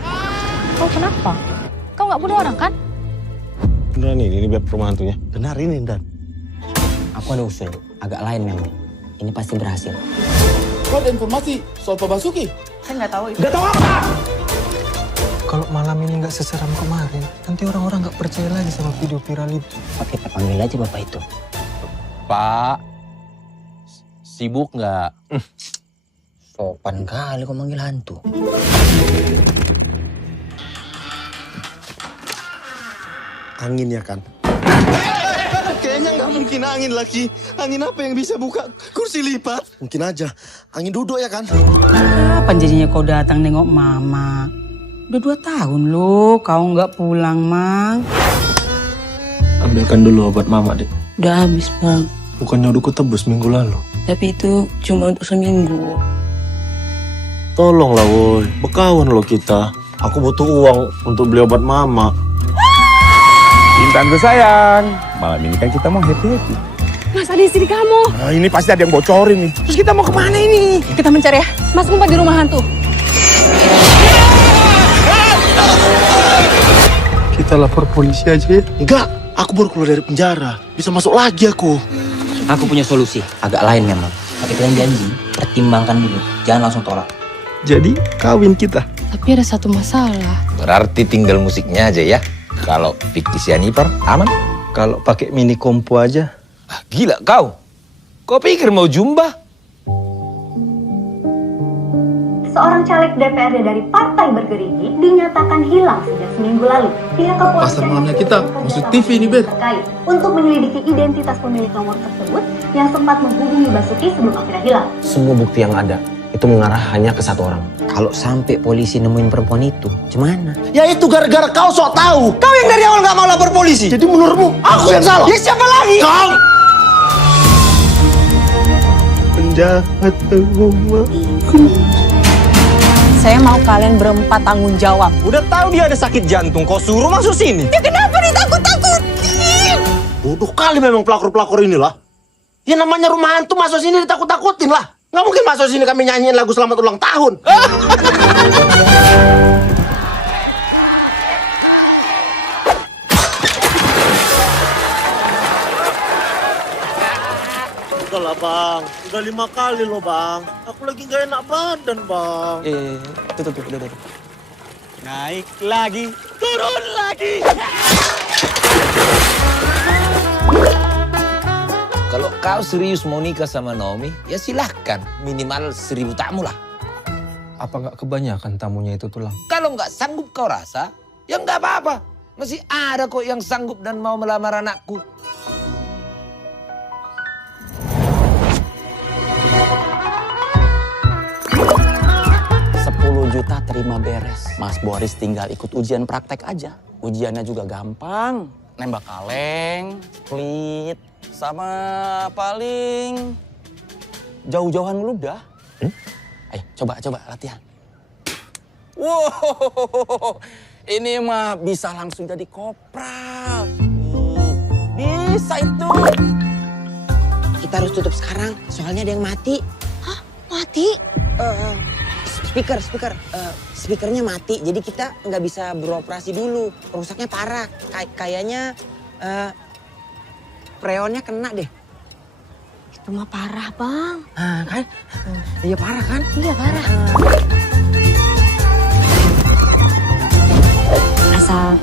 Oh kenapa? Kau nggak bunuh orang kan? Beneran ini beb rumah hantunya. Benar ini, Dan. Aku ada usul, agak lain memang. Ini pasti berhasil. Kau ada informasi soal Pak Basuki? Saya nggak tahu itu. Nggak tahu apa? Kalau malam ini nggak seseram kemarin, nanti orang-orang nggak percaya lagi sama video viral itu. Oke, kita panggil aja bapak itu. Pak, sibuk nggak? Sopan kali kok manggil hantu. Angin ya kan? Kayaknya nggak mungkin angin lagi. Angin apa yang bisa buka kursi lipat? Mungkin aja. Angin duduk ya kan? Kapan jadinya kau datang nengok mama? Udah 2 tahun loh kau nggak pulang, Mang. Ambilkan dulu obat mama, Dek. Udah habis, Bang. Bukannya udah kutebus minggu lalu. Tapi itu cuma untuk seminggu. Tolonglah, woi. Bekawan lo kita. Aku butuh uang untuk beli obat mama. Intanku sayang, malam ini kan kita mau happy-happy. Mas, ada istri kamu. Nah, ini pasti ada yang bocorin nih. Terus kita mau kemana ini? Kita mencari ya. Mas ngumpet di rumah hantu. Kita lapor polisi aja ya. Enggak, aku baru keluar dari penjara. Bisa masuk lagi aku. Aku punya solusi, agak lain memang. Tapi kalian janji, pertimbangkan dulu. Jangan langsung tolak. Jadi kawin kita. Tapi ada satu masalah. Berarti tinggal musiknya aja ya. Kalau fiktif Jennifer, aman? Kalau pakai mini kompo aja. Gila kau. Kau pikir mau jumba? seorang caleg DPRD dari Partai Bergerigi dinyatakan hilang sejak seminggu lalu. Pihak kepolisian Pasar malamnya kita, maksud TV ini, Bet. terkait untuk menyelidiki identitas pemilik nomor tersebut yang sempat menghubungi Basuki sebelum akhirnya hilang. Semua bukti yang ada itu mengarah hanya ke satu orang. Kalau sampai polisi nemuin perempuan itu, gimana? Ya itu gara-gara kau sok tahu. Kau yang dari awal nggak mau lapor polisi. Jadi menurutmu aku yang salah? Ya siapa lagi? Kau! Penjahat rumah. Saya mau kalian berempat tanggung jawab. Udah tahu dia ada sakit jantung, kau suruh masuk sini. Ya kenapa ditakut-takutin? Bodoh kali memang pelakor-pelakor inilah. Ya namanya rumah hantu masuk sini ditakut-takutin lah. Nggak mungkin masuk sini kami nyanyiin lagu selamat ulang tahun. Udah lah bang, udah 5 kali loh bang. Aku lagi gak enak badan bang. Tuh, udah. Naik lagi, turun lagi. Kalau kau serius mau nikah sama Naomi, ya silahkan. Minimal 1000 tamu lah. Apa nggak kebanyakan tamunya itu tulang? Kalau nggak sanggup kau rasa, ya nggak apa-apa. Masih ada kok yang sanggup dan mau melamar anakku. Juta terima beres. Mas Boris tinggal ikut ujian praktek aja. Ujiannya juga gampang. Nembak kaleng, split, sama paling jauh-jauhan ludah. Ayo coba latihan. Wow, ini mah bisa langsung jadi kopral. Bisa itu. Kita harus tutup sekarang, soalnya ada yang mati. Hah? Mati? Speakernya mati, jadi kita nggak bisa beroperasi dulu. Rusaknya parah, kayaknya freonnya kena deh. Itu mah parah, Bang. Kan? Iya parah kan? Iya, parah. Asal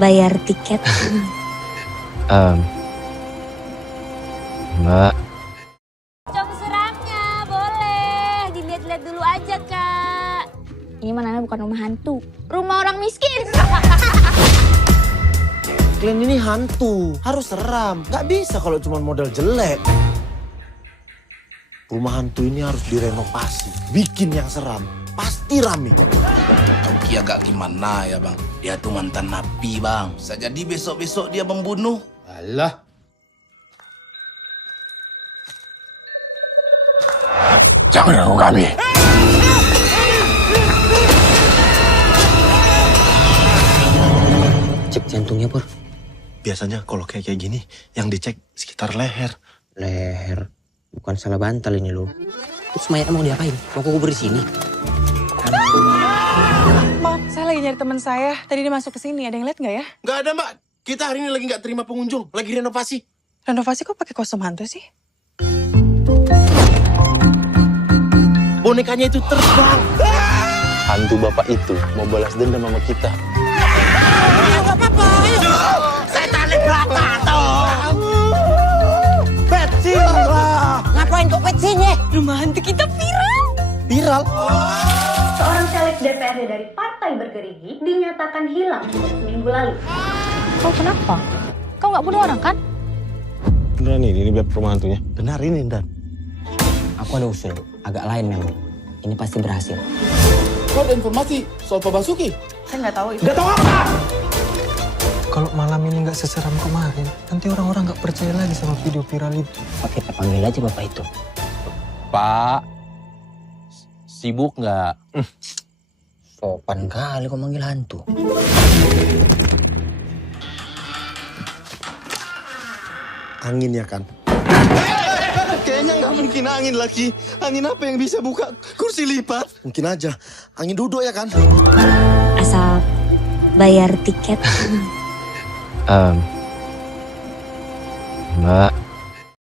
bayar tiket. Mbak. Cong seramnya, boleh. Dilihat-lihat dulu aja, Kak. Ini mana bukan rumah hantu. Rumah orang miskin. Kalian ini hantu, harus seram. Gak bisa kalau cuma modal jelek. Rumah hantu ini harus direnovasi, bikin yang seram. Pasti rame. Ki agak gimana ya bang? Dia tuh mantan napi bang. Bisa jadi besok-besok dia membunuh. Alah. Jangan ganggu kami. Cek jantungnya, Pur. Biasanya kalau kayak gini, yang dicek sekitar leher. Leher. Bukan salah bantal ini loh. Terus mayatnya mau diapain? Mau kubur di sini? Maaf, saya lagi nyari teman saya. Tadi dia masuk ke sini. Ada yang lihat nggak ya? Nggak ada mbak. Kita hari ini lagi nggak terima pengunjung. Lagi renovasi. Renovasi kok pakai kostum hantu sih? Bonekanya itu terbang. Hantu bapak itu mau balas dendam sama kita. Nggak apa-apa, ayo. Saya tarik belakang tuh. Petsin lah. Ngapain kok petsin ya? Rumah hantu kita viral. Viral? Seorang caleg DPRD dari Partai Bergerigi dinyatakan hilang sejak seminggu lalu. Kau kenapa? Kau nggak bunuh orang kan? Beneran ini biar rumah hantunya. Benar ini, Dan. Aku ada usul, agak lain memang. Ini pasti berhasil. Kau ada informasi soal Pak Basuki? Saya nggak tahu itu. Nggak tahu apa? Kalau malam ini nggak seseram kemarin, nanti orang-orang nggak percaya lagi sama video viral itu. Oke, kita panggil aja bapak itu. Pak, sibuk nggak? Sopan kali kau manggil hantu. Angin ya kan? Kayaknya nggak mungkin angin lagi. Angin apa yang bisa buka kursi lipat? Mungkin aja. Angin duduk ya kan? Asal bayar tiket. Mbak,